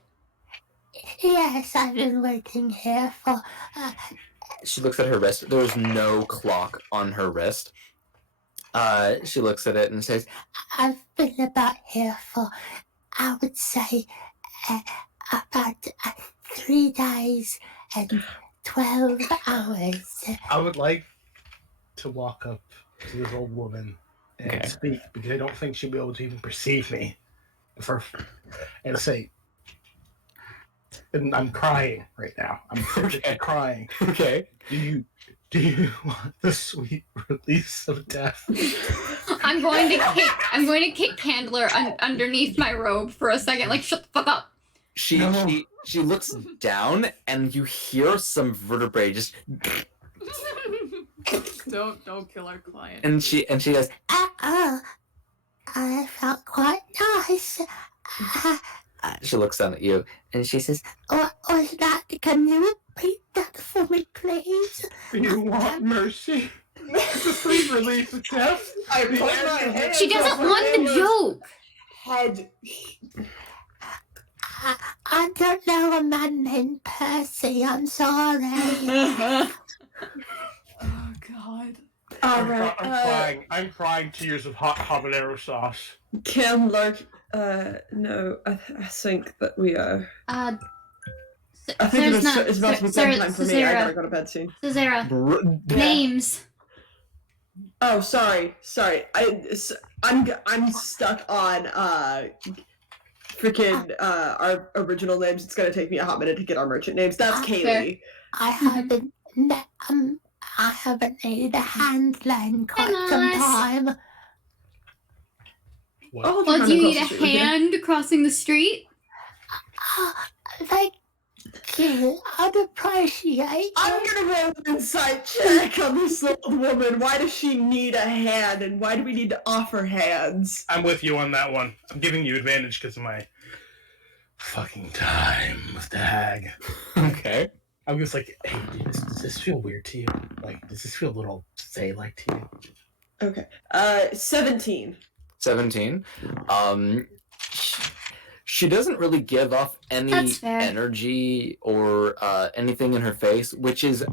Yes, I've been waiting here for. She looks at her wrist. There's no clock on her wrist. She looks at it and says, I've been about here for, I would say, about 3 days and 12 hours. I would like to walk up to this old woman and speak, because I don't think she'll be able to even perceive me. And say, and I'm crying right now. I'm physically crying. Okay. Do you want the sweet release of death? I'm going to kick Candler underneath my robe for a second. Like, shut the fuck up. She looks down, and you hear some vertebrae just. Don't kill our client. And she goes. I felt quite nice. She looks down at you, and she says, What was that? Can you repeat that for me, please? You want mercy? The sweet release of death? I put my hand She doesn't over want the Taylor's joke. head. I don't know a man named Percy. I'm sorry. Oh God. All right. I'm crying tears of hot habanero sauce. Cam Lark. No, I think that we are. Uh, I think it's about to be bedtime for me. I gotta go to bed soon. Cesara, names. Oh, sorry. I'm stuck on freaking our original names. It's gonna take me a hot minute to get our merchant names. That's Kaylee. I haven't needed a handler in quite some Moss. time. What? Oh, Well, do you need a hand crossing the street? Thank you. I'd appreciate I'm it. gonna roll an insight check on this old woman. Why does she need a hand, and why do we need to offer hands? I'm with you on that one. I'm giving you advantage because of my fucking time with the hag. Okay. I was like, hey, dude, does this feel weird to you? Like, does this feel a little Fae-like to you? Okay. 17. 17. She doesn't really give off any That's fair. energy or anything in her face, which is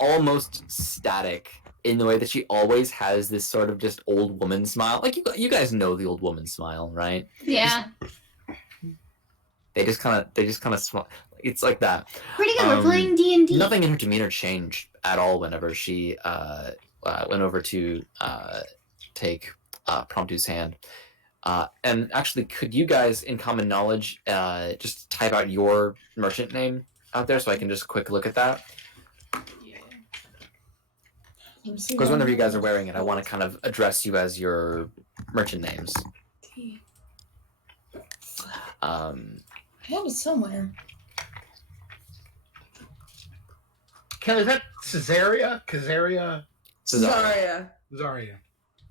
almost static in the way that she always has this sort of just old woman smile. Like you guys know the old woman smile, right? Yeah. They just kind of smile. It's like that. Pretty good. We're playing D&D. Nothing in her demeanor changed at all whenever she went over to take Promptu's hand. And actually, could you guys, in common knowledge, just type out your merchant name out there so I can just quick look at that? Yeah. Because whenever you guys are wearing it, I want to kind of address you as your merchant names. I have it somewhere. Kelly, is that Caesarea? Caesarea? Zaria. Zaria.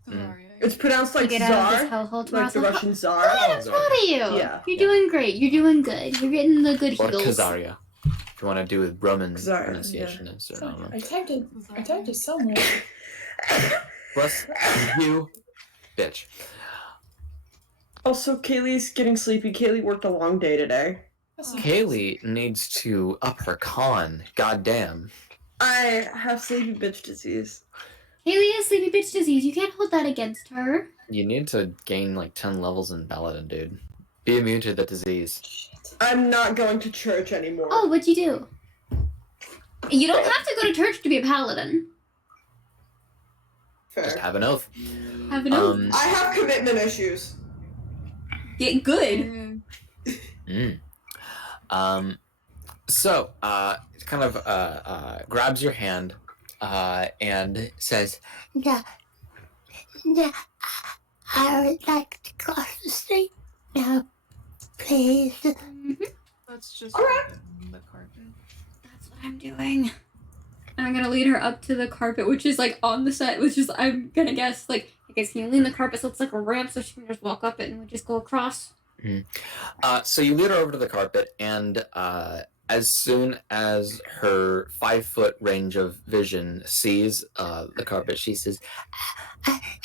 Sorry. It's pronounced like Get out of this Czar, hellhole, like the Russell. Russian Czar. I'm proud of you. Yeah. You're doing great. You're doing good. You're getting the good Or heels. Kazaria. If you want to do with Roman Kazaria, pronunciation. Is, I don't know. I typed it somewhere. Bless you, bitch. Also, Kaylee's getting sleepy. Kaylee worked a long day today. Kaylee needs to up her con. Goddamn. I have sleepy bitch disease. Haley has sleepy bitch disease. You can't hold that against her. You need to gain like 10 levels in Paladin, dude. Be immune to the disease. I'm not going to church anymore. Oh, what'd you do? You don't have to go to church to be a paladin. Fair. Just have an oath. Have an oath. I have commitment issues. Get good. So, it kind of grabs your hand and says, Yeah, yeah, I would like to cross the street now, please. Let's just Alright. put it on the carpet. That's what I'm doing. And I'm gonna lead her up to the carpet, which is like on the set, which is, I'm gonna guess, like, I guess you lean the carpet so it's like a ramp so she can just walk up it and we just go across. So you lead her over to the carpet, and as soon as her 5-foot range of vision sees the carpet, she says,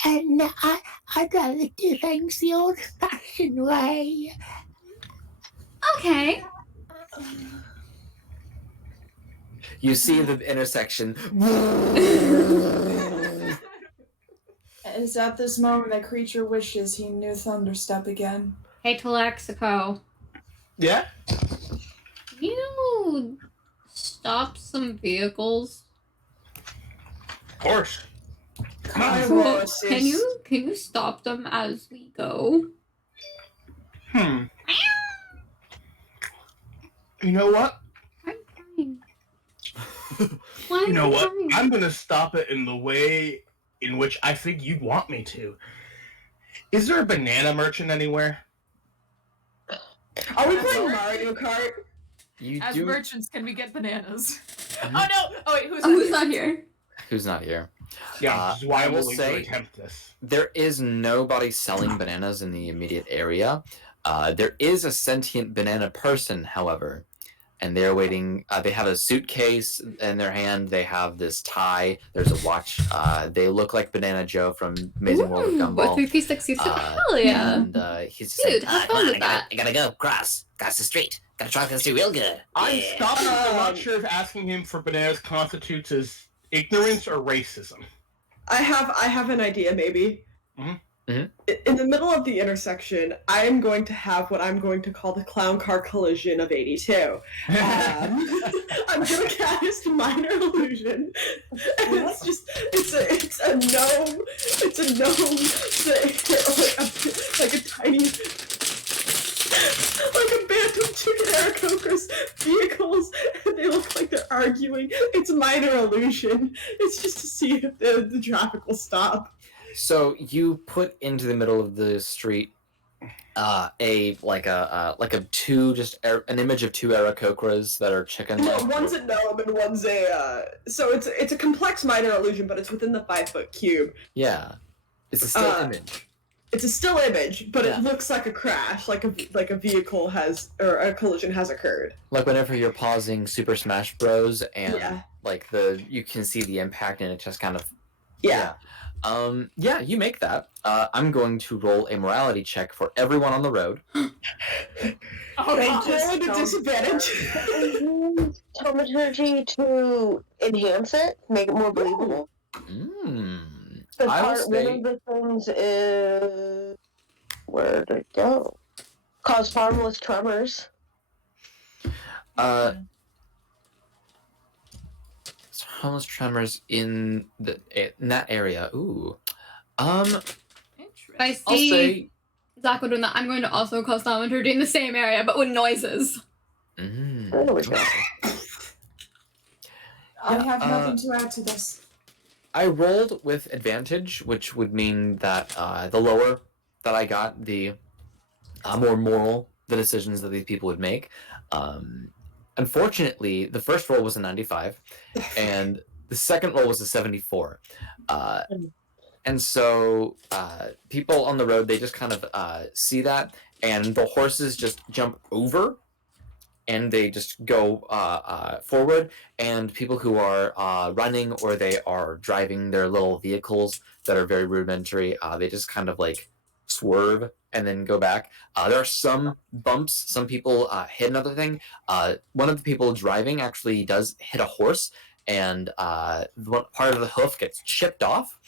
And I'd rather do things the old-fashioned way. Okay. you see the intersection. It's at this moment that creature wishes he knew Thunderstep again. Hey, Telexico. Yeah? Can you stop some vehicles? Of course. I Well, will assist. can you stop them as we go? You know what? I'm fine. Why You know am I what? fine? I'm gonna stop it in the way in which I think you'd want me to. Is there a banana merchant anywhere? Are we playing Mario Kart? You As do. merchants, can we get bananas? Mhm. Oh no! Oh wait, who's Oh, not who's here? not here? Who's not here? Yeah, this is why I I'm will willing say- to attempt this. There is nobody selling bananas in the immediate area. There is a sentient banana person, however, and they're waiting. They have a suitcase in their hand. They have this tie. There's a watch. They look like Banana Joe from Amazing World of Ooh, Gumball. a three-piece tuxedo. Uh, Hell yeah. And he's just Dude, saying, have come fun on, with that. I gotta go across the street. Gotta try this street real good. I'm Yeah. stopping. I'm not sure if asking him for bananas constitutes as ignorance or racism. I have an idea, maybe. Mhm. Mhm. In the middle of the intersection, I am going to have what I'm going to call the clown car collision of 82. I'm gonna cast minor illusion, and it's a gnome like a tiny like a band of chicken Aarakocra's vehicles, and they look like they're arguing. It's minor illusion. It's just to see if the traffic will stop. So you put into the middle of the street an image of two Aarakocras that are chicken. No, one's a gnome and one's a so it's a complex minor illusion, but it's within the 5-foot cube. Yeah, it's a still image. It's a still image, but Yeah. it looks like a crash, like a vehicle has or a collision has occurred. Like whenever you're pausing Super Smash Bros. And Yeah. you can see the impact and it just kind of Yeah. yeah, you make that. I'm going to roll a morality check for everyone on the road. Oh Thank no! you. Roll at a disadvantage. Thaumaturgy to enhance it, make it more believable. The I will one say of the things is where'd it go? Cause harmless tremors. harmless tremors in that area. Ooh. I I'll see say Zach doing that. I'm going to also cause thaumaturgy in the same area, but with noises. There we go. I Yeah, have nothing to add to this. I rolled with advantage, which would mean that the lower that I got, the more moral the decisions that these people would make. Unfortunately, the first roll was a 95, and the second roll was a 74. And so people on the road, they just kind of see that, and the horses just jump over, and they just go forward, and people who are running or they are driving their little vehicles that are very rudimentary, they just kind of like swerve and then go back. There are some bumps. Some people hit another thing. One of the people driving actually does hit a horse, and part of the hoof gets chipped off.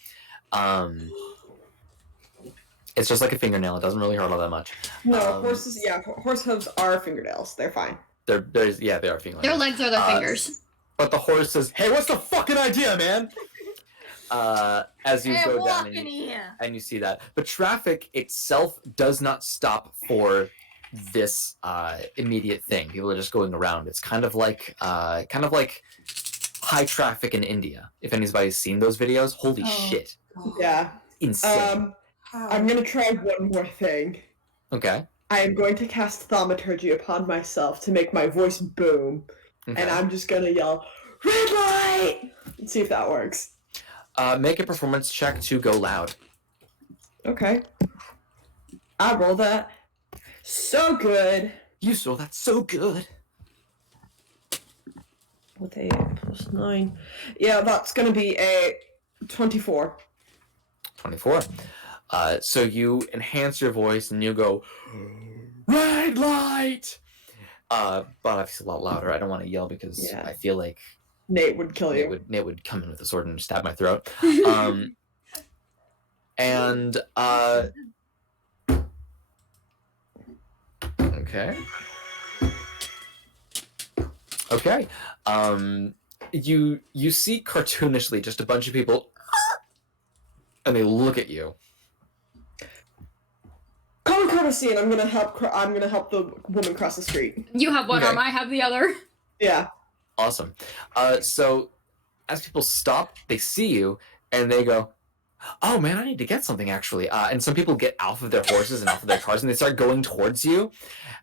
It's just like a fingernail. It doesn't really hurt all that much. No, horses. Yeah, horse hooves are fingernails. They're fine. They are fingernails. Their legs are their fingers. But the horse says, "Hey, what's the fucking idea, man?" as you Hey, go walk down in here. and you see that. But traffic itself does not stop for this immediate thing. People are just going around. It's kind of like high traffic in India. If anybody's seen those videos, holy shit, Yeah. insane. I'm gonna try one more thing. Okay. I am going to cast thaumaturgy upon myself to make my voice boom, Okay. and I'm just gonna yell, "Red light!" and see if that works. Make a performance check to go loud. Okay. I roll that. So good. You saw that so good. With a +9. Yeah, that's gonna be a 24. 24. So you enhance your voice and you go, red light! But obviously a lot louder. I don't want to yell because Yeah. I feel like Nate would kill you. Nate would come in with a sword and stab my throat. Okay. Okay. You see cartoonishly just a bunch of people, and they look at you. Common courtesy, and I'm gonna help the woman cross the street. You have one Okay. arm, I have the other. Yeah. Awesome. So as people stop, they see you, and they go, oh man, I need to get something actually. And some people get off of their horses and off of their cars, and they start going towards you.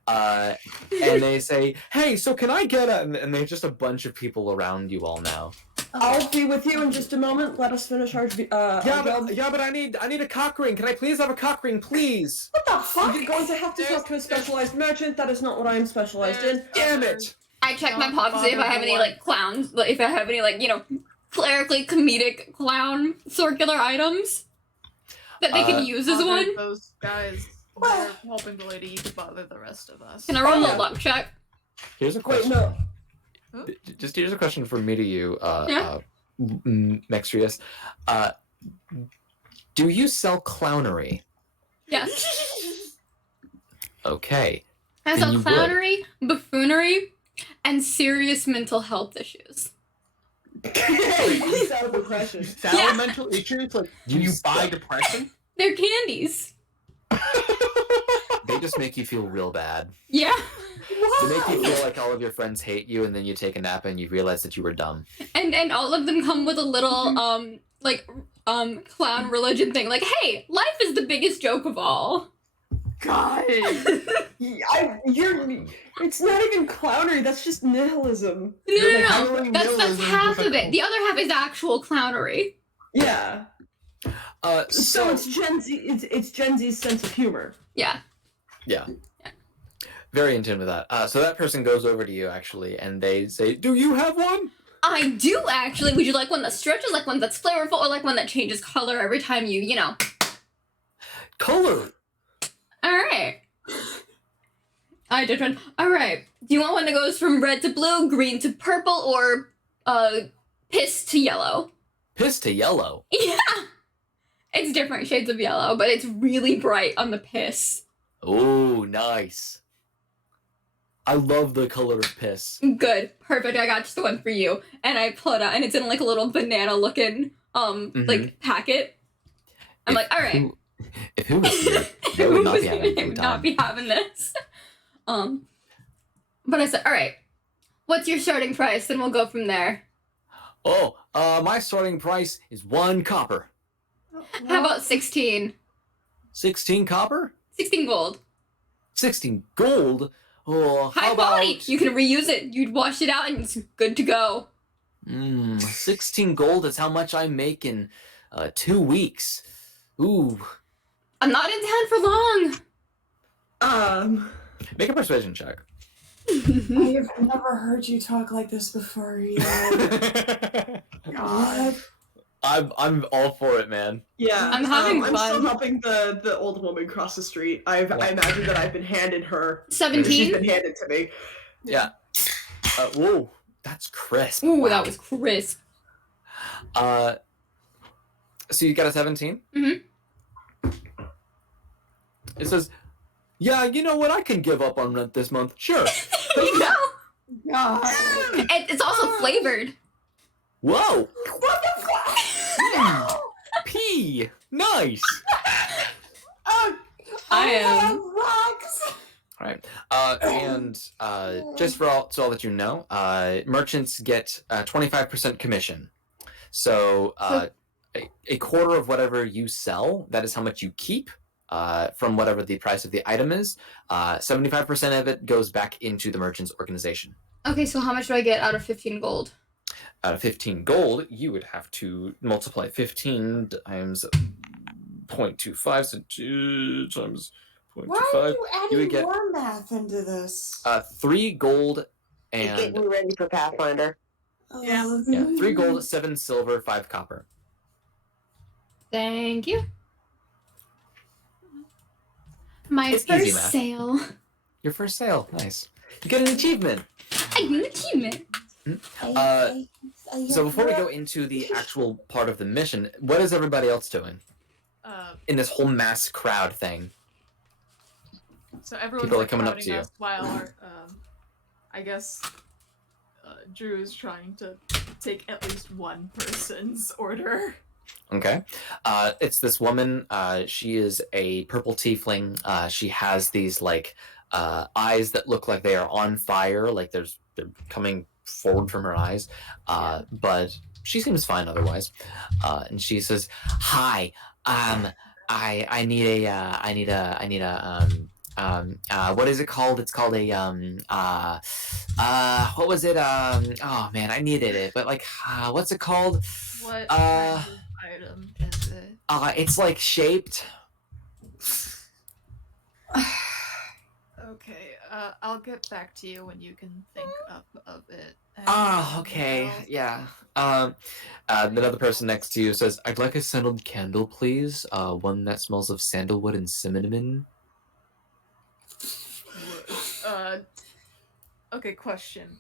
And they say, hey, so can I get a... And there's just a bunch of people around you all now. I'll be with you in just a moment. Let us finish our job. But I need a cock ring. Can I please have a cock ring, please? What the fuck? You're going to have to talk to a specialized merchant. That is not what I am specialized in. Damn it! I check my Don't pockets to see if I bother have any, the like, clowns, like, if I have any, like, clerically comedic clown circular items that they can use as Bother one. Those guys. They're helping the lady. You can bother the rest of us. Can I roll yeah. a luck check? Here's a Wait, question. no. Just here's a question from me to you, Yeah. Mextrius. Do you sell clownery? Yes. Okay. I Then sell you would. clownery, buffoonery, and serious mental health issues. He's out of depression. Sour mental issues? Like, do you buy depression? They're candies. They just make you feel real bad. Yeah. They make you feel like all of your friends hate you, and then you take a nap and you realize that you were dumb. And all of them come with a little, clown religion thing. Like, hey, life is the biggest joke of all. God. It's not even clownery. That's just nihilism. No. That's half of it. The other half is actual clownery. Yeah. So So it's Gen Z. It's Gen Z's sense of humor. Yeah. very in tune with that. So that person goes over to you actually, and they say, "Do you have one?" I do actually. Would you like one that stretches, like one that's flavorful, or like one that changes color every time you know? Color. All right. I did one. All right. Do you want one that goes from red to blue, green to purple, or piss to yellow? Piss to yellow. Yeah. It's different shades of yellow, but it's really bright on the piss. Oh, nice. I love the color of piss. Good. Perfect. I got just the one for you. And I pull it out, and it's in like a little banana looking like packet. I'm like, all right. If who was here, they would not be having a They good would not time. be having this. But I said, all right. What's your starting price? Then we'll go from there. Oh, my starting price is 1 copper. How about 16? 16 copper? 16 gold. 16 gold? Oh, High how quality. about... You can reuse it. You'd wash it out and it's good to go. 16 gold is how much I make in 2 weeks. Ooh. I'm not in town for long. Make a persuasion check. I have never heard you talk like this before. God. I'm all for it, man. Yeah, I'm having I'm fun. still helping the old woman cross the street. I imagine that I've been handed her. 17? She's been handed to me. Yeah. Whoa, that's crisp. Ooh, Wow. that was crisp. So you got a 17? Mhm. It says, yeah, you know what? I can give up on rent this month. Sure. You know? God. It's also flavored. Whoa. What the fuck? Hey, nice. I am. have rocks. All right. And just so I'll let you know, merchants get 25% commission. So a quarter of whatever you sell, that is how much you keep from whatever the price of the item is. 75% of it goes back into the merchant's organization. Okay, so how much do I get out of 15 gold? Out of 15 gold, you would have to multiply 15 times 0.25, so 2 times 0.25. Why are you adding would get more math into this? 3 gold It's and getting ready for Pathfinder. Yeah. 3 gold, 7 silver, 5 copper. Thank you. My It's easy first math. sale. Your first sale, nice. You get an achievement. I get an achievement. So before we go into the actual part of the mission, what is everybody else doing in this whole mass crowd thing? So everyone's People are like coming up crowding to you. us while our, I guess, Drew is trying to take at least one person's order. Okay. It's this woman. She is a purple tiefling. She has these like eyes that look like they are on fire, like they're coming forward from her eyes. But she seems fine otherwise. And she says, "Hi. I need a what is it called? It's called a what was it? Oh man, I needed it, but like what's it called? What kind of item is it? It's like shaped. Okay, I'll get back to you when you can think up of it. Okay, yeah. Another person next to you says, "I'd like a scented candle, please. One that smells of sandalwood and cinnamon." Okay, question.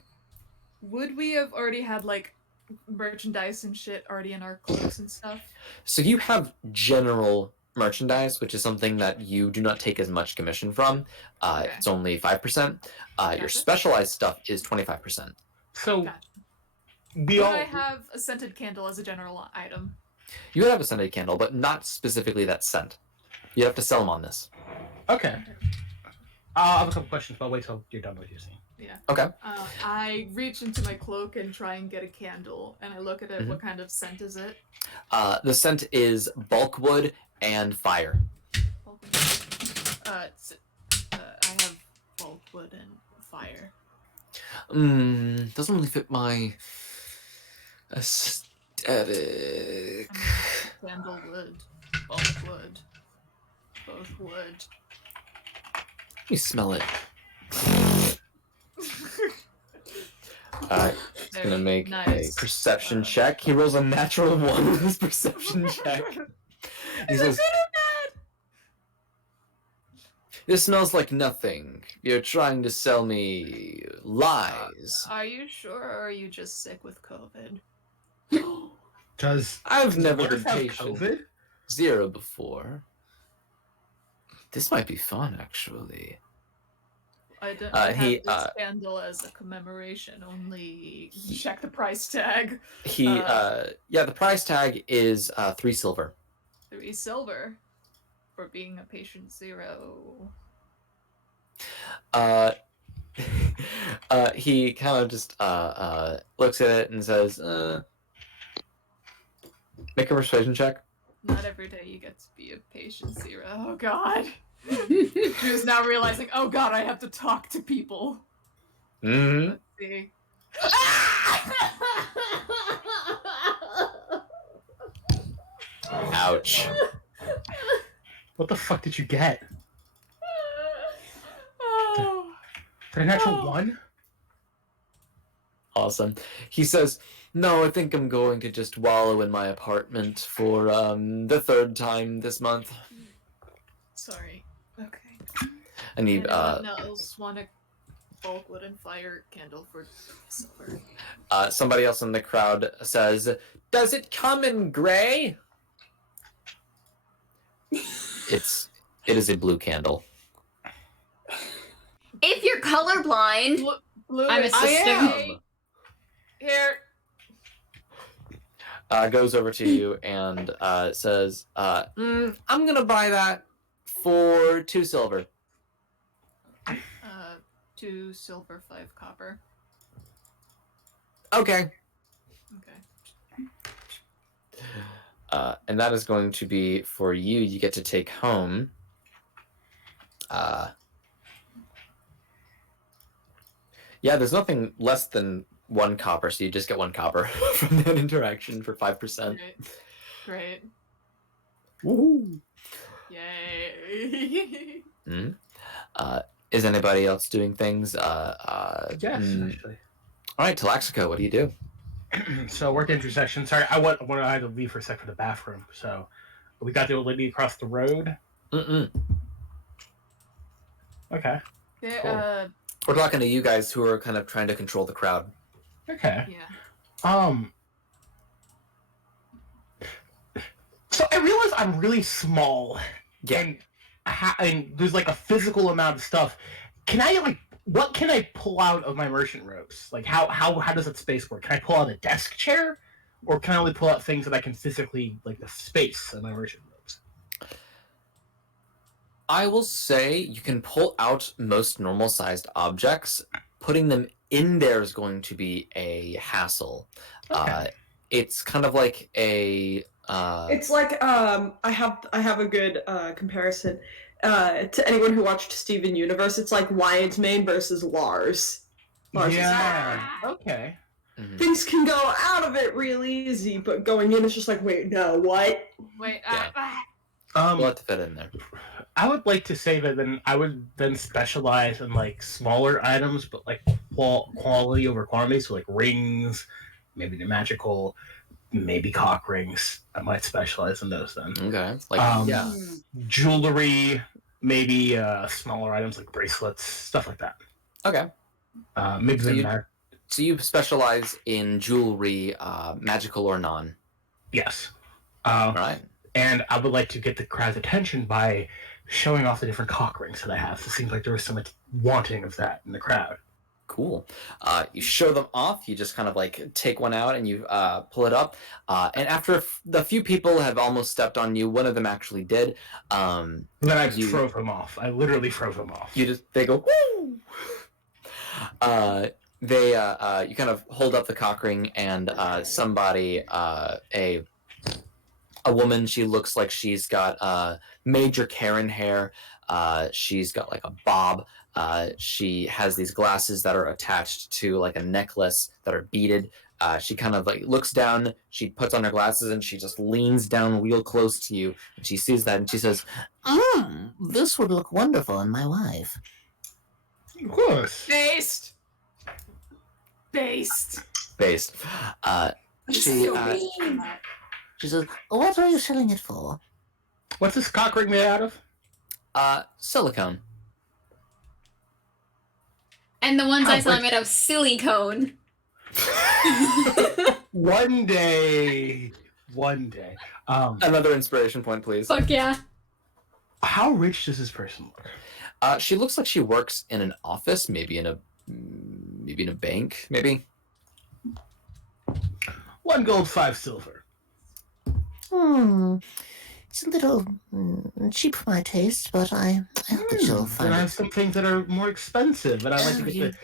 Would we have already had, like, merchandise and shit already in our cloaks and stuff? So you have general merchandise, which is something that you do not take as much commission from. Okay. It's only 5%. Your Gotcha. specialized stuff is 25%. So Gotcha. we Would all I have a scented candle as a general item? You would have a scented candle, but not specifically that scent. You have to sell them on this. okay. I have a couple questions, but I'll wait till you're done with your scene. Yeah. Okay. I reach into my cloak and try and get a candle, and I look at it. Mhm. What kind of scent is it? The scent is bulkwood and fire. I have bulkwood and fire. Doesn't really fit my aesthetic. Sandalwood, bulkwood, both wood. Let me smell it. He's gonna Very make nice. a perception check. He rolls a natural 1 with his perception check. He says, "This smells like nothing. You're trying to sell me lies." Are you sure, or are you just sick with COVID? Does I've never Lurk been have patient COVID? 0 before. This might be fun, actually. I don't Uh, have he, this candle as a commemoration. Only check the price tag. The price tag is 3 silver. 3 silver for being a patient 0. He kind of just looks at it and says, "Make a persuasion check." Not every day you get to be a patient 0. Oh god. Drew's now realizing, oh god, I have to talk to people. Mm-hmm. Let's see. Ouch. What the fuck did you get? Oh. The natural Oh. 1? Awesome. He says, "No, I think I'm going to just wallow in my apartment for the 3rd time this month." Sorry. Okay. I need Anyone else want a bulkwood and fire candle for silver? somebody else in the crowd says, "Does it come in gray?" It is a blue candle. If you're colorblind, Blue I'm is a sister. Here. goes over to you and says, I'm gonna buy that for 2 silver. 2 silver, 5 copper. Okay. Okay. And that is going to be for you. You get to take home. Yeah, there's nothing less than 1 copper, so you just get 1 copper from that interaction for 5%. Great. Woohoo! Yay! Is anybody else doing things? Yes, actually. All right, Talaxico, what do you do? So we're at the intersection. Sorry, I had to leave for a sec for the bathroom. So we got the old lady across the road. Mm-mm. Okay. Yeah, Cool. We're talking to you guys who are kind of trying to control the crowd. Okay. yeah. So I realize I'm really small. Yeah. And there's like a physical amount of stuff. Can I what can I pull out of my merchant robes? Like how does that space work? Can I pull out a desk chair, or can I only pull out things that I can physically like the space of my merchant robes? I will say you can pull out most normal-sized objects. Putting them in there is going to be a hassle. Okay. It's kind of like a. It's like I have a good comparison to anyone who watched Steven Universe. It's like Lion's Mane versus Lars. Yeah. Okay. Mhm. Things can go out of it real easy, but going in, it's just like, wait, no, what? Wait, We'll have to fit in there. I would like to say that then I would then specialize in like smaller items, but like quality over quantity. So like rings, maybe the magical, maybe cock rings. I might specialize in those then. Okay. Yeah. Jewelry, maybe smaller items like bracelets, stuff like that. Okay. Maybe So you specialize in jewelry, magical or non. Yes. All right. And I would like to get the crowd's attention by showing off the different cock rings that I have. It seems like there was so much wanting of that in the crowd. Cool. You show them off. You just kind of like take one out and you pull it up. And after the few people have almost stepped on you, one of them actually did. Then I drove him off. I literally drove him off. They go, woo! You kind of hold up the cock ring and somebody, a woman, she looks like she's got major Karen hair. She's got like a bob. She has these glasses that are attached to like a necklace that are beaded. She kind of like looks down, she puts on her glasses and she just leans down real close to you. And she sees that and she says, this would look wonderful on my wife. Of course. Based. She says, what are you selling it for? What's this cock ring made out of? Silicone. And the ones I saw made of silicone. One day. Another inspiration point, please. Fuck yeah. How rich does this person look? She looks like she works in an office, maybe in a bank, maybe. 1 gold, 5 silver. It's a little cheap for my taste, but I hope that you'll find Then I it. have some things that are more expensive, and I'd like to get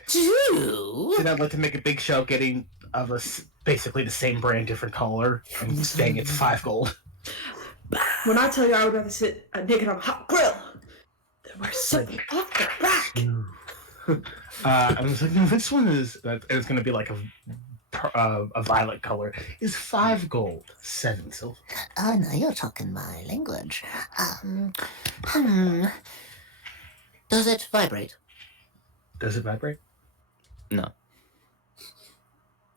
Then I'd like to make a big show of getting of us basically the same brand, different color, and saying it's 5 gold. When I tell you I would rather sit naked on a hot grill than wear something off the rack. I was like, no, this one is, and it's going to be like a violet color, is 5 gold, 7 silver. Oh, now you're talking my language. Does it vibrate? Does it vibrate? No.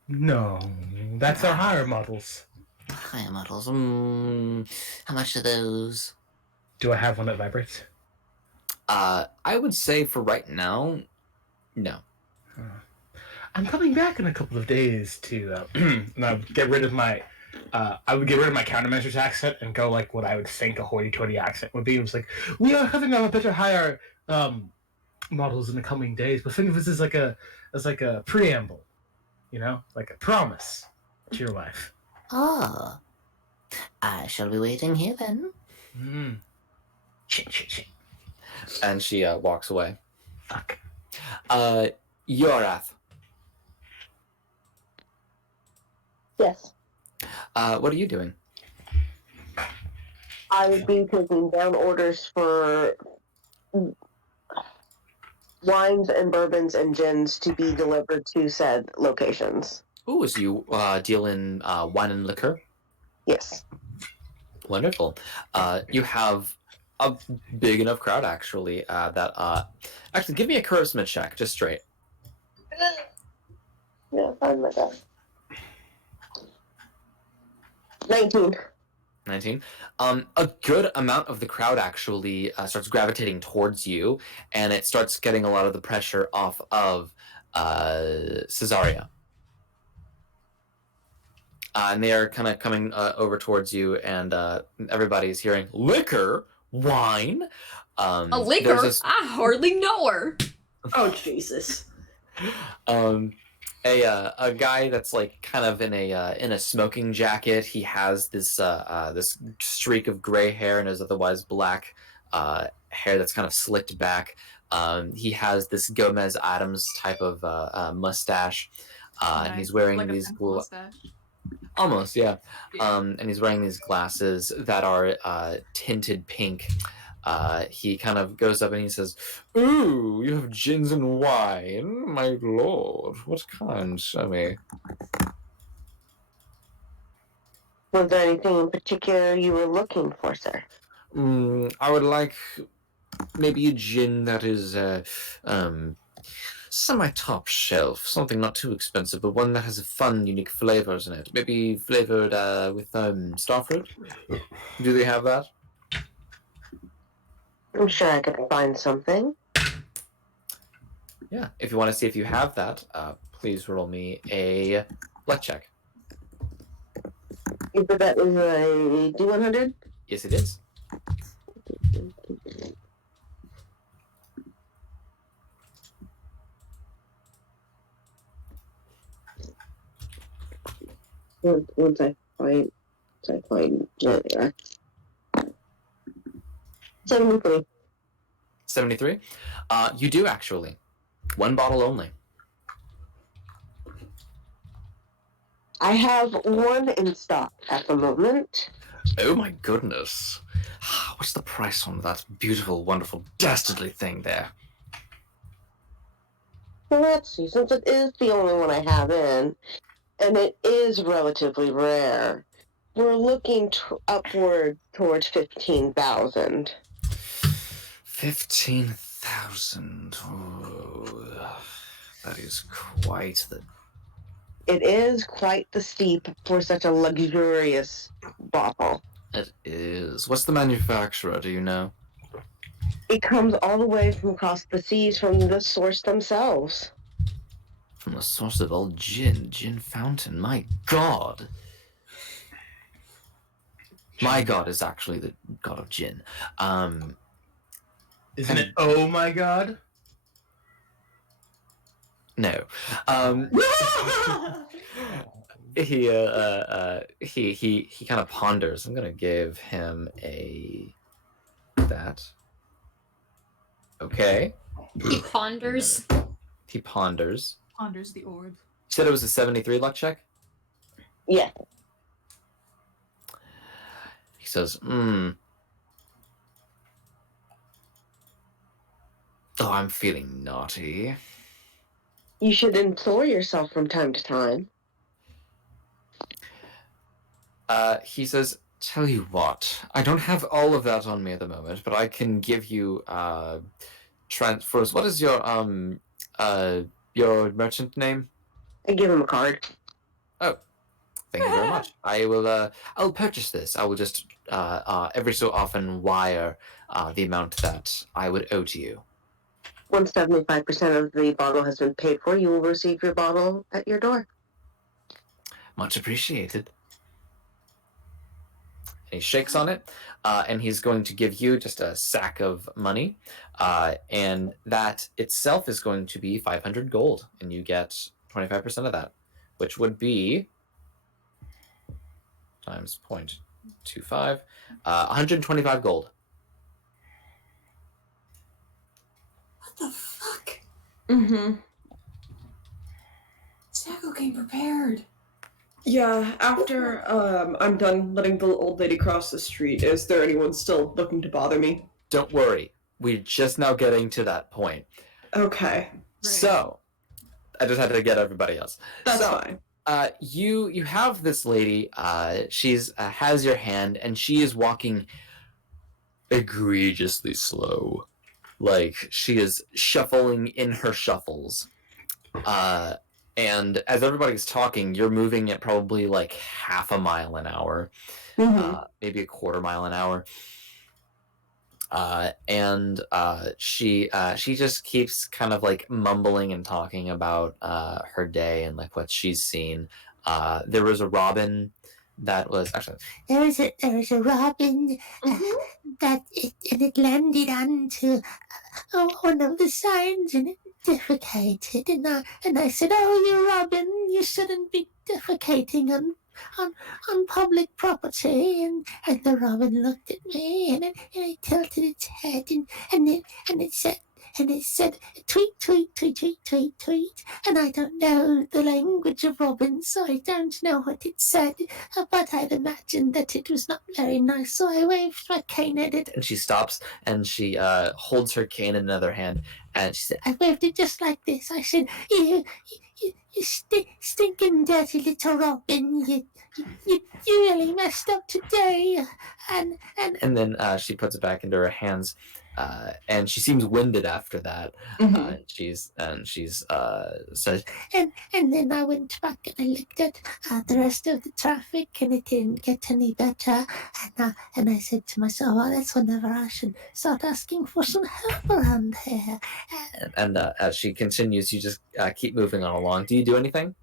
No, that's our higher models. Higher models. How much are those? Do I have one that vibrates? I would say for right now, no. I'm coming back in a couple of days to get rid of my. I would get rid of my countermeasures accent and go like what I would think a hoity-toity accent would be. It was like, we are having a better, higher models in the coming days, but think of this as like a preamble, like a promise to your wife. Oh. I shall be waiting here then. Shit. And she walks away. Fuck. Yorath, Yes. what are you doing? I would be taking down orders for wines and bourbons and gins to be delivered to said locations. Ooh, so you deal in wine and liquor? Yes. Wonderful. You have a big enough crowd, actually, that... Actually, give me a charisma check, just straight. Yeah, find my guy. 19. 19. A good amount of the crowd actually starts gravitating towards you, and it starts getting a lot of the pressure off of Cesaria. And they are kind of coming over towards you, and everybody's hearing liquor, wine. A liquor? I hardly know her. Oh Jesus. A guy that's like kind of in a smoking jacket. He has this this streak of gray hair and his otherwise black hair that's kind of slicked back. He has this Gomez Adams type of mustache, and he's wearing like these cool mustache. almost, yeah. And he's wearing these glasses that are tinted pink. He kind of goes up and he says, "Ooh, you have gins and wine, my lord. What kind? Show me." Was there anything in particular you were looking for, sir? I would like maybe a gin that is semi-top shelf, something not too expensive, but one that has fun, unique flavors in it. Maybe flavored with starfruit. Do they have that? I'm sure I could find something. Yeah. If you want to see if you have that, please roll me a luck check. You said that was a D100? Yes, it is. Once I find yeah. 73. 73? You do actually. One bottle only. I have one in stock at the moment. Oh my goodness. What's the price on that beautiful, wonderful, dastardly thing there? Well, let's see, since it is the only one I have in, and it is relatively rare, we're looking upward towards 15,000. 15,000. Oh, that is quite the... It is quite the steep for such a luxurious bottle. It is. What's the manufacturer, do you know? It comes all the way from across the seas from the source themselves. From the source of all gin fountain. My god. My god is actually the god of gin. Isn't it? Oh my god. No. He kind of ponders. I'm gonna give him that. Okay. He ponders. He ponders. Ponders the orb. You said it was a 73 luck check? Yeah. He says, Oh, I'm feeling naughty. You should implore yourself from time to time. He says, tell you what, I don't have all of that on me at the moment, but I can give you transfers. What is your merchant name? I give him a card. Oh, thank you very much. I'll purchase this. I will just every so often wire the amount that I would owe to you. Once 75% of the bottle has been paid for, you will receive your bottle at your door. Much appreciated. And he shakes on it, and he's going to give you just a sack of money, and that itself is going to be 500 gold, and you get 25% of that, which would be times 0.25, 125 gold. What the fuck? Mm-hmm. Sacco came prepared. Yeah, after I'm done letting the old lady cross the street, is there anyone still looking to bother me? Don't worry, we're just now getting to that point. Okay. So, I just had to get everybody else. That's So, fine. You have this lady. She's has your hand, and she is walking egregiously slow, like she is shuffling in her shuffles. And as everybody's talking, you're moving at probably like half a mile an hour, maybe a quarter mile an hour. And she just keeps kind of like mumbling and talking about her day and like what she's seen. There was a robin that was actually There was a robin and it landed onto one of the signs and it defecated. And I said, "Oh, you robin, you shouldn't be defecating on public property." And the robin looked at me and it tilted its head and it said tweet, tweet, tweet, tweet, tweet, tweet. And I don't know the language of robins, so I don't know what it said, but I'd imagine that it was not very nice, so I waved my cane at it. and she stops and she holds her cane in another hand and she said, I waved it just like this. I said, you stinking dirty little robin, you really messed up today. And then she puts it back into her hands, and she seems winded after that. She's says, and then I went back and I looked at the rest of the traffic, and it didn't get any better. And I said to myself, well, that's whenever I should start asking for some help around here. and as she continues, you just keep moving on along. Do you do anything?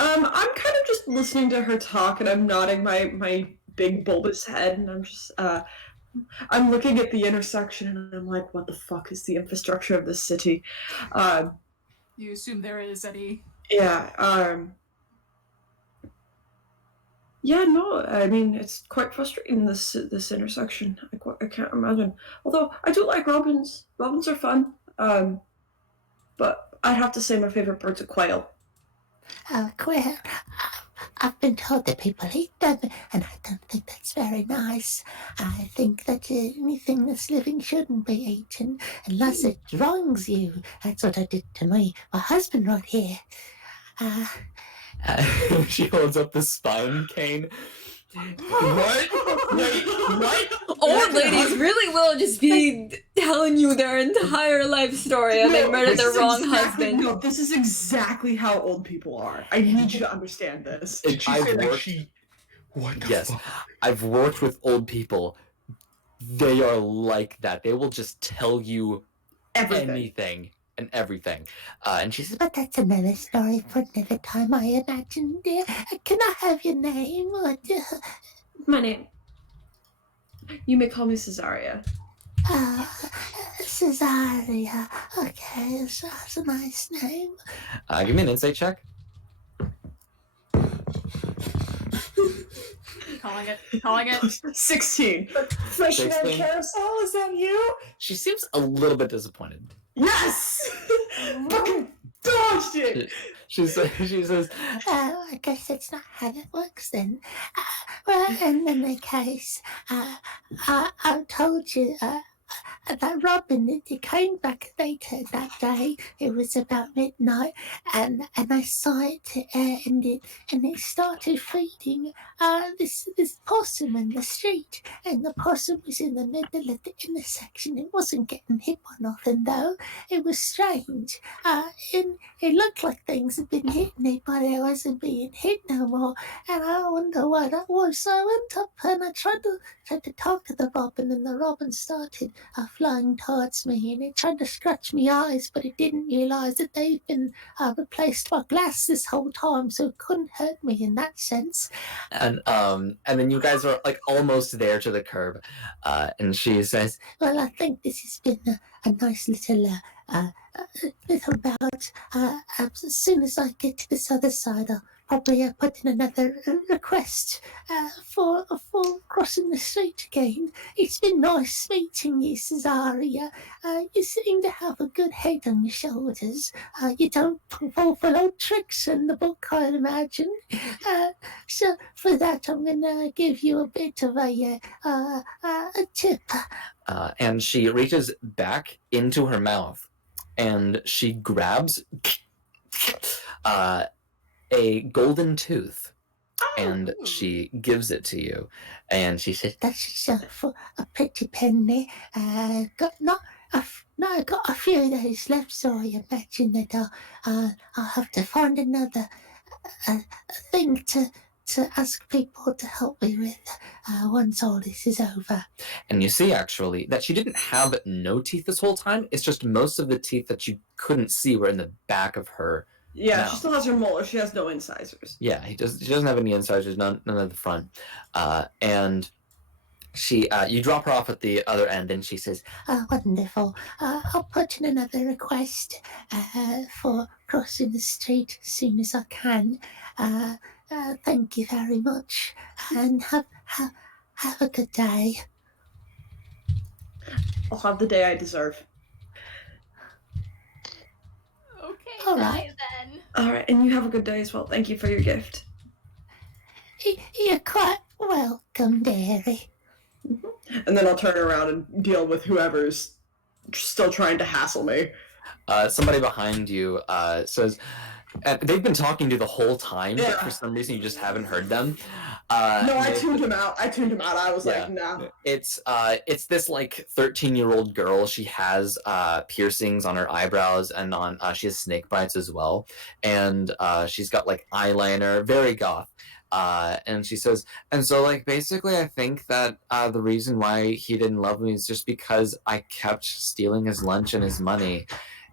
I'm kind of just listening to her talk, and I'm nodding my big bulbous head, and I'm just I'm looking at the intersection, and I'm like, what the fuck is the infrastructure of this city? You assume there is any? Yeah. Yeah. No. I mean, it's quite frustrating, this intersection. I can't imagine. Although I do like robins. Robins are fun. But I'd have to say my favorite bird's a quail. Quail. I've been told that people eat them, and I don't think that's very nice. I think that anything that's living shouldn't be eaten unless it wrongs you. That's what I did to my husband right here. She holds up the spine cane. What? Wait, what? Old ladies really will just be telling you their entire life story of they murdered their wrong husband. No, this is exactly how old people are. I need you to understand this. Did she say like she? What the Yes, fuck? I've worked with old people. They are like that. They will just tell you anything and everything. And she said, But that's another story for another time, I imagine, dear. Can I have your name? My name. You may call me Cesaria. Cesaria. Okay, that's a nice name. give me an insight check. Calling it. 16. Fresh on 16. carousel, is that you? She seems a little bit disappointed. Yes! Fucking dodged it! She says, I guess that's not how it works then. Well, in any case, I told you that Robin, it came back later that day. It was about midnight, and I saw it, and it started feeding this possum in the street, and the possum was in the middle of the intersection. It wasn't getting hit by nothing though. It was strange. It looked like things had been hitting it, but it wasn't being hit no more. And I wonder why that was. So I went up and I tried to talk to the robin, and the robin started flying towards me, and it tried to scratch me eyes, but it didn't realise that they've been replaced by glass this whole time, so it couldn't hurt me in that sense. and then you guys are like almost there to the curb, and she says, Well, I think this has been a nice little bout. As soon as I get to this other side, I'll probably put in another request for crossing the street again. It's been nice meeting you, Cesaria. You seem to have a good head on your shoulders. You don't fall for old tricks in the book, I imagine. So for that, I'm gonna give you a bit of a tip. And she reaches back into her mouth, and she grabs a golden tooth, and she gives it to you, and she says, That's for a pretty penny. I got a few of those left, so I imagine that I'll have to find another thing to ask people to help me with once all this is over. and you see actually that she didn't have no teeth this whole time. It's just most of the teeth that you couldn't see were in the back of her. Yeah, No. she still has her molar. She has no incisors. Yeah, she doesn't have any incisors, none at the front. And she, you drop her off at the other end, and she says, Wonderful. I'll put in another request for crossing the street as soon as I can. Thank you very much, and have a good day. I'll have the day I deserve. Okay, All bye right. then. All right, and you have a good day as well. Thank you for your gift. You're quite welcome, dearie. And then I'll turn around and deal with whoever's still trying to hassle me. somebody behind you says, they've been talking to you the whole time, but Yeah. for some reason you just haven't heard them. No, I they- tuned him out. I was like, nah. It's this like 13-year-old girl. She has piercings on her eyebrows and on she has snake bites as well, and she's got like eyeliner, very goth. And she says, and so like basically I think that the reason why he didn't love me is just because I kept stealing his lunch and his money.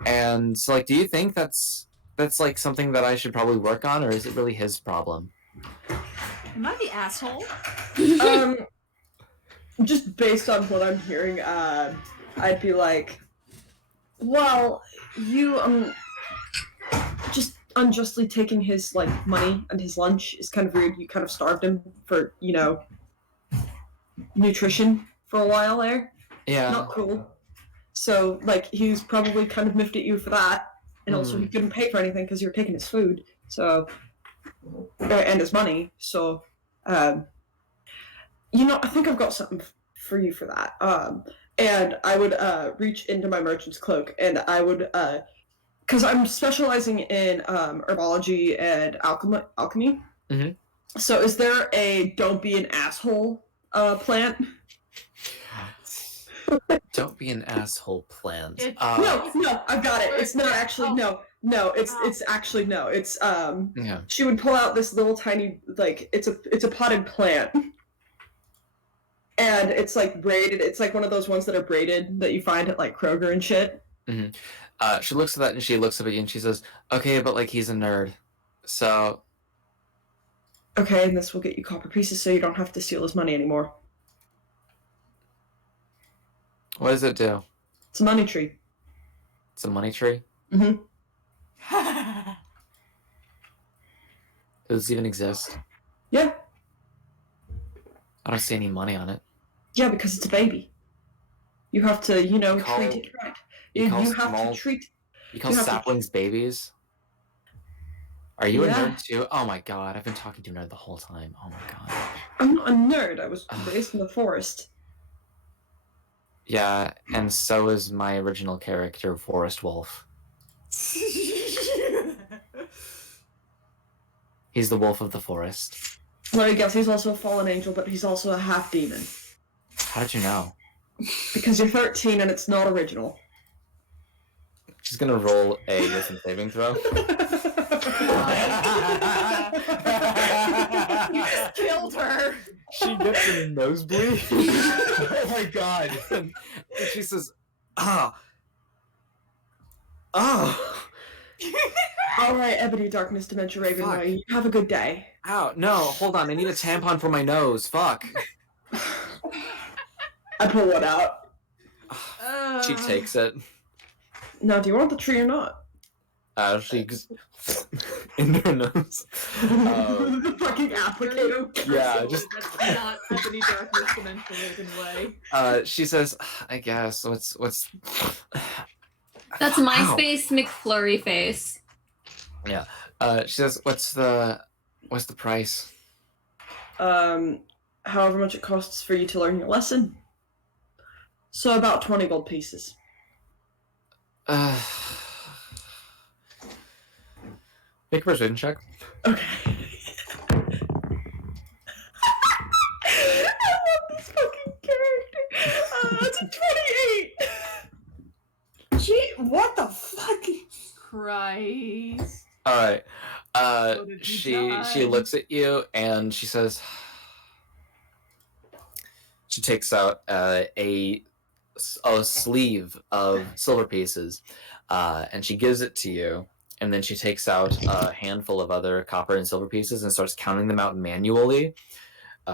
And so like, do you think that's like something that I should probably work on, or is it really his problem? Am I the asshole? Just based on what I'm hearing, I'd be like, well, you just unjustly taking his like money and his lunch is kind of weird. You kind of starved him for, you know, nutrition for a while there. Yeah. Not cool. So like he's probably kind of miffed at you for that, and also he couldn't pay for anything because you were taking his food. So and his money. So you know, I think I've got something for you for that. And I would reach into my merchant's cloak, and I would because I'm specializing in herbology and alchemy. Mm-hmm. So is there a don't be an asshole plant? Don't be an asshole plant. No, I've got it. It's not actually it's actually no. It's Yeah. she would pull out this little tiny like it's a potted plant. And it's like braided. It's like one of those ones that are braided that you find at like Kroger and shit. Mm-hmm. She looks at that and she looks up at you and she says, "Okay, but like he's a nerd, so." Okay, and this will get you copper pieces, so you don't have to steal his money anymore. What does it do? It's a money tree. It's a money tree. Mm-hmm. Does it even exist? Yeah. I don't see any money on it. Yeah, because it's a baby. You have to, you know, Call- treat it right. you You call have small- to treat. You call You have to- saplings babies? Are you a Yeah. nerd too? Oh my god, I've been talking to a nerd the whole time. Oh my god. I'm not a nerd. I was raised in the forest. Yeah, and so is my original character, Forest Wolf. He's the wolf of the forest. Let me guess, he's also a fallen angel, but he's also a half demon. How did you know? Because you're 13 and it's not original. She's gonna roll a wisdom saving throw. You just killed her. She gets a nosebleed. Oh my god. And she says, ah. Alright, Ebony Darkness Dementia Raven, Fuck. you have a good day. Ow, no, hold on, I need a tampon for my nose. Fuck. I pull one out. She takes it. Now, do you want the tree or not? She goes in her nose. The fucking applicator. Yeah, just That's not Ebony Darkness dimension way. she says, I guess what's That's Ow. MySpace McFlurry face. Yeah. She says, what's the price? However much it costs for you to learn your lesson. So about 20 gold pieces. Make a persuasion check. Okay. I love this fucking character. That's a 28. Gee, what the fuck? Christ. All right. So did you She die? looks at you and she says, she takes out a sleeve of silver pieces, and she gives it to you. And then she takes out a handful of other copper and silver pieces and starts counting them out manually.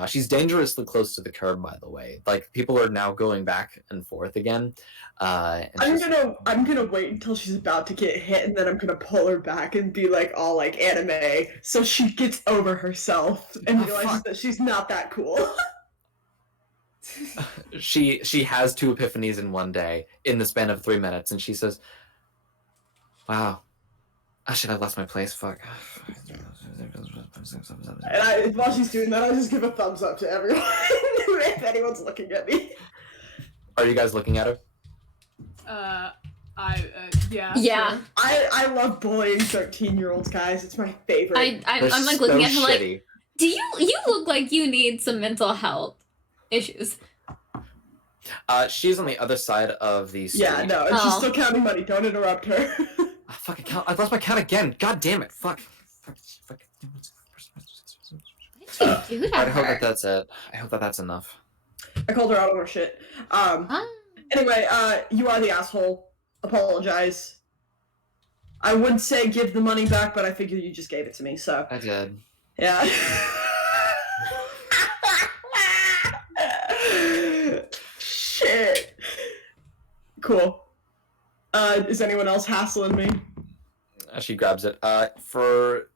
She's dangerously close to the curb, by the way. Like, people are now going back and forth again. And I'm gonna wait until she's about to get hit, and then I'm gonna pull her back and be like all like anime, so she gets over herself and realizes that she's not that cool. she has 2 epiphanies in one day in the span of 3 minutes, and she says, "Wow, oh shit, I lost my place. Fuck." And while she's doing that, I just give a thumbs up to everyone if anyone's looking at me. Are you guys looking at her? Yeah. Yeah. Sure. I love bullying 13-year-olds, guys. It's my favorite. I'm like looking at her like, do you look like you need some mental health issues? She's on the other side of the street. Yeah, no, and she's still counting money. Don't interrupt her. I fucking count. I lost my count again. God damn it. Fuck. What did you do to I hope her? that that's it. I hope that that's enough. I called her out on her shit. Anyway, you are the asshole. Apologize. I would say give the money back, but I figure you just gave it to me, so. I did. Yeah. Shit. Cool. Is anyone else hassling me? She grabs it. For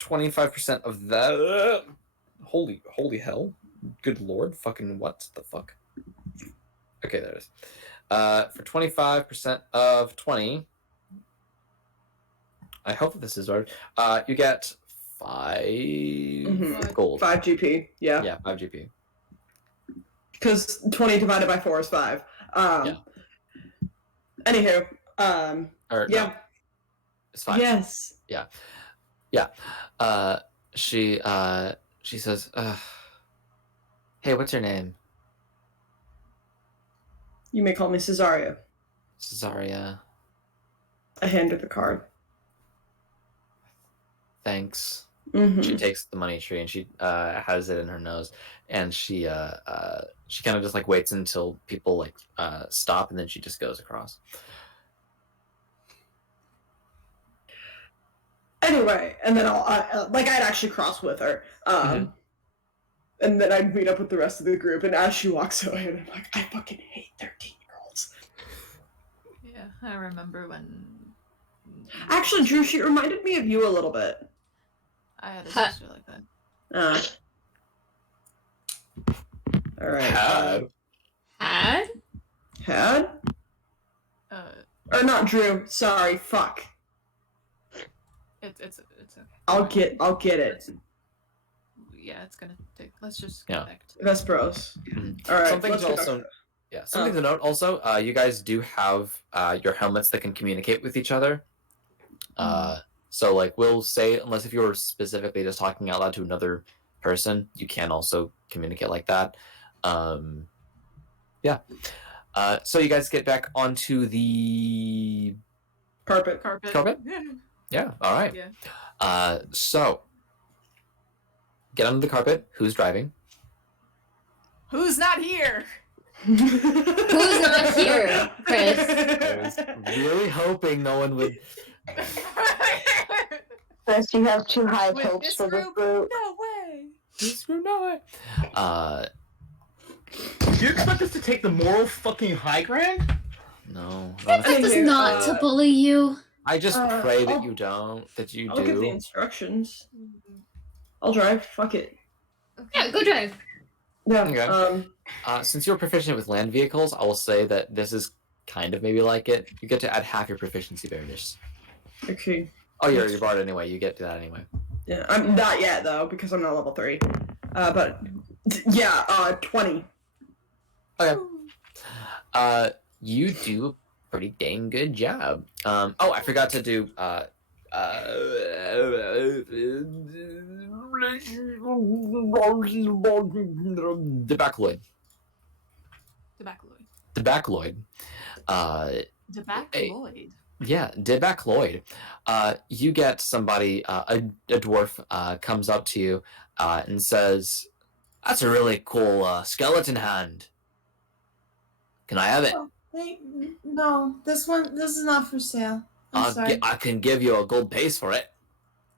25% of that. Holy hell. Good lord. Fucking what the fuck? Okay, there it is. For 25% of 20. I hope that this is right. You get 5 gold. 5 GP, yeah. Yeah, 5 GP. Because 20 divided by 4 is 5. Yeah. Anywho, Or, yeah. no, it's 5. Yes. Yeah. She says, hey, what's your name? You may call me Cesaria. Cesaria. I hand her the card. Thanks. Mm-hmm. She takes the money tree and she has it in her nose, and she kind of just like waits until people like stop, and then she just goes across. Anyway, and then I'd actually cross with her. And then I'd meet up with the rest of the group, and as she walks away, I'm like, I fucking hate 13-year-olds. Yeah, I remember when. Actually, Drew, she reminded me of you a little bit. I had a sister like that. Alright. Had? Or not Drew, sorry, fuck. It's okay. I'll get it. Yeah, it's gonna take. Let's just Yeah. connect. Vesperos. Mhm. Alright. Something let's to go also, back. yeah, something to note also. You guys do have your helmets that can communicate with each other. So like we'll say, unless if you're specifically just talking out loud to another person, you can also communicate like that. Yeah. So you guys get back onto the Carpet. carpet. Yeah. All right. Yeah. So get onto the carpet. Who's driving? Who's not here? Who's not here, Chris? I was really hoping no one would. Chris, you have too high With hopes this for this group? group. No way. No way. Do you expect us to take the moral fucking high ground? No. That is not to bully you. I just pray that I'll- you don't. That you I'll give the do. instructions. I'll drive. Fuck it. Yeah, go drive. Yeah. Okay. Since you're proficient with land vehicles, I will say that this is kind of maybe like it. You get to add half your proficiency bonus. Okay. Oh, you're bard anyway. You get to that anyway. Yeah, I'm not yet though because I'm not level 3. But yeah, 20. Okay. You do a pretty dang good job. Oh, I forgot to do the backloid. The Debacloid. Debacloid. Yeah, Debacloid. You get somebody, a dwarf, comes up to you and says, "That's a really cool skeleton hand. Can I have it? No, this is not for sale. I'm sorry. I can give you a gold piece for it."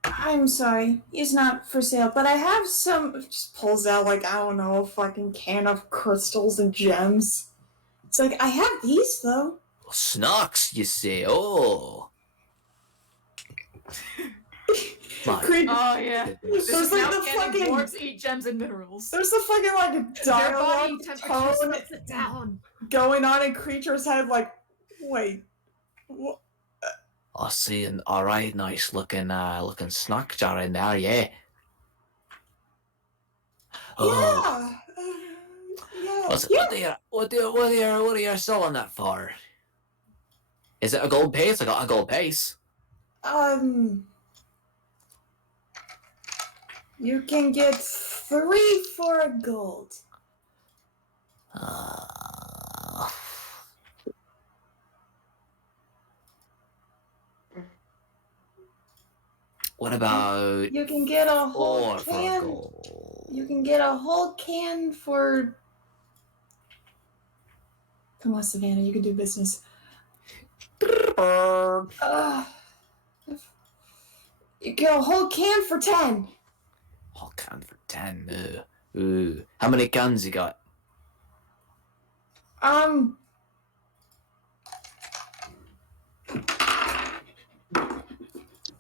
I'm sorry. It's not for sale, but I have some. Just pulls out like I don't know, a fucking can of crystals and gems. It's like I have these though. Snocks, you say? Oh. My Oh yeah. goodness. There's like Now the can fucking. dwarves eat gems and minerals. There's the fucking like Their body dialogue temperature tone sets it down. going on in Creature's head. Like, wait, what? I see an alright, nice looking snock jar in there, yeah. Oh. Yeah. Yeah. Listen, what are you selling that for? Is it a gold piece? I got a gold piece. You can get 3 for a gold. What about You can get a whole 4 for a can. gold? You can get a whole can for. Come on, Savannah, you can do business. You get a whole can for 10. Whole can for 10. Ooh. How many cans you got?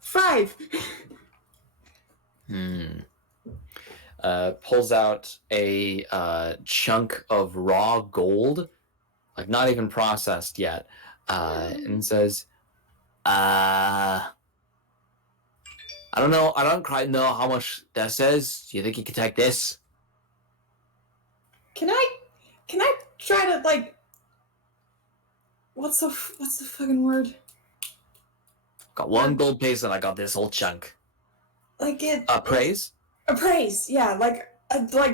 5. Pulls out a chunk of raw gold, like not even processed yet, and says, I don't know. I don't quite know how much this is. Do you think you could take this? Can I try to like? What's the fucking word? Got 1 gold piece and I got this whole chunk. Like it. Praise? Appraise, yeah. Like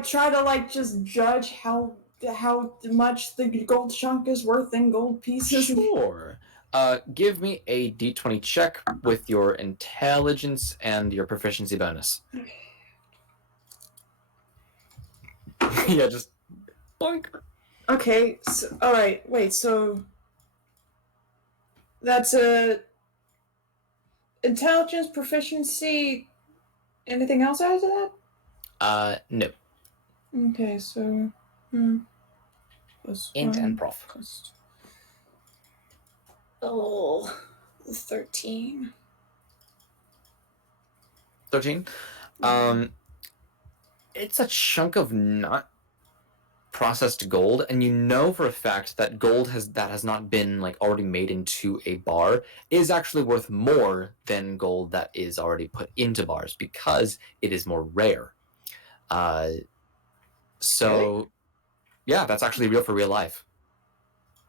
try to like just judge how much the gold chunk is worth in gold pieces. Sure. Give me a d20 check with your intelligence and your proficiency bonus. Yeah, just boink. Okay. So, all right. Wait. So that's a intelligence, proficiency. Anything else after that? No. Okay. So. Plus Int 1, and prof. plus- Oh, 13. 13. It's a chunk of not processed gold, and you know for a fact that gold that has not been like already made into a bar is actually worth more than gold that is already put into bars because it is more rare. So yeah, that's actually real for real life.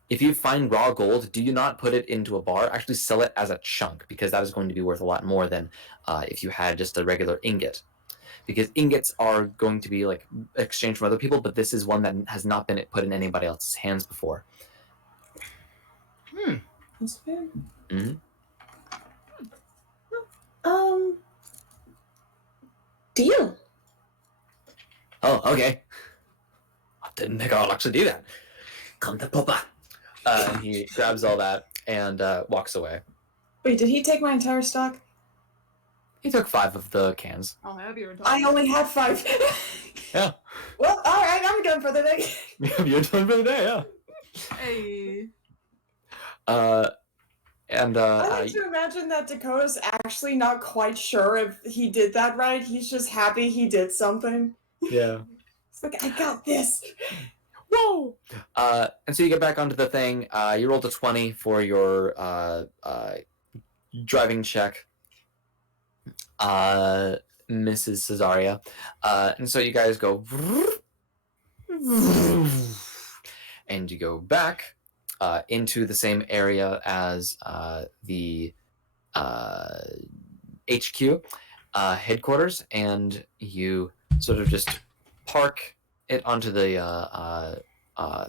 If you find raw gold, do not put it into a bar. Actually sell it as a chunk because that is going to be worth a lot more than if you had just a regular ingot. Because ingots are going to be like exchanged from other people, but this is one that has not been put in anybody else's hands before. That's fair. Mm-hmm. Deal. Oh, okay. I didn't think I'll actually do that. Come to Papa. He grabs all that and walks away. Wait, did he take my entire stock? He took 5 of the cans. I'll have your I only had 5. Yeah. Well, all right, I'm done for the day. You're done for the day, yeah. Hey. And I like to imagine that Dakota's actually not quite sure if he did that right. He's just happy he did something. yeah. It's like, I got this. Whoa! And so you get back onto the thing. You rolled a 20 for your driving check, Mrs. Cesaria. And so you guys go, and you go back into the same area as the HQ headquarters, and you sort of just park it onto the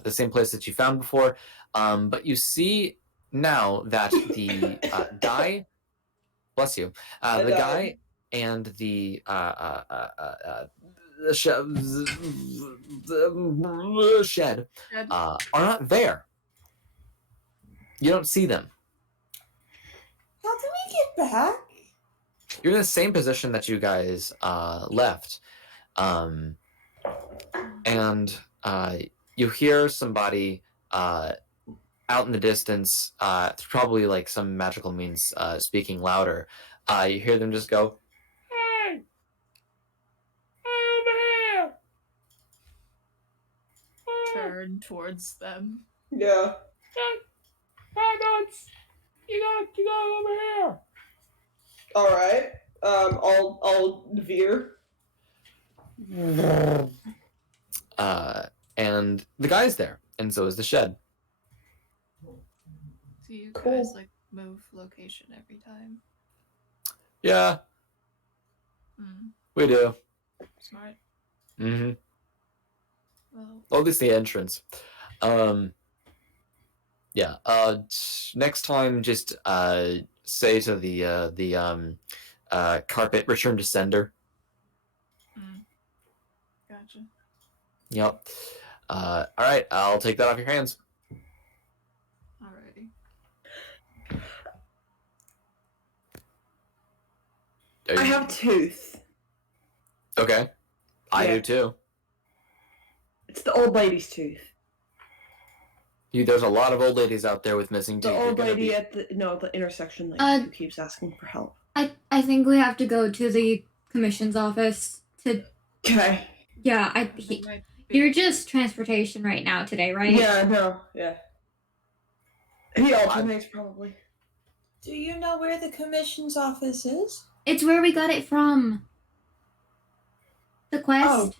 same place that you found before. But you see now that the guy, bless you, the guy and the shed are not there. You don't see them. How do we get back? You're in the same position that you guys left. And you hear somebody out in the distance, probably like some magical means speaking louder. You hear them just go, "Hey! Hey, over here!" Turn towards them. Yeah. Hey, nuts! You got over here! All right. I'll veer. And the guy's there, and so is the shed. Do you Cool. guys like move location every time? Yeah, Hmm. we do. Smart. Mm-hmm. Well, Well, at least the entrance. Yeah. Next time, just say to the carpet, return to sender. gotcha. Yep. All right. I'll take that off your hands. Alrighty. I have tooth. Okay. I Yeah. do too. It's the old lady's tooth. There's a lot of old ladies out there with missing The teeth. old You're gonna lady be- at the intersection lady who keeps asking for help. I think we have to go to the commission's office to. Okay. Yeah, They might be- you're just transportation right now today, right? Yeah. No. Yeah. He alternates probably. Do you know where the commission's office is? It's where we got it from. The quest. Oh.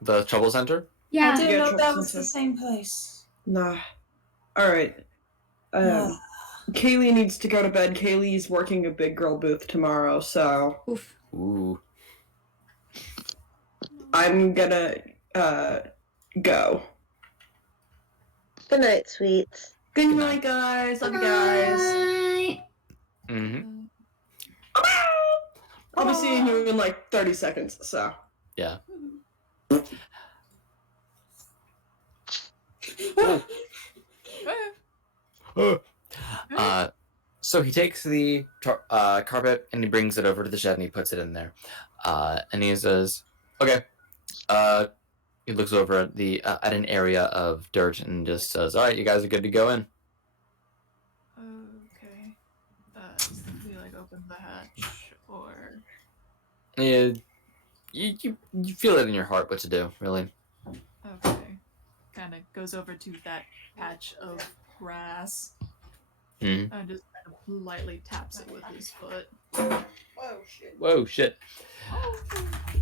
The trouble center. Yeah. I didn't Yeah, know Trump that was Center. the same place. Nah. All right. Nah. Kaylee needs to go to bed. Kaylee's working a big girl booth tomorrow, so Oof. Ooh. I'm gonna go. Good night, sweets. Good Good night, guys. Love you guys. Bye. Mm-hmm. I'll be seeing you in like 30 seconds. So. Yeah. So he takes the carpet and he brings it over to the shed and he puts it in there. And he says, "Okay." He looks over at at an area of dirt and just says, "All right, you guys are good to go in." Okay. We like open the hatch or. You feel it in your heart what to do, really. Okay. Kind of goes over to that patch of grass Mhm. and just kind of lightly taps it with his foot. Oh shit. Whoa, shit.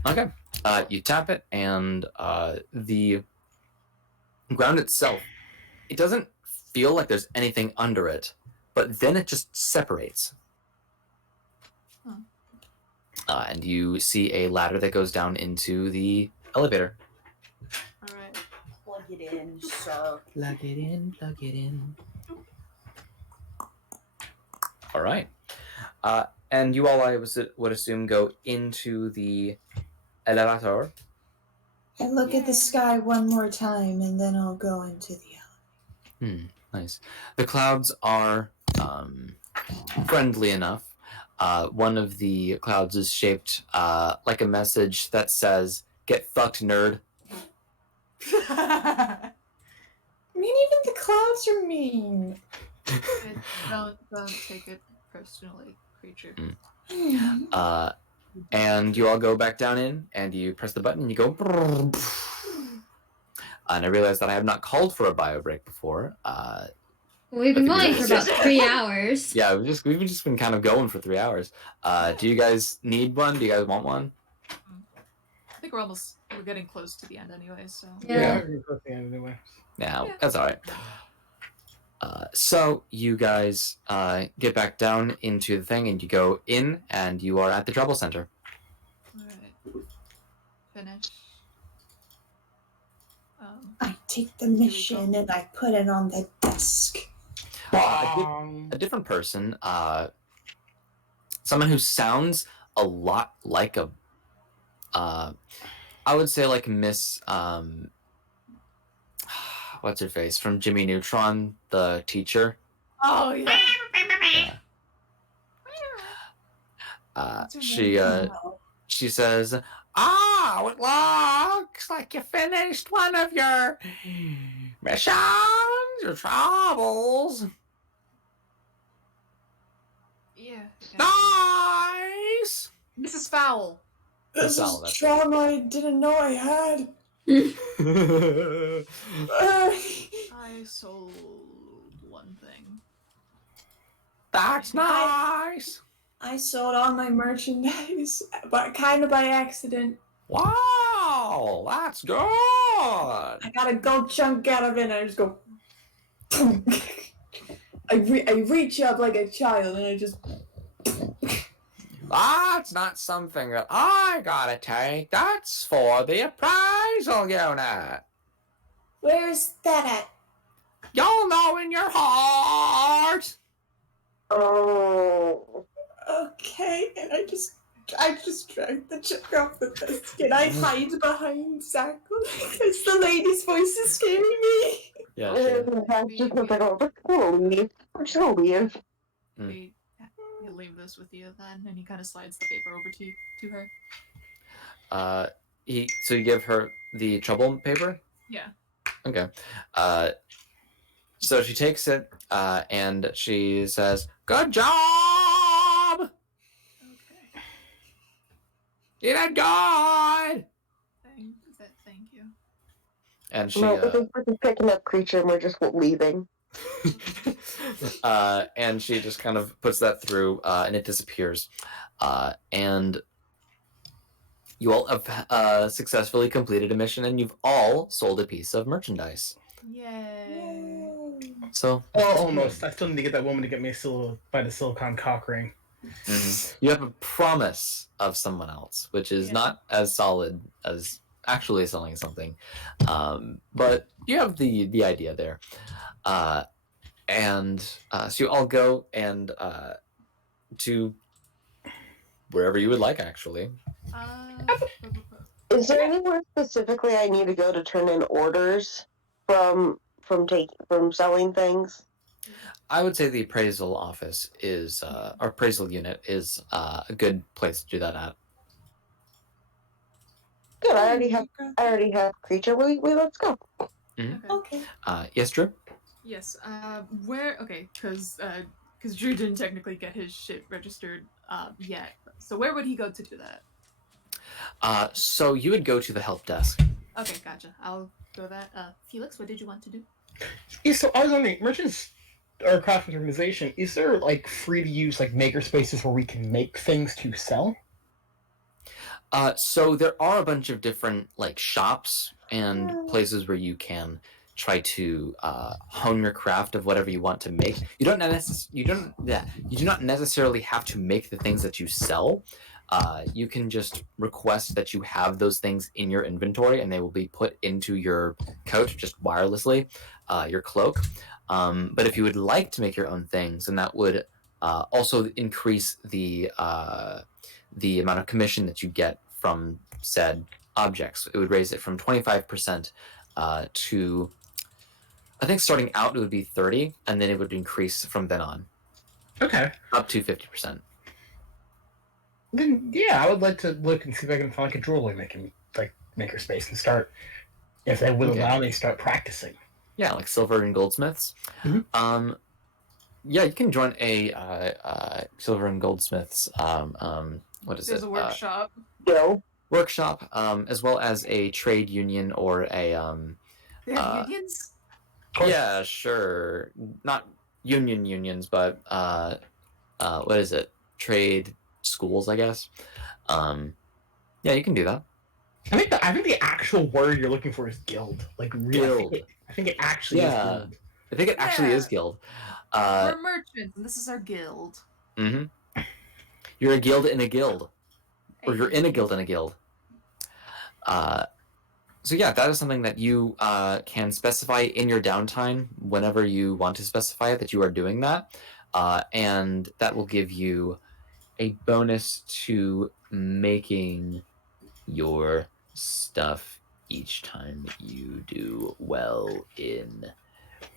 Okay. You tap it, and the ground itself, it doesn't feel like there's anything under it, but then it just separates. Huh. And you see a ladder that goes down into the elevator. Alright. Plug it in, sir. Plug it in, plug it in. All right. And you all, I would assume, go into the elevator. I look at the sky one more time and then I'll go into the elevator. Nice. The clouds are friendly enough. One of the clouds is shaped like a message that says, "Get fucked, nerd." I mean, even the clouds are mean. Don't take it personally, creature. And you all go back down in, and you press the button, and you go. And I realize that I have not called for a bio break before. We've been I think going for about 3 hours. Yeah, we've just been kind of going for 3 hours. Do you guys need one? Do you guys want one? I think we're getting close to the end anyway, so. Yeah. We're close to the end anyway. Yeah, that's all right. So you guys get back down into the thing, and you go in, and you are at the trouble center. Alright. Finish. I take the mission and I put it on the desk. A different person, someone who sounds a lot like a, I would say like Miss, what's her face from Jimmy Neutron, the teacher. Oh yeah. She says, "Oh, it looks like you finished one of your missions, your troubles. Yeah. Nice." Mrs. Fowl. This That's is all, that's trauma I didn't know I had. I sold one thing. That's nice. I sold all my merchandise, but kind of by accident. Wow, that's good. I got a gold chunk out of it, and I just go. I reach up like a child, and I just. That's not something that I gotta take. That's for the appraisal unit. Where's that at? You'll know in your heart. Oh. Okay, and I just drag the check off the desk, and I hide behind Zach because the lady's voice is scaring me. Yeah, I'm just like, oh, we're gonna leave. We're just gonna leave. He'll leave this with you then, and he kind of slides the paper over to her. So you give her the trouble paper? Yeah. Okay. So she takes it, and she says, "Good job! Okay. You did good!" Thank you. And she, No, we're just picking up creature and we're just leaving. and she just kind of puts that through, and it disappears. And you all have successfully completed a mission, and you've all sold a piece of merchandise. Yay. So Almost. I still need to get that woman to get me by the silicon cock ring. you have a promise of someone else, which is not as solid as actually selling something. But you have the idea there. And so you all go and to wherever you would like, actually. Is there anywhere specifically I need to go to turn in orders from selling things? I would say the appraisal office is, or appraisal unit is a good place to do that at. Good. I already have creature. We let's go. Mm-hmm. Okay. Yes, Drew? Yes. Where? Okay, because Drew didn't technically get his shit registered yet. So where would he go to do that? So you would go to the help desk. Okay, gotcha. I'll go that. Felix, what did you want to do? Yeah, so I was wondering, merchants or craftsmen's organization, is there like free to use like maker spaces where we can make things to sell? So there are a bunch of different like shops and places where you can try to hone your craft of whatever you want to make. You do not necessarily have to make the things that you sell. You can just request that you have those things in your inventory, and they will be put into your coat just wirelessly, your cloak. But if you would like to make your own things, then that would also increase the amount of commission that you get from said objects. It would raise it from 25% to, I think starting out it would be 30, and then it would increase from then on. Okay. Up to 50%. Then yeah, I would like to look and see if I can find like a jewelry maker space and start, if they would allow me, start practicing. Yeah, like silver and goldsmiths. Mm-hmm. Yeah, you can join a silver and goldsmiths. What is There's it? a workshop. Bill. Workshop, as well as a trade union or a They have uh, unions? yeah, sure, not unions, but what is it? Trade schools, I guess. Yeah, you can do that. I think the actual word you're looking for is guild. Like Guild. I think it actually is Yeah. guild. I think it actually is Yeah. guild. We're merchants, and this is our guild. Mm-hmm. You're a guild in a guild, or you're in a guild in a guild. So yeah, that is something that you can specify in your downtime whenever you want to specify it that you are doing that, and that will give you a bonus to making your stuff each time you do well in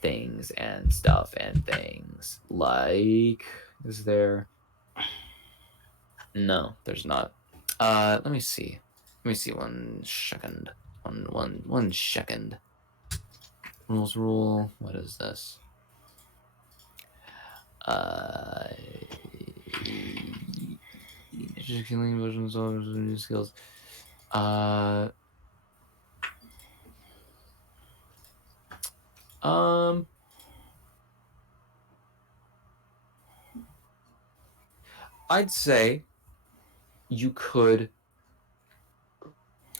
things and stuff and things. Like, is there? No, there's not. Let me see. Let me see. 1 second. One second. Rules rule. What is this? Killing versions of new skills. I'd say you could,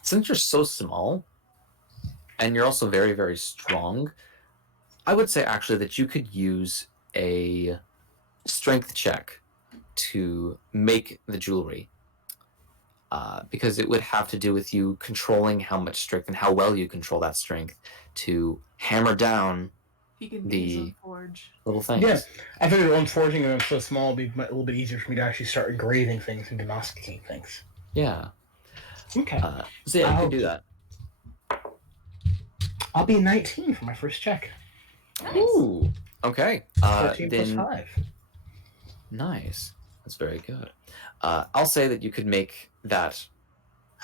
since you're so small and you're also very, very strong, I would say actually that you could use a strength check to make the jewelry. Because it would have to do with you controlling how much strength and how well you control that strength to hammer down He can the use a forge. little things. Yeah, I figured on forging and I'm so small, it'd be a little bit easier for me to actually start engraving things and domesticating things. Yeah. Okay. So yeah, you can do that. I'll be 19 for my first check. Nice. Ooh. Okay. 14 plus Then 5. nice. That's very good. I'll say that you could make that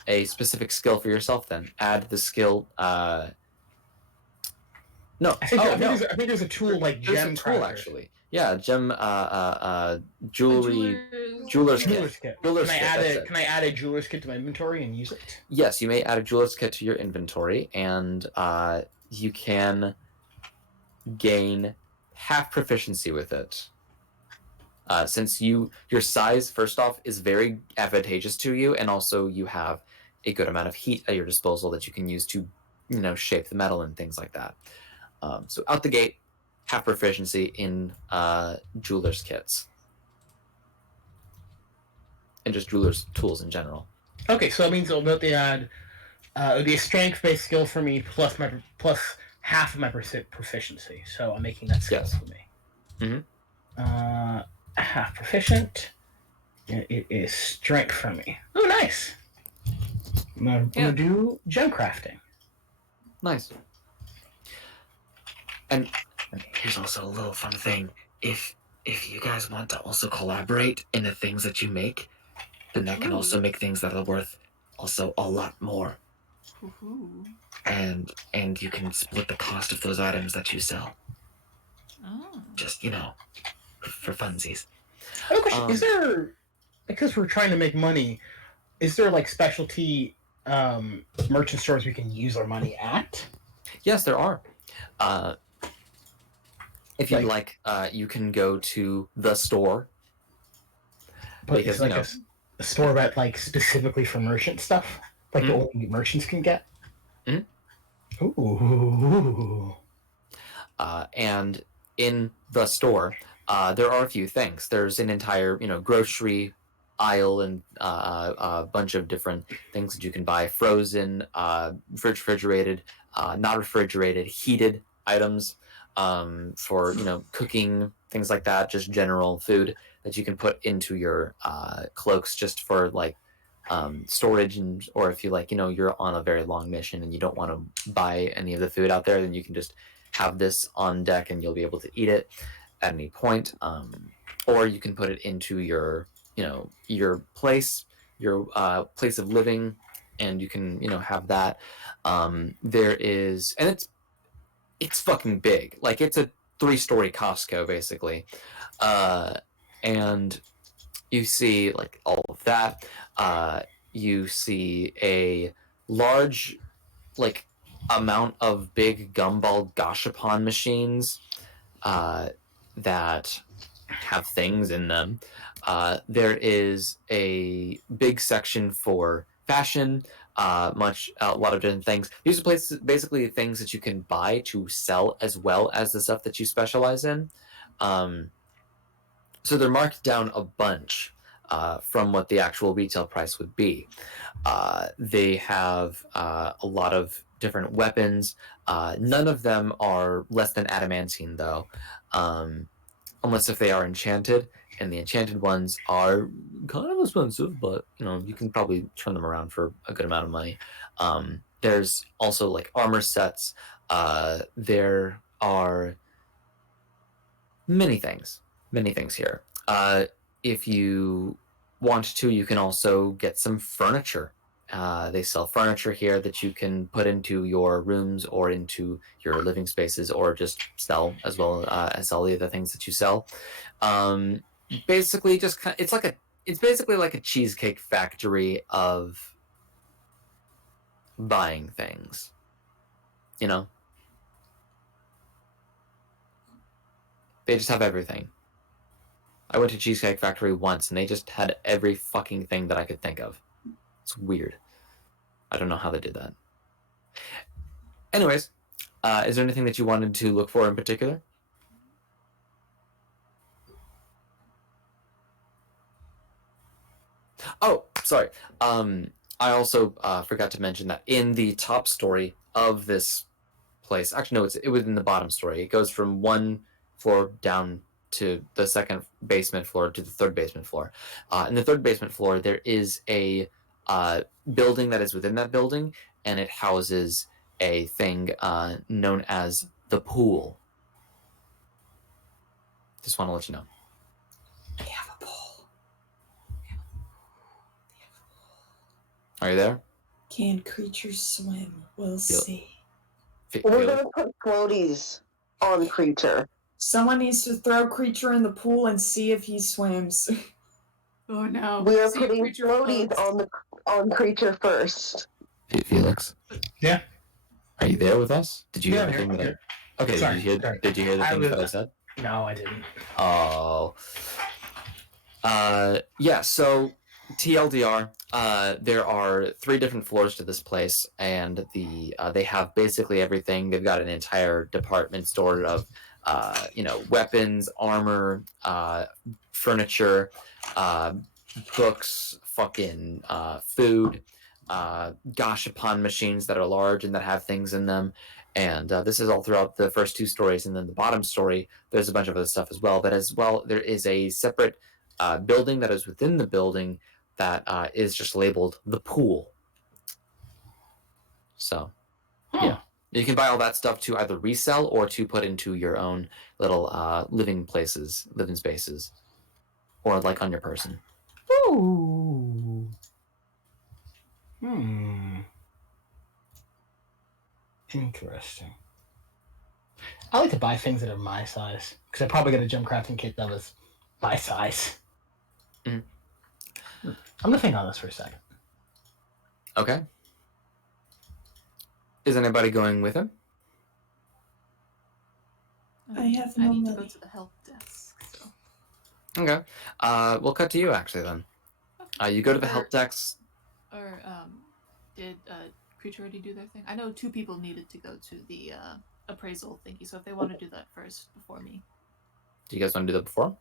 a specific skill for yourself. Then add the skill. No. I think, Oh, no. I think there's a tool like There's gem a tool crafter. actually. Yeah, gem. Jewelry. Jeweler's kit. Jeweler's kit. That's it. Can I add a jeweler's kit to my inventory and use it? Yes, you may add a jeweler's kit to your inventory, and you can gain half proficiency with it. Since your size, first off, is very advantageous to you, and also you have a good amount of heat at your disposal that you can use to, shape the metal and things like that. So out the gate, half proficiency in jeweler's kits. And just jeweler's tools in general. Okay, so that means it'll add it would be a strength-based skill for me plus half of my proficiency. So I'm making that skill for me. Mm-hmm. Half proficient. It is strength for me. Oh, nice. I'm gonna do gem crafting. Nice. And here's also a little fun thing. If you guys want to also collaborate in the things that you make, then that can also make things that are worth also a lot more. Ooh. And you can split the cost of those items that you sell. Oh. Just, for funsies. I have a question. Is there, because we're trying to make money, is there like specialty merchant stores we can use our money at? Yes, there are. If you'd like, you can go to the store. But Because, it's like a store that like specifically for merchant stuff? Like the only merchants can get? Mm-hmm. Ooh. And in the store, there are a few things. There's an entire, grocery aisle and a bunch of different things that you can buy. Frozen, refrigerated, not refrigerated, heated items for, cooking, things like that. Just general food that you can put into your cloaks just for, like, storage, or if you you're on a very long mission and you don't want to buy any of the food out there, then you can just have this on deck and you'll be able to eat it at any point. Or you can put it into your place of living, and you can have that. There is, and it's fucking big. Like it's 3-story Costco, basically. And you see like all of that. You see a large like amount of big gumball gashapon machines that have things in them. There is a big section for fashion, a lot of different things. These are places, basically things that you can buy to sell as well as the stuff that you specialize in. So they're marked down a bunch from what the actual retail price would be. They have a lot of different weapons. None of them are less than adamantine, though, unless if they are enchanted. And the enchanted ones are kind of expensive, but you can probably turn them around for a good amount of money. There's also like armor sets. There are many things here. If you want to, you can also get some furniture. They sell furniture here that you can put into your rooms or into your living spaces, or just sell as well as all the other things that you sell. Basically, it's basically like a cheesecake factory of buying things. They just have everything. I went to Cheesecake Factory once, and they just had every fucking thing that I could think of. It's weird. I don't know how they did that. Anyways, is there anything that you wanted to look for in particular? Oh, sorry. I also forgot to mention that in the top story of this place, actually, no, it was in the bottom story. It goes from one floor down to the second basement floor to the third basement floor. In the third basement floor, there is a building that is within that building, and it houses a thing known as the pool. Just want to let you know. They have a pool. Are you there? Can creatures swim? We'll see. We're going to put floaties on Creature. Someone needs to throw Creature in the pool and see if he swims. Oh no. We are See, putting Creature floaties floats. on Creature first. Hey, Felix. Yeah. Are you there with us? Did you hear Yeah, I'm anything here. that I... Okay, Sorry, did you hear sorry. did you hear the things that I said? No, I didn't. Oh. Yeah, so TLDR, there are 3 different floors to this place, and they have basically everything. They've got an entire department store of weapons, armor, furniture, books, fucking food, gashapon machines that are large and that have things in them. And this is all throughout the first 2 stories. And then the bottom story, there's a bunch of other stuff as well. But as well, there is a separate building that is within the building that is just labeled the pool. So, yeah. You can buy all that stuff to either resell or to put into your own little living spaces, or like on your person. Ooh. Interesting. I like to buy things that are my size, because I probably get a gem crafting kit that was my size. Mhm. I'm going to think on this for a second. Okay. Is anybody going with him? I have I no need to go money. to the help desk. So. Okay. We'll cut to you, actually, then. You go to the help desk. Or, did Creature already do their thing? I know 2 people needed to go to the appraisal thingy, so if they want to do that first before me. Do you guys want to do that before?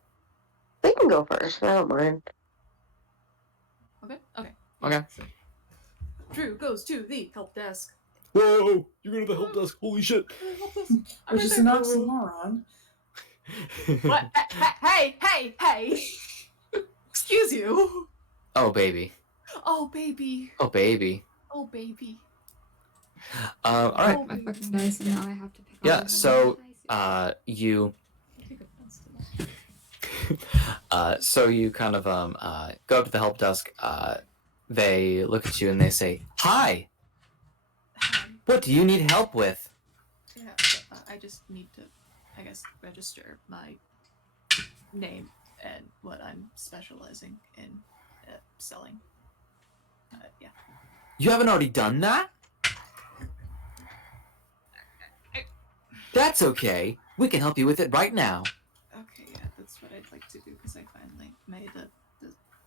They can go first. I don't mind. Okay. Okay. So, Drew goes to the help desk. Whoa! You go to the help desk. Holy shit! Help desk. I'm Which right is there. an oxymoron. What? Hey! Excuse you. Oh, baby. Oh, baby. Oh, baby. Oh, baby. All right. Oh, My baby. fucking dice, and now I have to pick Yeah, up so, dice. you... Take offense to that. So you kind of go up to the help desk. They look at you and they say, "Hi, what do you need help with?" Yeah, I just need to I guess, register my name and what I'm specializing in selling. Yeah. You haven't already done that? That's okay. We can help you with it right now. Okay, yeah, that's what I'd like to do because I finally made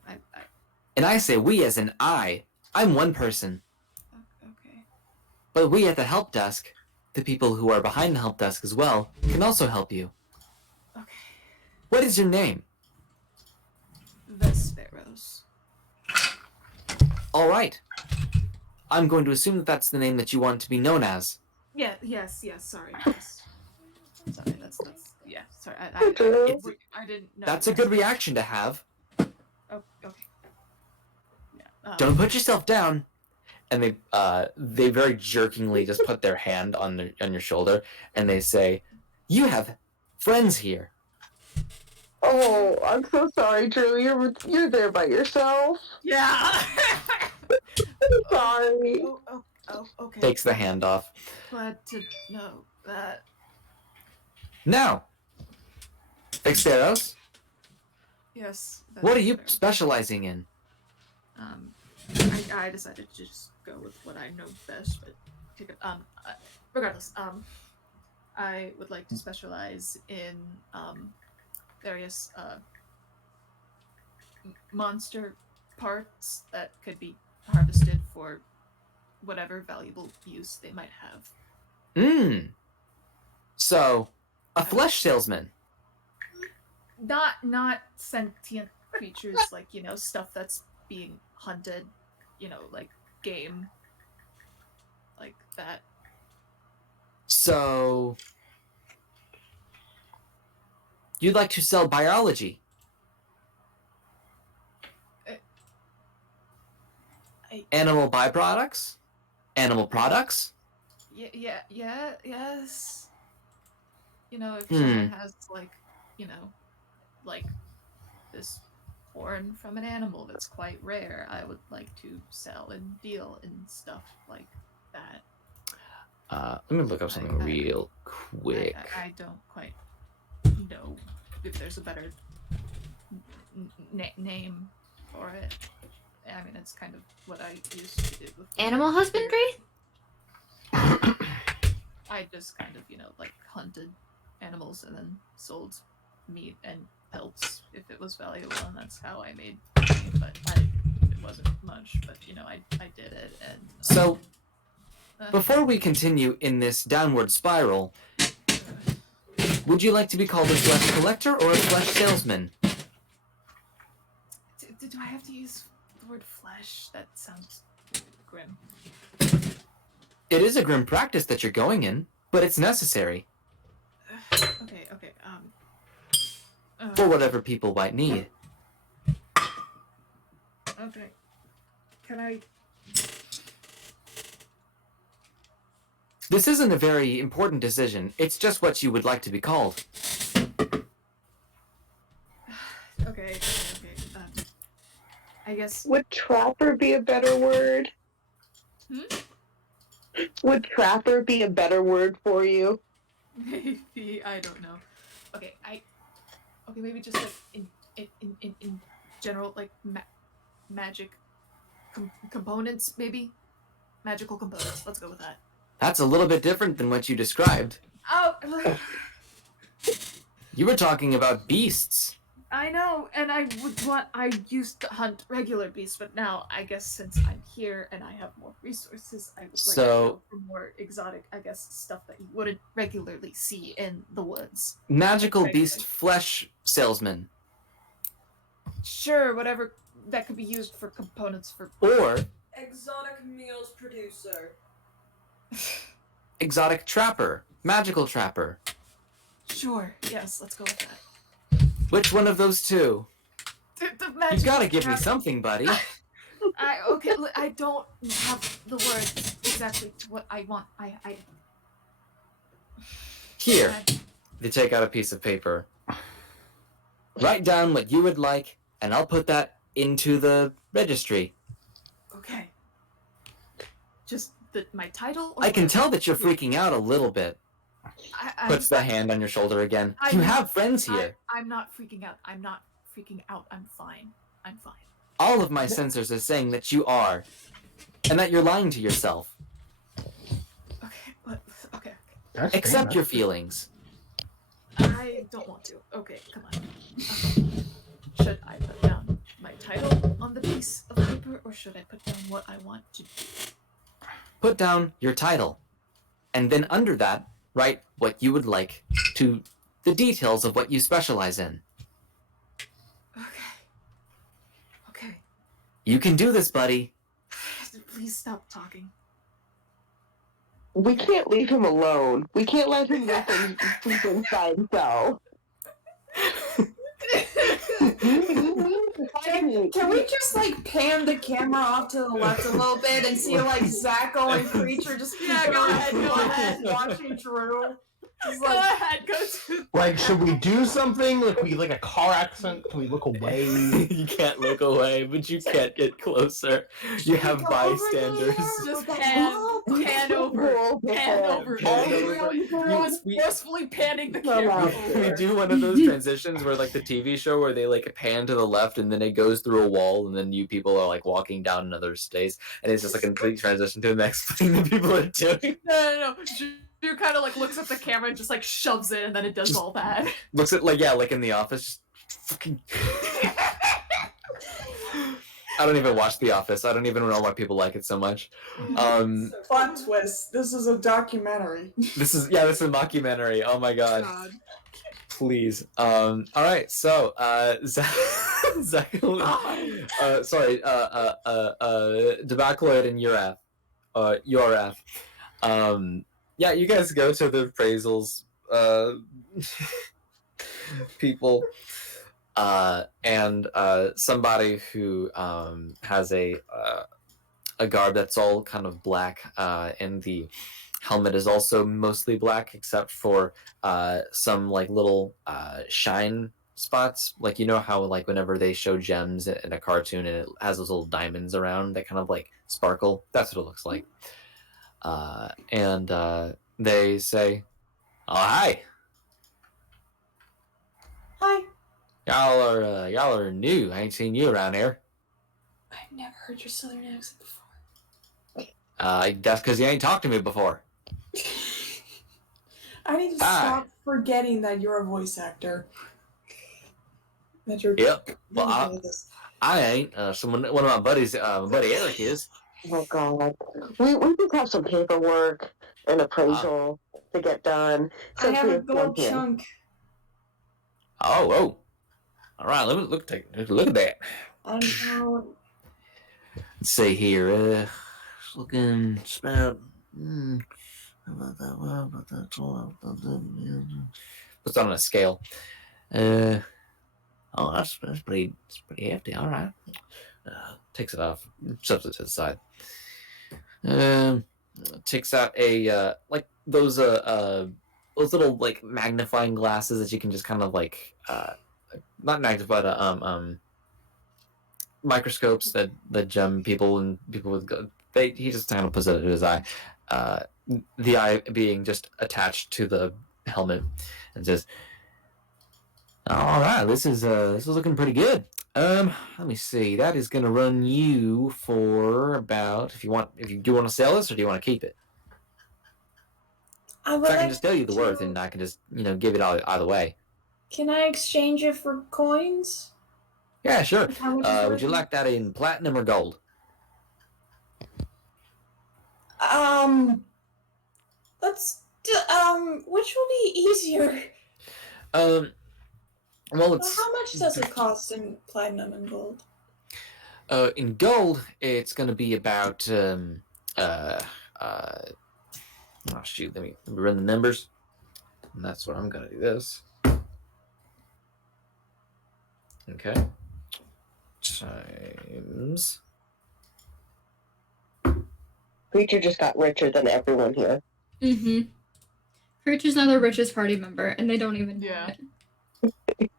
I And I say we as in I. I'm one person. okay. But we at the help desk, the people who are behind the help desk as well, can also help you. Okay. What is your name? Vesperos. All right. I'm going to assume that that's the name that you want to be known as. Yeah. Yes. Sorry. Yes. Sorry. That's. Yeah. Sorry. I didn't know. That's a good reaction to have. Oh. Okay. Yeah. Don't put yourself down. And they very jerkingly just put their hand on your shoulder, and they say, "You have friends here." Oh, I'm so sorry, Drew. You're there by yourself. Yeah. Sorry. Oh. Okay. Takes the hand off. Glad to know that. Now, Exteros, Yes. what are you fair. specializing in? I decided to just go with what I know best, but regardless, I would like to specialize in various monster parts that could be harvested for whatever valuable use they might have. So, a flesh salesman. Not sentient creatures like, stuff that's being hunted, like game, like that. So, you'd like to sell biology? Animal byproducts? Animal products? Yes. If someone has like this horn from an animal that's quite rare, I would like to sell and deal in stuff like that. Let me look up something real quick. I don't quite know if there's a better name for it. I mean, it's kind of what I used to do with Animal husbandry? I just kind of, hunted animals and then sold meat and pelts if it was valuable, and that's how I made money, but it wasn't much, but, I did it, and... So, before we continue in this downward spiral, would you like to be called a flesh collector or a flesh salesman? Do I have to use the word flesh? That sounds grim. It is a grim practice that you're going in, but it's necessary. Okay. For whatever people might need. Okay. Can I... This isn't a very important decision. It's just what you would like to be called. Okay. I guess... Would trapper be a better word? Would trapper be a better word for you? Maybe, I don't know. Okay, maybe just like in general, like magic components, maybe? Magical components, let's go with that. That's a little bit different than what you described. Oh! You were talking about beasts. I know, and I used to hunt regular beasts, but now, I guess since I'm here and I have more resources, I would like to go for more exotic, I guess, stuff that you wouldn't regularly see in the woods. Magical beast flesh salesman. Sure, whatever that could be used for components for... Or... Exotic meals producer. Exotic trapper. Magical trapper. Sure, yes, let's go with that. Which one of those two? You gotta give me trapper. something, buddy. I don't have the words exactly to what I want. Here. They take out a piece of paper. Write down what you would like, and I'll put that into the registry. Okay. Just my title? Or I can what? tell that you're freaking out a little bit. Puts the hand on your shoulder again. You have friends here. I'm not freaking out. I'm not freaking out. I'm fine. I'm fine. All of my sensors are saying that you are, and that you're lying to yourself. Okay, but okay. Accept your feelings. I don't want to. Okay, come on. Should I put down my title on the piece of paper, or should I put down what I want to do? Put down your title, and then under that, write what you would like to, the details of what you specialize in. Okay. You can do this, buddy. Please stop talking. We can't leave him alone. We can't let him let him sleep inside go. Can we just like pan the camera off to the left a little bit and see like Zacho and Creature just Go ahead. watching Drew? Just Go ahead, go to. Like, should we do something? Like a car accident? Can we look away? You can't look away, but you can't get closer. You have bystanders. Just pan over. Everyone is forcefully panning the camera over. We do one of those transitions where, like the TV show, where they like pan to the left and then it goes through a wall, and then you people are like walking down another space, and it's just like a complete transition to the next thing that people are doing. No. Drew kind of like looks at the camera and just like shoves it, and then it does all that. Looks at like in the office. Just fucking. I don't even watch The Office. I don't even know why people like it so much. Plot twist. This is a documentary. This is a mockumentary. Oh my god. Please. All right. So, Debacloid and Uraf. Yeah, you guys go to the appraisals, people, and somebody who has a garb that's all kind of black, and the helmet is also mostly black, except for some like little shine spots. Like, you know how like whenever they show gems in a cartoon and it has those little diamonds around that kind of like sparkle? That's what it looks like. And they say, "Oh, hi. Hi. Y'all are new. I ain't seen you around here. I've never heard your southern accent before. That's because you ain't talked to me before." I need to stop forgetting that you're a voice actor. That you're Yep. really Well, good at this. I ain't. One of my buddies, my buddy Eric is. Oh god. We just have some paperwork and appraisal to get done. I have a gold chunk. Oh. All right. Let me take a look at that. I don't know. Let's see here. Looking about. Puts on a scale. That's pretty hefty. All right. Takes it off, shoves it to the side. Takes out a like those little like magnifying glasses that you can just kind of like not magnify, but microscopes that gem people and people with he just kind of puts it in his eye. The eye being just attached to the helmet, and says, "All right, this is looking pretty good. Let me see. That is going to run you for about, if you do want to sell this, or do you want to keep it? I can just tell you the worth, and I can just give it either way. Can I exchange it for coins? Yeah, sure. How much is Would you like that in platinum or gold? Let's which will be easier? Well, it's How much does it cost in platinum and gold? in gold, it's going to be about shoot, let me run the numbers. And that's what I'm going to do this. Okay. Times. Creature just got richer than everyone here. Mm-hmm. Creature's now the richest party member, and they don't even know it.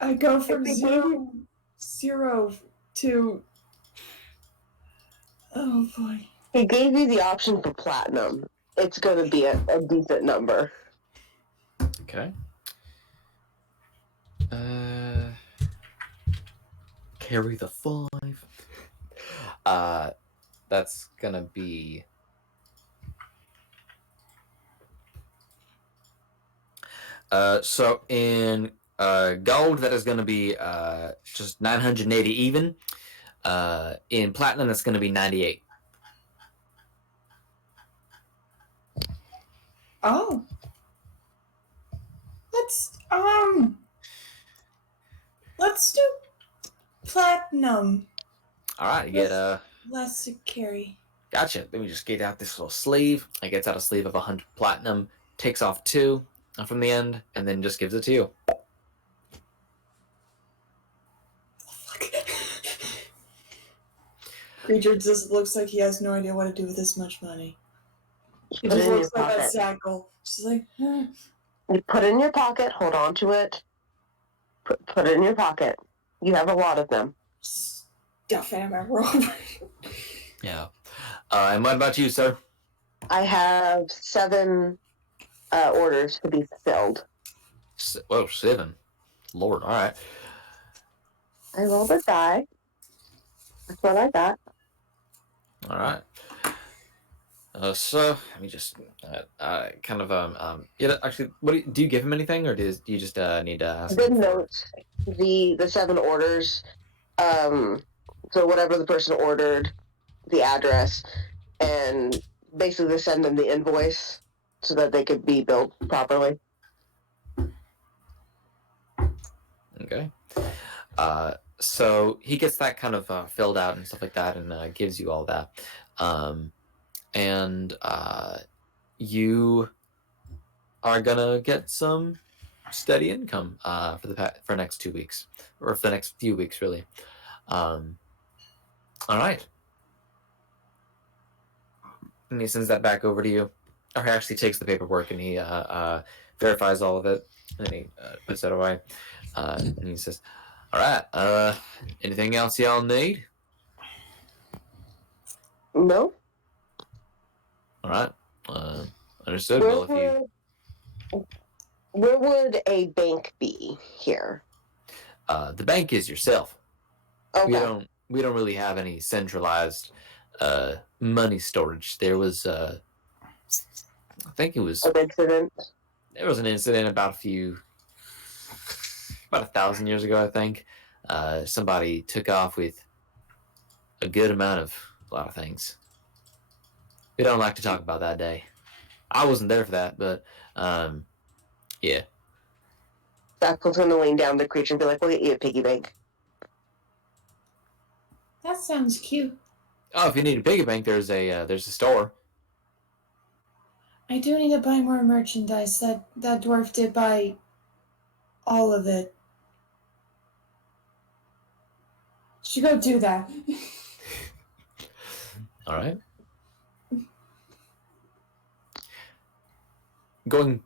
I go from zero to. Oh boy. He gave you the option for platinum. it's going to be a decent number. Okay. Carry the 5. That's gonna be. So in gold, that is gonna be just 980 even. In platinum, that's gonna be 98. Oh. Let's do platinum. All right, you get Less to carry. Gotcha. Let me just get out this little sleeve. I gets out a sleeve of 100 platinum, takes off 2 from the end, and then just gives it to you. Creature just looks like he has no idea what to do with this much money. You put it in your looks like a pocket. sackle. She's like, You put it in your pocket, hold on to it, put it in your pocket. You have a lot of them. stuff it in my robe. Yeah. And what about you, sir? I have 7 orders to be fulfilled. Whoa, 7. Lord, all right. I rolled a die. That's what I got. All right. So let me just kind of yeah. Actually, what do you give him anything, or do you just need to ask? The notes, the 7 orders. So whatever the person ordered, the address, and basically send them the invoice so that they could be billed properly. Okay. So he gets that kind of filled out and stuff like that, and gives you all that. And you are gonna get some steady income for next 2 weeks, or for the next few weeks, really. All right. And he sends that back over to you, or he actually takes the paperwork and he verifies all of it, and he puts it away. And he says, "All right. Anything else y'all need?" No. All right. Understood. Well, if you where would a bank be here? the bank is yourself. Okay. We don't really have any centralized money storage. There was I think it was An incident. there was an incident about 1,000 years ago, I think. Somebody took off with a good amount of a lot of things. We don't like to talk about that day. I wasn't there for that, but yeah. Daxel's gonna lean down the creature and be like, "We'll get you a piggy bank." That sounds cute. Oh, if you need a piggy bank, there's a store. I do need to buy more merchandise. That dwarf did buy all of it. Should go do that. All right. Going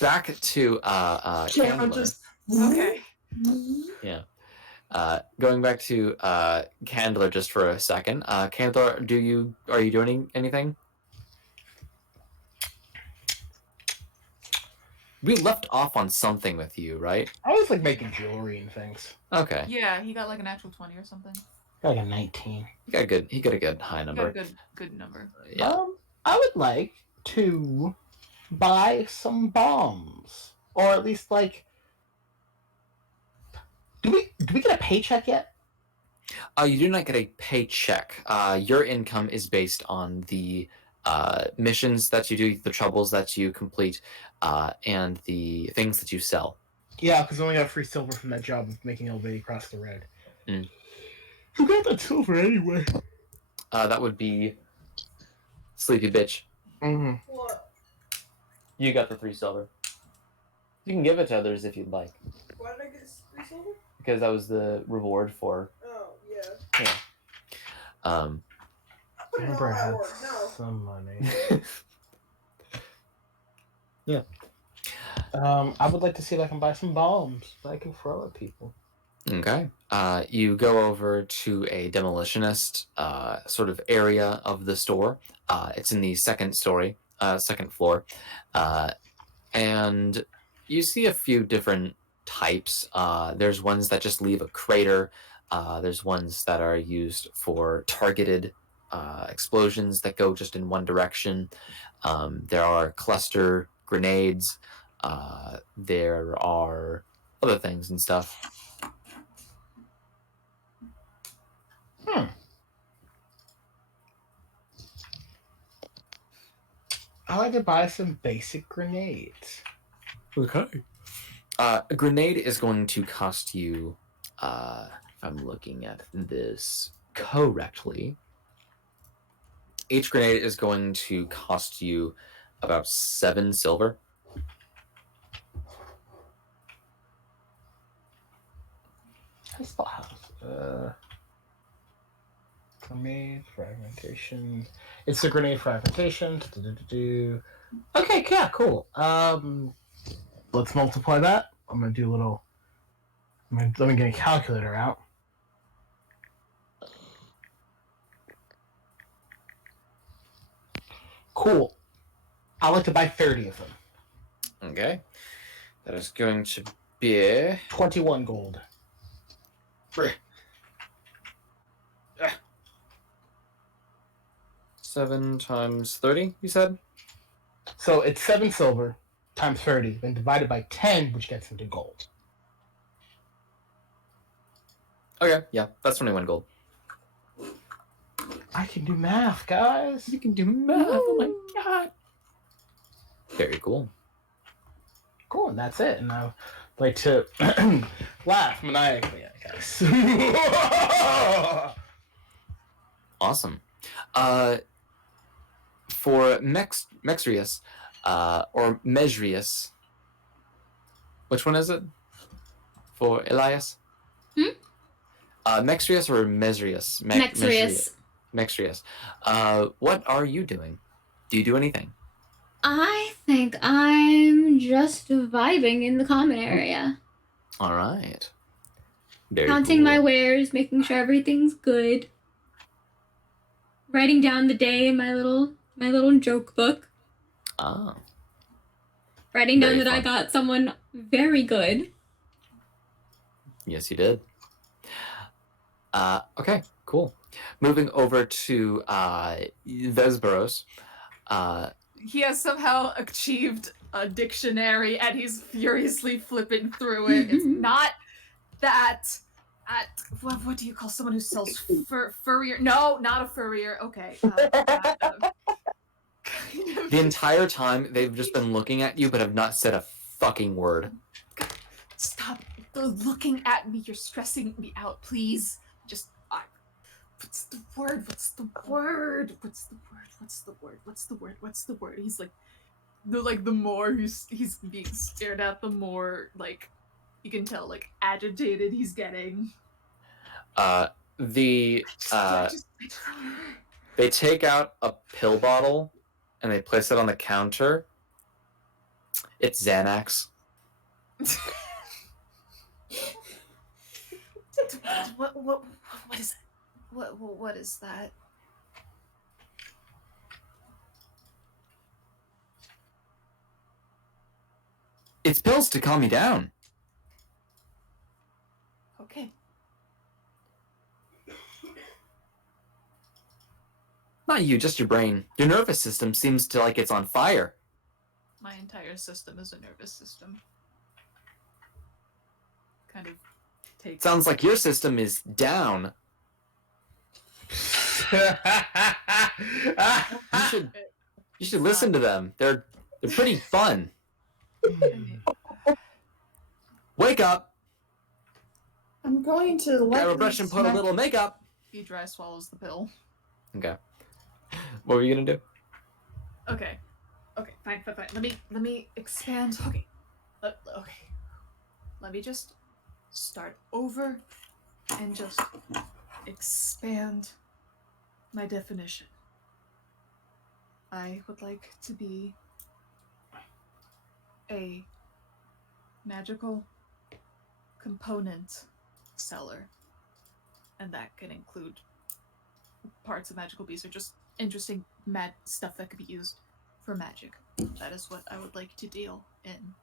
back to Camera Candler. just Okay. Yeah. Going back to Candler just for a second. Candler, are you doing anything? We left off on something with you, right? I was like making jewelry and things. Okay. Yeah, he got like a natural 20 or something. Like a 19. He got a good high He number. got a good number. Yeah. I would like to buy some bombs, or at least like. Do we get a paycheck yet? You do not get a paycheck. Your income is based on the missions that you do, the troubles that you complete, and the things that you sell. Yeah, because I only got free silver from that job of making old lady cross the road. Mm. Who got that silver anyway? That would be Sleepy Bitch. Mm-hmm. What? You got the 3 silver. You can give it to others if you'd like, Why did I get 3 silver? because that was the reward for. Oh, yeah. Yeah. I put I in all remember I that had work. No. some money. Yeah. I would like to see if I can buy some bombs that I can throw at people. Okay. You go over to a demolitionist sort of area of the store. It's in the second floor. And you see a few different types. There's ones that just leave a crater. There's ones that are used for targeted explosions that go just in one direction. There are cluster grenades. There are other things and stuff. I like to buy some basic grenades. Okay. A grenade is going to cost you, if I'm looking at this correctly, each grenade is going to cost you about 7 silver. I still have grenade fragmentation. It's the grenade fragmentation. Okay, yeah, cool. Let's multiply that. I'm gonna do a little. Let me get a calculator out. Cool. I'd like to buy 30 of them. Okay. That is going to be 21 gold. 7 times 30, you said? So it's 7 silver times 30, then divided by 10, which gets into gold. Okay, yeah, that's 21 gold. I can do math, guys. You can do math. Oh my god. Very cool. Cool, and that's it. And I like to laugh maniacally, I guess. Awesome. For Mexrius, or Mesrius, which one is it? For Elias? Mexrius or Mesrius? Mexrius. Mexrius. What are you doing? Do you do anything? I think I'm just vibing in the common area. All right. Very Counting cool. my wares, making sure everything's good. Writing down the day in my little joke book. Ah. Writing down Very that I fun. got someone very good. Yes, you did. Okay, cool. Moving over to Vesperos. He has somehow achieved a dictionary and he's furiously flipping through it. It's not that. What do you call someone who sells furrier? No, not a furrier. Okay. The entire time they've just been looking at you but have not said a fucking word. Stop looking at me. You're stressing me out. Please. Just. What's the word? What's the word? What's the word? What's the word? What's the word? What's the word? He's like, the more he's being stared at, the more like you can tell like agitated he's getting. They take out a pill bottle and they place it on the counter. It's Xanax. What is it? What is that? It's pills to calm you down. Okay. Not you, just your brain. Your nervous system seems to like it's on fire. My entire system is a nervous system. Kind of takes. Sounds like your system is down. You should listen to them. They're pretty fun. Wake up. I'm going to let Grab a brush and put a little makeup. He dry swallows the pill. Okay. What were you gonna do? Okay. Fine. Let me expand. Okay. Okay. Let me just start over and just expand my definition. I would like to be a magical component seller. And that can include parts of magical beasts or just interesting stuff that could be used for magic. That is what I would like to deal in.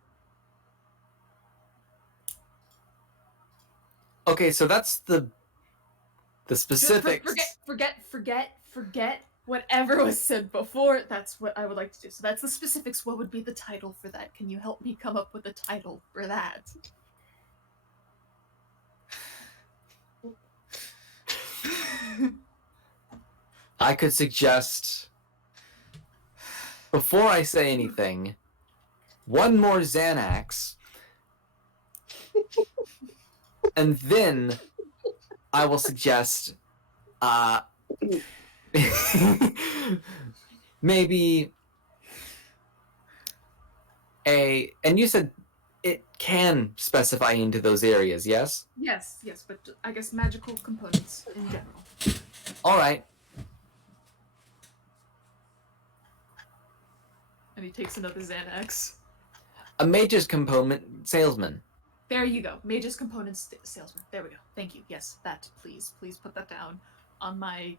Okay, so that's the specifics. Forget whatever was said before. That's what I would like to do. So that's the specifics. What would be the title for that? Can you help me come up with a title for that? I could suggest, before I say anything, one more Xanax, and then I will suggest, maybe and you said it can specify into those areas, yes? Yes, but I guess magical components in general. All right. And he takes another Xanax. A mage's component salesman. There you go. Mage's components salesman. There we go. Thank you. Yes, that. Please put that down on my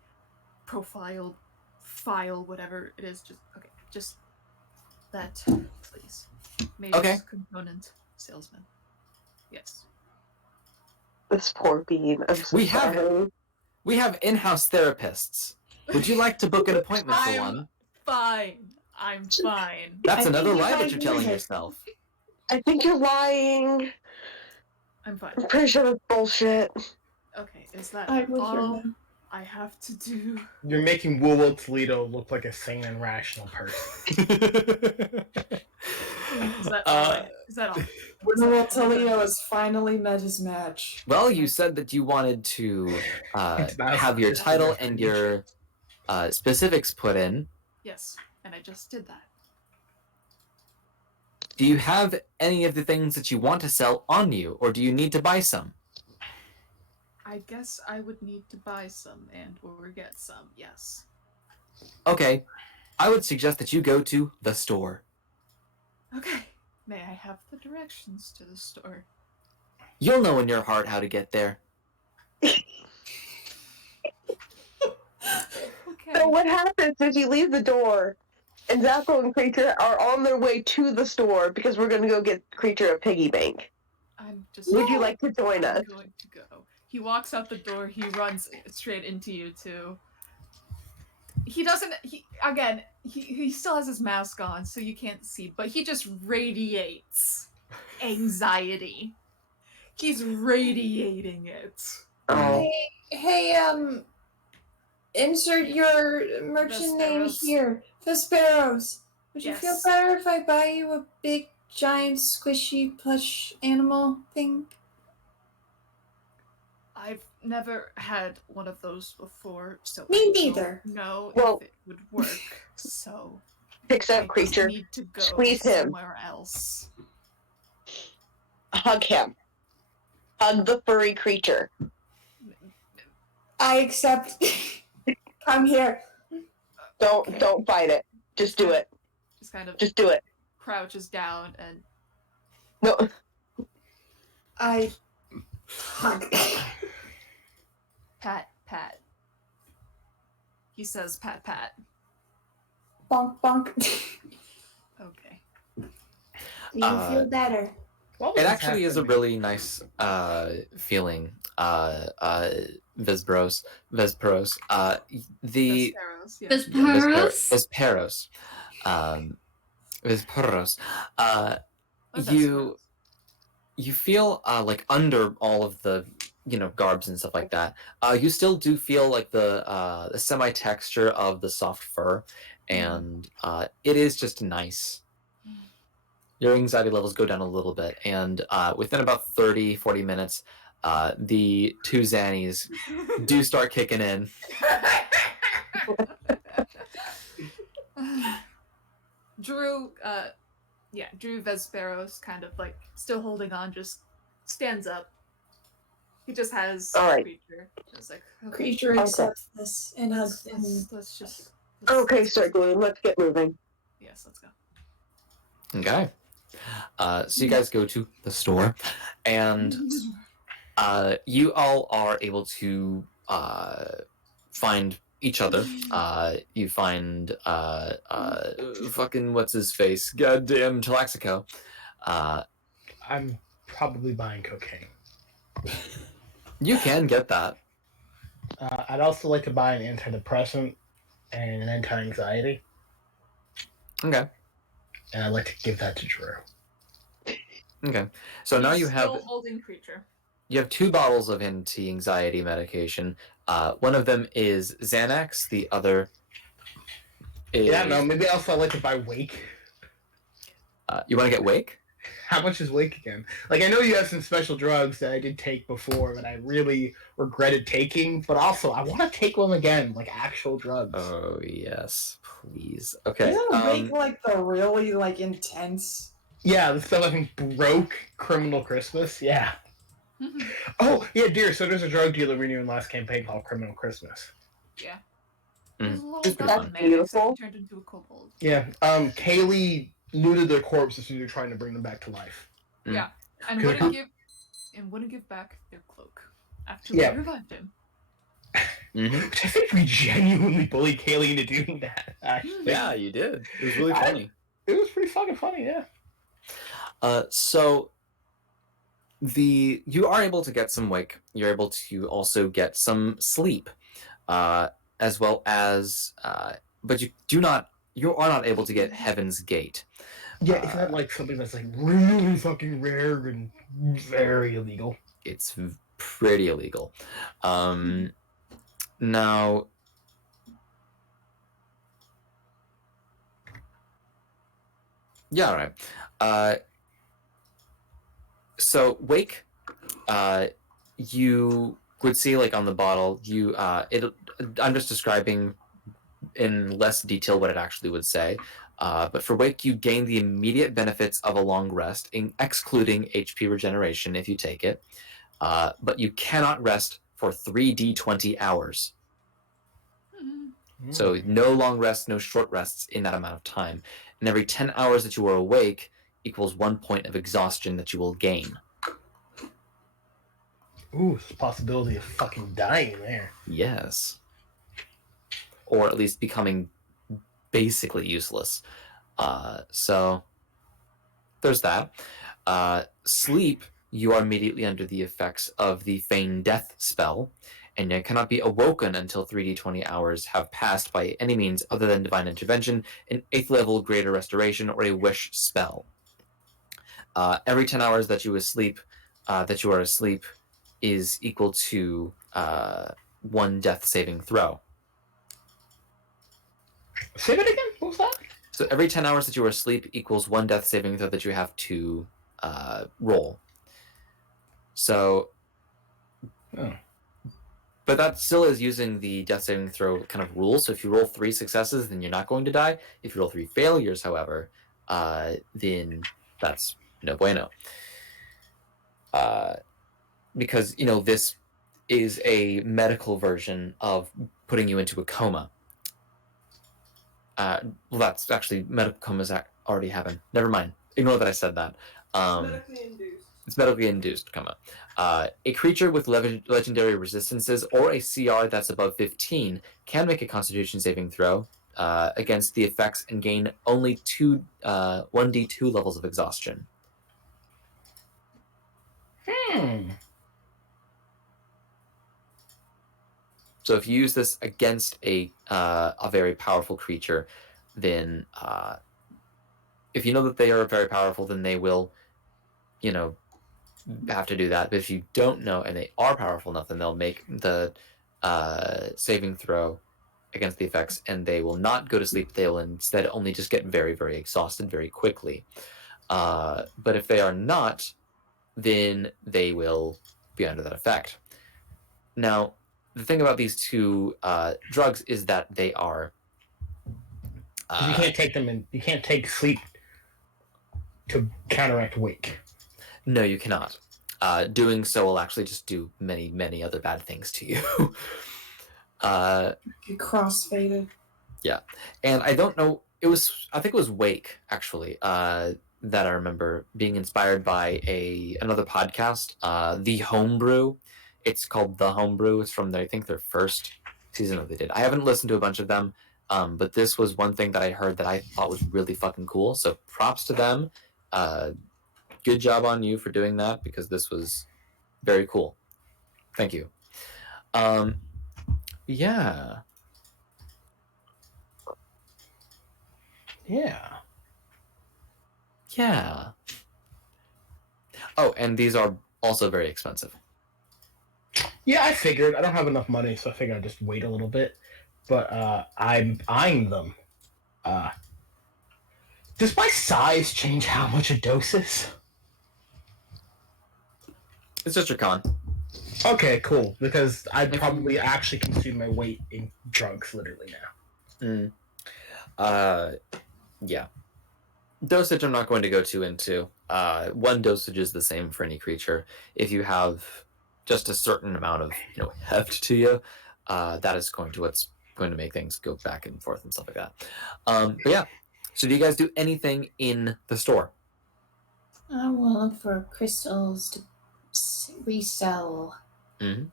profile, file, whatever it is. Just that, please. Mage's component salesman. Yes. This poor bean. I'm so sorry. We have in-house therapists. Would you like to book an appointment for one? I'm fine. That's another lie that you're telling yourself. I think you're lying. I'm fine. I'm pretty sure that's bullshit. Okay, is that I will hear all them. I have to do? You're making Woo Toledo look like a sane and rational person. Is that all? Is that all? Well, Toledo has finally met his match. Well, you said that you wanted to have your title and your specifics put in. Yes, and I just did that. Do you have any of the things that you want to sell on you, or do you need to buy some? I guess I would need to buy some and or get some, yes. Okay, I would suggest that you go to the store. Okay, may I have the directions to the store? You'll know in your heart how to get there. Okay. So what happens is you leave the door, and Zappo and Creature are on their way to the store because we're going to go get Creature a piggy bank. Would you like to join us? I'm going to go. He walks out the door, he runs straight into you two. He doesn't, he still has his mask on, so you can't see, but he just radiates anxiety. He's radiating it. Oh. Hey, insert your merchant name Vesperos. here. Vesperos. Would you feel Yes. better if I buy you a big, giant, squishy plush animal thing? I've never had one of those before, so Me I don't neither. know Well- if it would work. So Picks I up just Creature, need to go squeeze him. somewhere else. hug him. Hug the furry creature. I accept. Come here. Don't fight it. Just do it. Just kind of Just do it. crouches down and No. I hug. pat. He says pat. Bonk bonk. Okay. Do you feel better? It actually is a really nice feeling, Vesperos. The Vesperos, yeah. Vesperos? Vesperos. Oh, You feel like under all of the garbs and stuff like that, you still do feel like the semi-texture of the soft fur, and it is just nice. Your anxiety levels go down a little bit, and within about 30-40 minutes, the two Xannies do start kicking in. Drew Vesperos, kind of like still holding on, just stands up. He just has All right. Creature. It's like, okay, Creature accepts this and hugs him. let's just. Okay, Sir Gloom, let's get moving. Yes, let's go. Okay. So you guys go to the store, and You all are able to find each other. You find fucking what's his face? Goddamn Talaxico. I'm probably buying cocaine. You can get that. I'd also like to buy an antidepressant and an anti-anxiety, Okay. and I'd like to give that to Drew. Okay. So now you have still holding creature. you have 2 bottles of anti-anxiety medication. One of them is Xanax. The other is Yeah, no, maybe also I'd like to buy Wake. you want to get Wake? How much is Wake again? Like, I know you have some special drugs that I did take before that I really regretted taking, but also I want to take them again, like actual drugs. Oh yes, please. Okay. Isn't Wake like the really like intense? Yeah, the stuff I think broke Criminal Christmas. Yeah. Oh, yeah, dear. So there's a drug dealer we knew in last campaign called Criminal Christmas. Yeah. Mm. There's a little That's goblin man beautiful. except he turned into a kobold. Yeah. Kaylee looted their corpses and they're trying to bring them back to life. Mm. Yeah. And Good. wouldn't give back their cloak after Yeah. we revived him. Mhm. Which I think we genuinely bullied Kaylee into doing that, actually. Yeah, you did. It was really I- funny. It was pretty fucking funny, yeah. So you are able to get some wake. You're able to also get some sleep, as well as, but you are not able to get Heaven's Gate. Yeah, isn't that like something that's like really fucking rare and very illegal? It's pretty illegal. Now, yeah, all right. So wake, you would see like on the bottle, I'm just describing in less detail what it actually would say. But for wake, you gain the immediate benefits of a long rest, excluding HP regeneration if you take it. But you cannot rest for 3d20 hours. So no long rests, no short rests in that amount of time. And every 10 hours that you are awake equals 1 point of exhaustion that you will gain. Ooh, there's a possibility of fucking dying there. Yes. Or at least becoming basically useless. So there's that. Sleep, you are immediately under the effects of the Feign Death spell, and you cannot be awoken until 3d20 hours have passed by any means other than divine intervention, an 8th level greater restoration, or a wish spell. Every 10 hours that you are asleep is equal to 1 death saving throw. Say that again? What was that? So every 10 hours that you are asleep equals 1 death saving throw that you have to roll. So, but that still is using the death saving throw kind of rule. So if you roll 3 successes, then you're not going to die. If you roll 3 failures, however, then that's no bueno. Because, this is a medical version of putting you into a coma. Well, that's actually medical comas already happened. Never mind. Ignore that I said that. Medically induced. It's medically induced coma. A creature with legendary resistances or a CR that's above 15 can make a Constitution saving throw against the effects and gain only 1d2 levels of exhaustion. So if you use this against a very powerful creature, then if you know that they are very powerful, then they will, have to do that. But if you don't know and they are powerful enough, then they'll make the saving throw against the effects, and they will not go to sleep. They will instead only just get very, very exhausted very quickly. But if they are not, then they will be under that effect. Now, the thing about these 2 drugs is that they are. You can't take them in. You can't take sleep to counteract wake. No, you cannot. Doing so will actually just do many, many other bad things to you. Get crossfaded. Yeah, and I don't know. I think it was Wake actually. that I remember being inspired by another podcast, The Homebrew. It's called The Homebrew. It's from I think their first season that they did. I haven't listened to a bunch of them, but this was one thing that I heard that I thought was really fucking cool. So props to them. Good job on you for doing that, because this was very cool. Thank you. Yeah. Yeah. Yeah. Oh, and these are also very expensive. Yeah, I figured. I don't have enough money, so I figured I'd just wait a little bit. But I'm eyeing them. Does my size change how much a dose is? It's just your con. Okay, cool. Because I probably actually consume my weight in drugs literally now. Yeah. Dosage I'm not going to go too into. One dosage is the same for any creature. If you have just a certain amount of heft to you, that is what's going to make things go back and forth and stuff like that. But yeah. So do you guys do anything in the store? I will look for crystals to resell. Mm-hmm.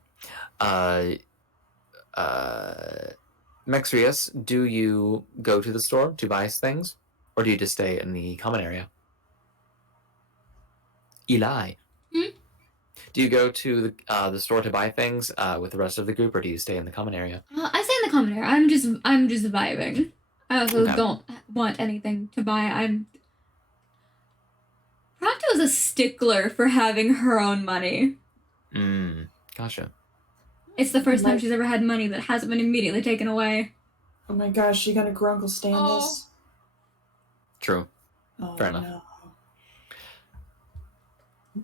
Mexius, do you go to the store to buy things, or do you just stay in the common area? Eli, do you go to the store to buy things with the rest of the group, or do you stay in the common area? I stay in the common area. I'm just vibing. I also don't want anything to buy. Pronto is a stickler for having her own money. Gotcha. It's the first time she's ever had money that hasn't been immediately taken away. Oh my gosh, you gonna grunkle stand this? True. Oh, Fair enough. No.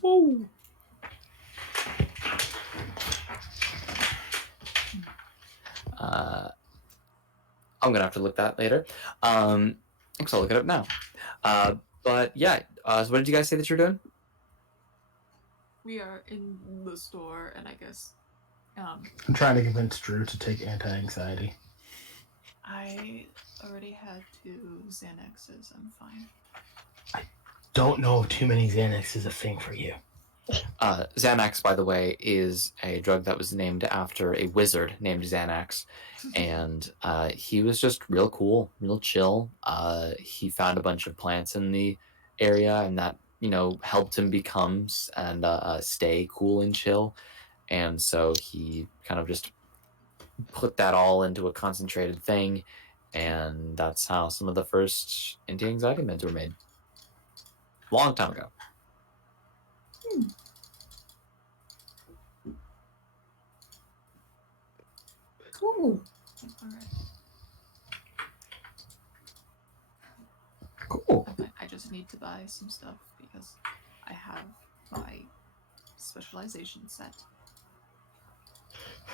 Woo. I'm gonna have to look that later. Because I'll look it up now. But yeah, so what did you guys say that you're doing? We are in the store, and I guess I'm trying to convince Drew to take anti-anxiety. I already had 2 Xanaxes. I'm fine. Don't know if too many Xanax is a thing for you. Xanax, by the way, is a drug that was named after a wizard named Xanax, and he was just real cool, real chill. He found a bunch of plants in the area, and that helped him become and stay cool and chill. And so he kind of just put that all into a concentrated thing, and that's how some of the first anti-anxiety meds were made. Long time ago. Cool. All right. Cool. I just need to buy some stuff because I have my specialization set.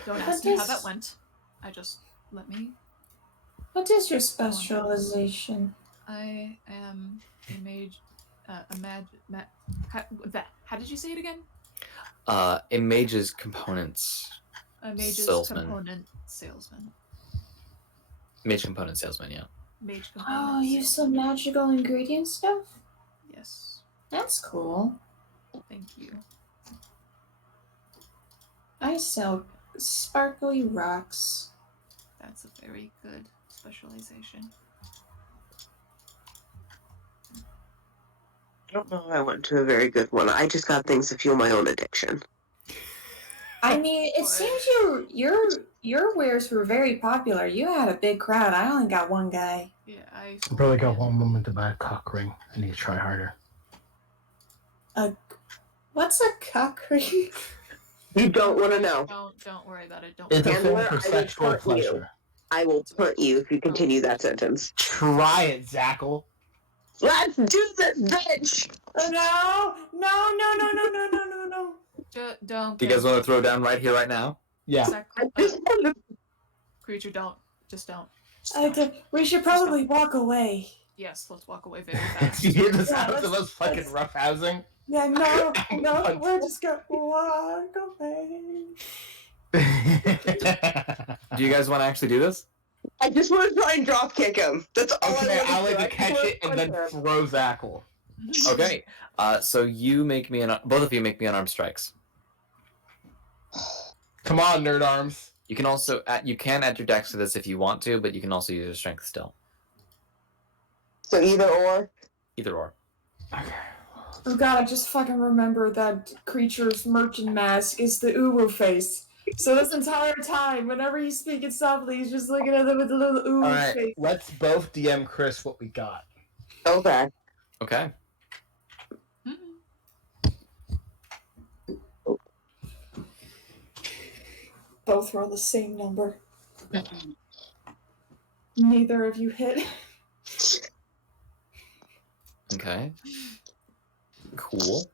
Don't ask me how that went. Let me. What is your specialization? I am a mage. How did you say it again? A mage's components. A mage's salesman. component salesman. Mage component salesman, yeah. Mage component. Oh, you sell magical ingredient stuff? Yes. That's cool. Thank you. I sell sparkly rocks. That's a very good specialization. I don't know if I went to a very good one. I just got things to fuel my own addiction. I mean, it seems your wares were very popular. You had a big crowd. I only got one guy. Yeah, I probably got one woman to buy a cock ring. I need to try harder. What's a cock ring? You don't want to know. Don't worry about it. Don't. It's a Handler, form for I will sexual punt you. pleasure. I will punt you if you continue that sentence. Try it, Zackle. Let's do this, bitch! No. Don't. Do you guys want to throw down right here, right now? Yeah. I just want to... Creature, don't. Just don't. We should probably walk away. Yes, let's walk away very fast. You hear the sounds of us fucking roughhousing? Yeah, no, we're just gonna walk away. Do you guys want to actually do this? I just want to try and drop kick him. That's all Okay, I want I'll to do. like to catch it and then throw Zackle. Okay. So you make me both of you make me unarmed strikes. Come on, nerd arms. You can also add your dex to this if you want to, but you can also use your strength still. So either or. Either or. Okay. Oh god, I just fucking remember that creature's merchant mask is the uwu face. So this entire time, whenever he's speaking softly, he's just looking at them with the little uwu All right, face. let's both DM Chris what we got. Okay. Okay. Both roll the same number. Neither of you hit. Okay. Cool.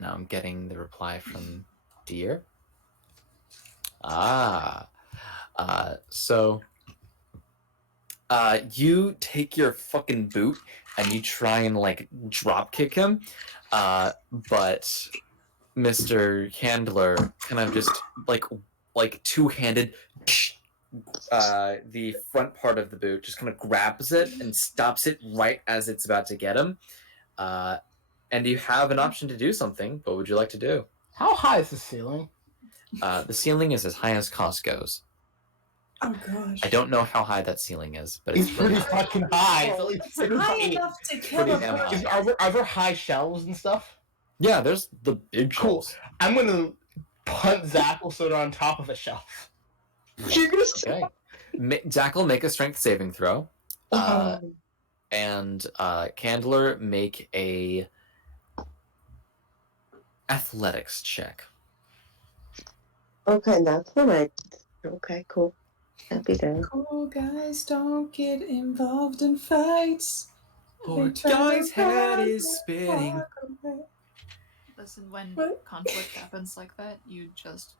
Now I'm getting the reply from Deer. So you take your fucking boot and you try and like drop kick him, but Mr. Candler kind of just like two-handed the front part of the boot, just kind of grabs it and stops it right as it's about to get him. And you have an option to do something. What would you like to do? How high is the ceiling? The ceiling is as high as Costco's. Oh gosh. I don't know how high that ceiling is, but It's it's pretty pretty. fucking high. It's only It's pretty high high. enough to kill Pretty a damn person. high. Are there high shelves and stuff? Yeah, there's the big Cool. shelves. I'm gonna punt Zackle so they're on top of a shelf. Okay. Zackle, make a strength saving throw. And Candler, make a athletics check. Okay, that's what I. Okay, cool. Happy day. Cool guys don't get involved in fights. Poor They turn guy's head around is and spinning. walk away. Listen, when What? conflict happens like that, you just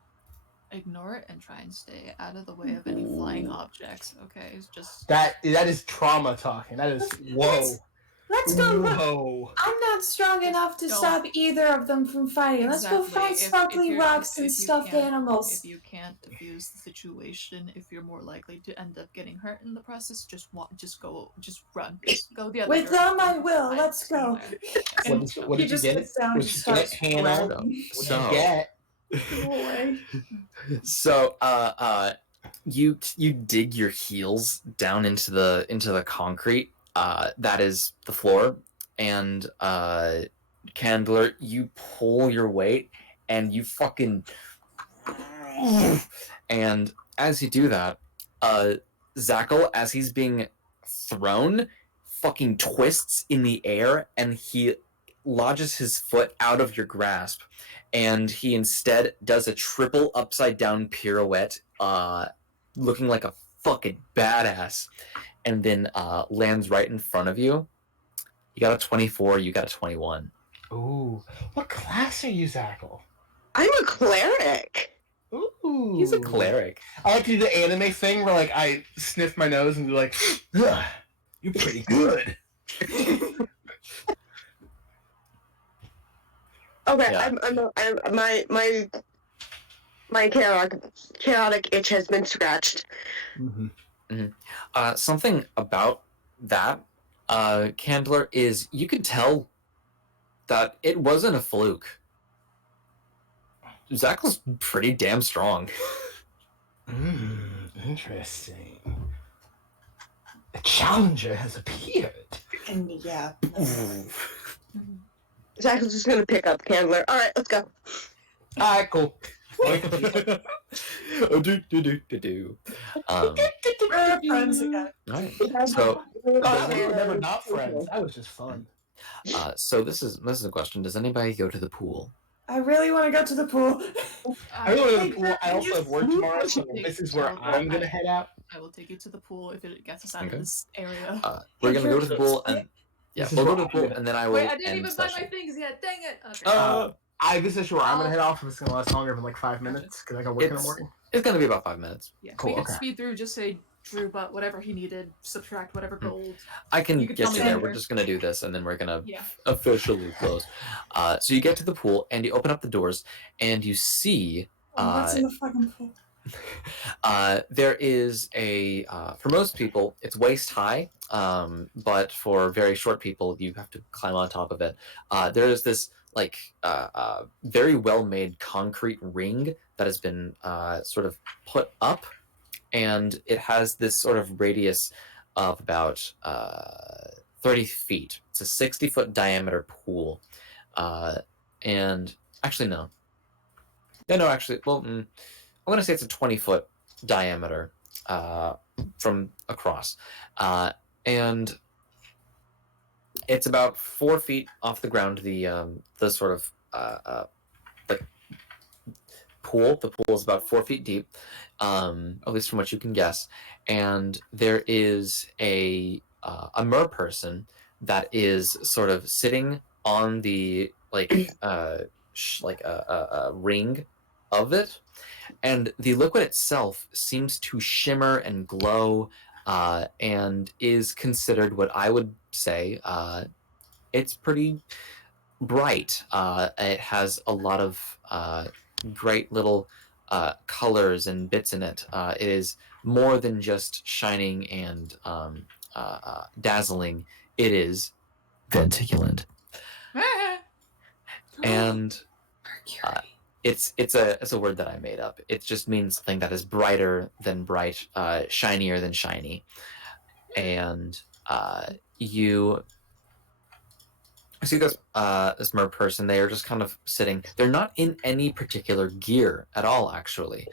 ignore it and try and stay out of the way of any flying objects. Okay, it's just That is trauma talking. That is whoa. Let's go look. Whoa. I'm not strong enough to Don't. stop either of them from fighting. Let's go Exactly. find If sparkly you're- rocks and if you stuffed can't- animals. If you can't defuse the situation, if you're more likely to end up getting hurt in the process, just run. Just go the other With direction. all my will, Find let's go. somewhere. What he did you just get? gets down and What just did you starts get, Hannah? running. What So- did you get? Go away. So you dig your heels down into the concrete that is the floor, and Candler, you pull your weight and you fucking and as you do that, Zackle, as he's being thrown, fucking twists in the air and he lodges his foot out of your grasp, and he instead does a triple upside down pirouette, looking like a fucking badass, and then lands right in front of you. You got a 24, you got a 21. Ooh. What class are you, Zackle? I'm a cleric. Ooh. He's a cleric. I like to do the anime thing where like I sniff my nose and be like, "Ugh, you're pretty good." Okay, Yeah. my chaotic itch has been scratched. Something about that, Candler, is you could tell that it wasn't a fluke. Zach was pretty damn strong. Interesting. A challenger has appeared. And yeah. Zach is just gonna pick up Candler. All right, let's go. Alright, cool. Do. We're friends again. Alright. So, Oh, that we were never not friends. That was just fun. so this is a question. Does anybody go to the pool? I really want to go to the pool. I really want to pool. I also have work tomorrow, so this is where I'm gonna head out. I will take you to the pool if it gets us out Okay. of this area. We're gonna go to the pool and This is we'll go where to the pool I'm and then I will Wait, I didn't end even buy my session. things yet. Dang it. Okay. This is where I'm gonna head off if it's gonna last longer than like 5 minutes because I got work in the It's- morning. It's gonna be about 5 minutes. Yeah, Cool, we can okay. speed through. Just say Drew, but whatever he needed, subtract whatever gold. I can You could get tell you me there. later. We're just gonna do this and then we're gonna Yeah. officially close. So you get to the pool and you open up the doors and you see What's in the fucking pool? There is a for most people it's waist high, but for very short people you have to climb on top of it. There is this like very well made concrete ring that has been sort of put up, and it has this sort of radius of about 30 feet. It's a 60-foot diameter pool, and actually no. Yeah, no, actually, well, I'm going to say it's a 20-foot diameter from across. And it's about 4 feet off the ground, the sort of like pool. The pool is about 4 feet deep, at least from what you can guess. And there is a mer person that is sort of sitting on the like a ring of it, and the liquid itself seems to shimmer and glow, and is considered what I would say it's pretty bright. It has a lot of great little colors and bits in it. It is more than just shining and dazzling. It is venticulant, and it's a word that I made up. It just means something that is brighter than bright, shinier than shiny, and you see this mer person. They are just kind of sitting. They're not in any particular gear at all, actually.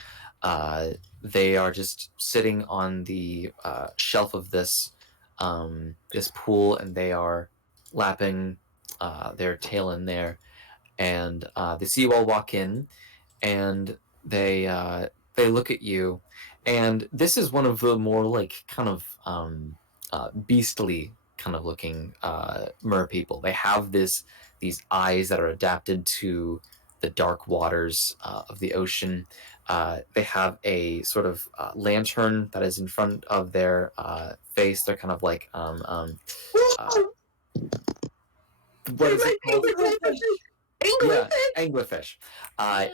They are just sitting on the shelf of this pool, and they are lapping their tail in there. And they see you all walk in, and they look at you, and this is one of the more like kind of beastly kind of looking mer people. They have these eyes that are adapted to the dark waters of the ocean. They have a sort of lantern that is in front of their face. They're kind of like what is it called? Yeah, anglerfish.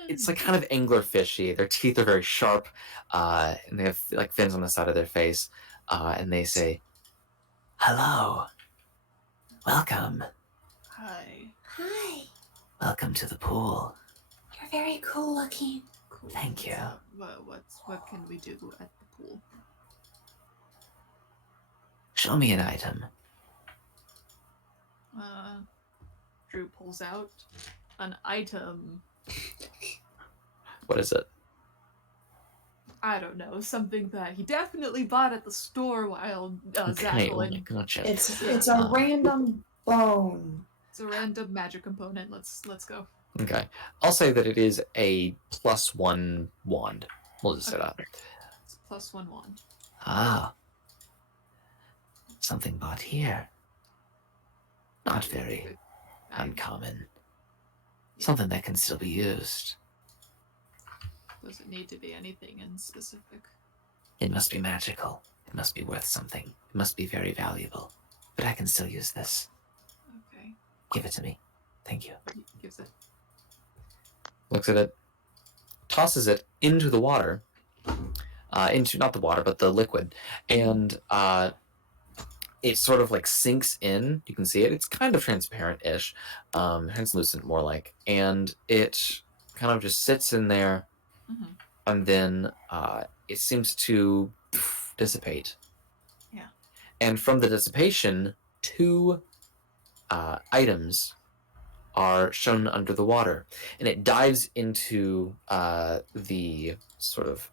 It's like kind of anglerfishy. Their teeth are very sharp, and they have like fins on the side of their face. And they say, "Hello, welcome, Hi. Hi. welcome to the pool. You're very cool looking. Cool. Thank you." What can we do at the pool? Show me an item. Drew pulls out an item. What is it? I don't know, something that he definitely bought at the store while Okay, oh my Zappelin. gotcha. It's a random bone. It's a random magic component. Let's go. Okay, I'll say that it is a +1 wand. We'll just say that. It's a +1 wand. Ah, something bought here. Not very uncommon. Something that can still be used. Does it need to be anything in specific? It must be magical. It must be worth something. It must be very valuable. But I can still use this. Okay. Give it to me. Thank you. He gives it. Looks at it, tosses it into the water, into not the water, but the liquid, and it sort of like sinks in. You can see it. It's kind of transparent-ish, translucent more like, and it kind of just sits in there, and then it seems to dissipate. Yeah. And from the dissipation, two items are shown under the water, and it dives into the sort of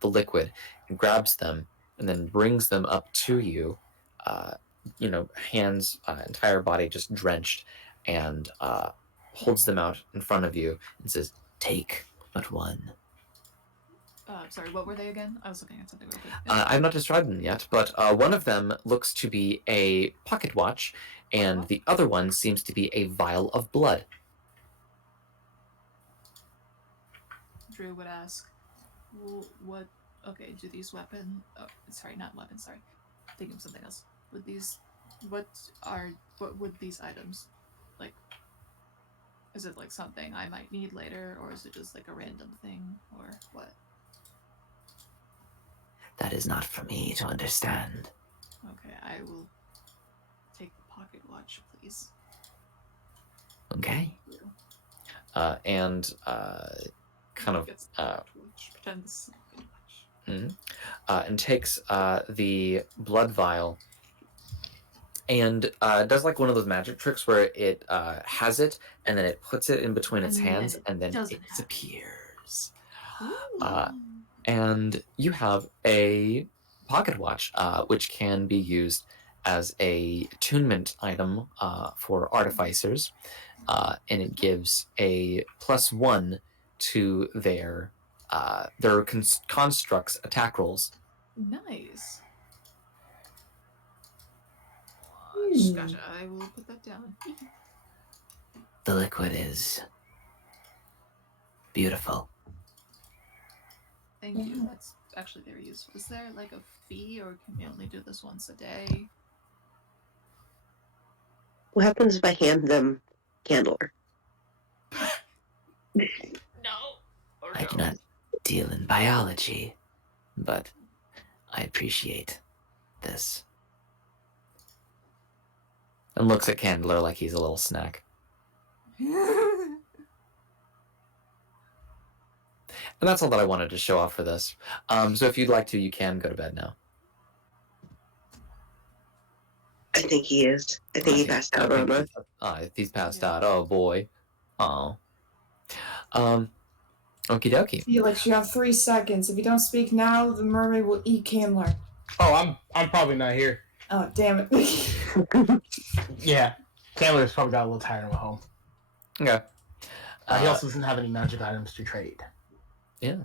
the liquid and grabs them, and then brings them up to you. Hands, entire body just drenched, and holds them out in front of you and says, "Take but one." Sorry, what were they again? I was looking at something real quick. I've not described them yet, but one of them looks to be a pocket watch, and the other one seems to be a vial of blood. Drew would ask, well, what... Okay, do these weapons... Oh, sorry, not weapons, sorry. Thinking of something else. What would these items, like... Is it like something I might need later, or is it just like a random thing, or what? That is not for me to understand. Okay, I will take the pocket watch, please. Okay. And kind of Gets the pocket watch. Pretend this is a pocket watch. and takes the blood vial and does like one of those magic tricks where it has it and then it puts it in between its And then hands it and then doesn't it have it. disappears. Ooh. And you have a pocket watch, which can be used as a attunement item for artificers, and it gives a +1 to their constructs attack rolls. Nice. Hmm. Gotcha. I will put that down. The liquid is beautiful. Thank you. That's actually very useful. Is there like a fee, or can we only do this once a day? What happens if I hand them Candler? No. Or I do no. not deal in biology, but I appreciate this. And looks at Candler like he's a little snack. And that's all that I wanted to show off for this. So if you'd like to, you can go to bed now. I think he is. I think he passed out on us. If he's passed out, oh boy. Oh. Okie dokie. Felix, you have 3 seconds. If you don't speak now, the mermaid will eat Candler. Oh, I'm probably not here. Oh, damn it. Yeah, Candler's probably got a little tired of home. Okay. He also doesn't have any magic items to trade. Yeah.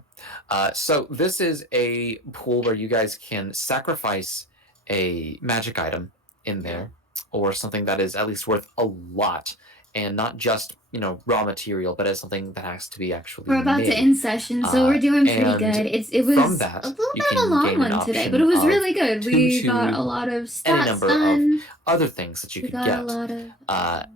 So this is a pool where you guys can sacrifice a magic item in there, or something that is at least worth a lot, and not just raw material, but as something that has to be actually We're about made. to end session, so we're doing pretty and good. It from was that, a little you bit of a can long gain an one today, option but it was of really good. 2 We to got a lot of any stats number done. of other things that you We could got get. a lot of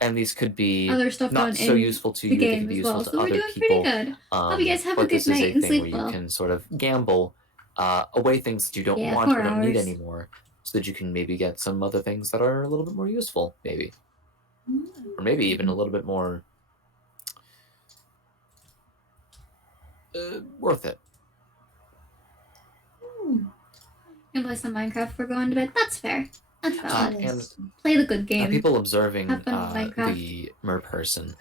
And these could be other stuff not done so in useful to the you, they game could be as useful well. to So we're other doing people. pretty good. Hope you guys have a But good this is night a and thing sleep where well. you can sort of gamble away things that you don't Yeah, want 4 or don't need hours. anymore, so that you can maybe get some other things that are a little bit more useful, maybe. Or maybe even a little bit more worth it. And play some Minecraft before going to bed. That's fair. That's valid. And Play the good game. people observing Have fun with Minecraft. the mer person,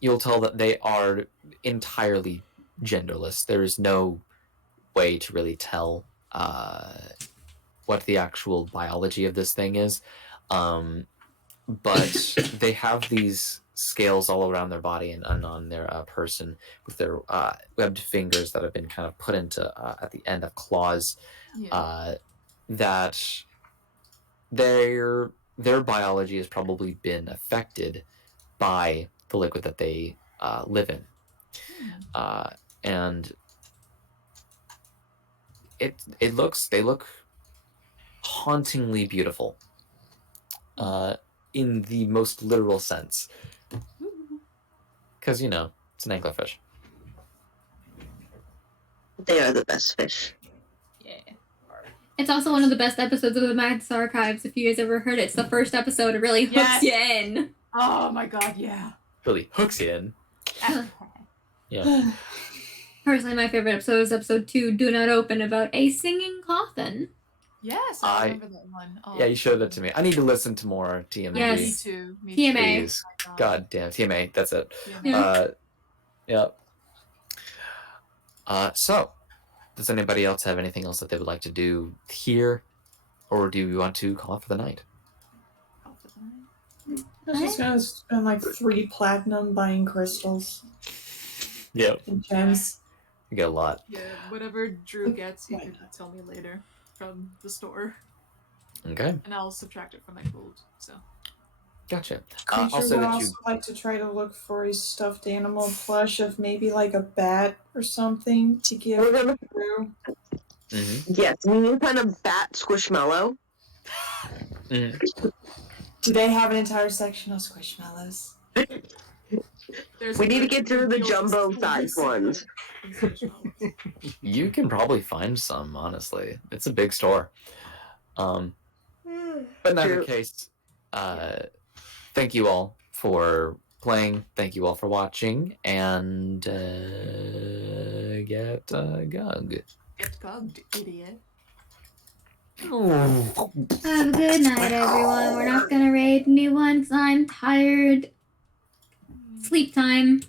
you'll tell that they are entirely genderless. There is no way to really tell what the actual biology of this thing is, but they have these scales all around their body and on their person, with their webbed fingers that have been kind of put into at the end of claws, that their biology has probably been affected by the liquid that they live in, and they look hauntingly beautiful, in the most literal sense, because it's an anglerfish. They are the best fish. Yeah. It's also one of the best episodes of the Max Archives. If you guys ever heard it, it's the first episode. It really hooks you in. Oh my god, yeah. Really hooks you in. Yeah. Personally, my favorite episode is episode 2, Do Not Open, about a singing coffin. Yes, I remember that one. Oh, Yeah, you showed that to me. I need to listen to more TMA. Yes. Me too. Me TMA. Please. God damn, TMA. That's it. Yeah. Yep. So, does anybody else have anything else that they would like to do here, or do you want to call it for the night? I was just gonna spend like 3 platinum buying crystals Yep. and gems. You get a lot. Yeah, whatever Drew gets, you can tell me later from the store, Okay. and I'll subtract it from my gold. So. Gotcha. Creature I'll say would that also you. like to try to look for a stuffed animal plush of maybe like a bat or something to give We're gonna. Drew. Yes, we need kind of bat squishmallow. Do they have an entire section of squishmallows? There's We a need to good get through the deal jumbo exclusive size ones. Installation offers. You can probably find some, honestly. It's a big store. But in either True. case, thank you all for playing. Thank you all for watching. And get Gug. Get gugged, idiot. Have a good night, everyone. We're not gonna raid a new one because I'm tired. Sleep time.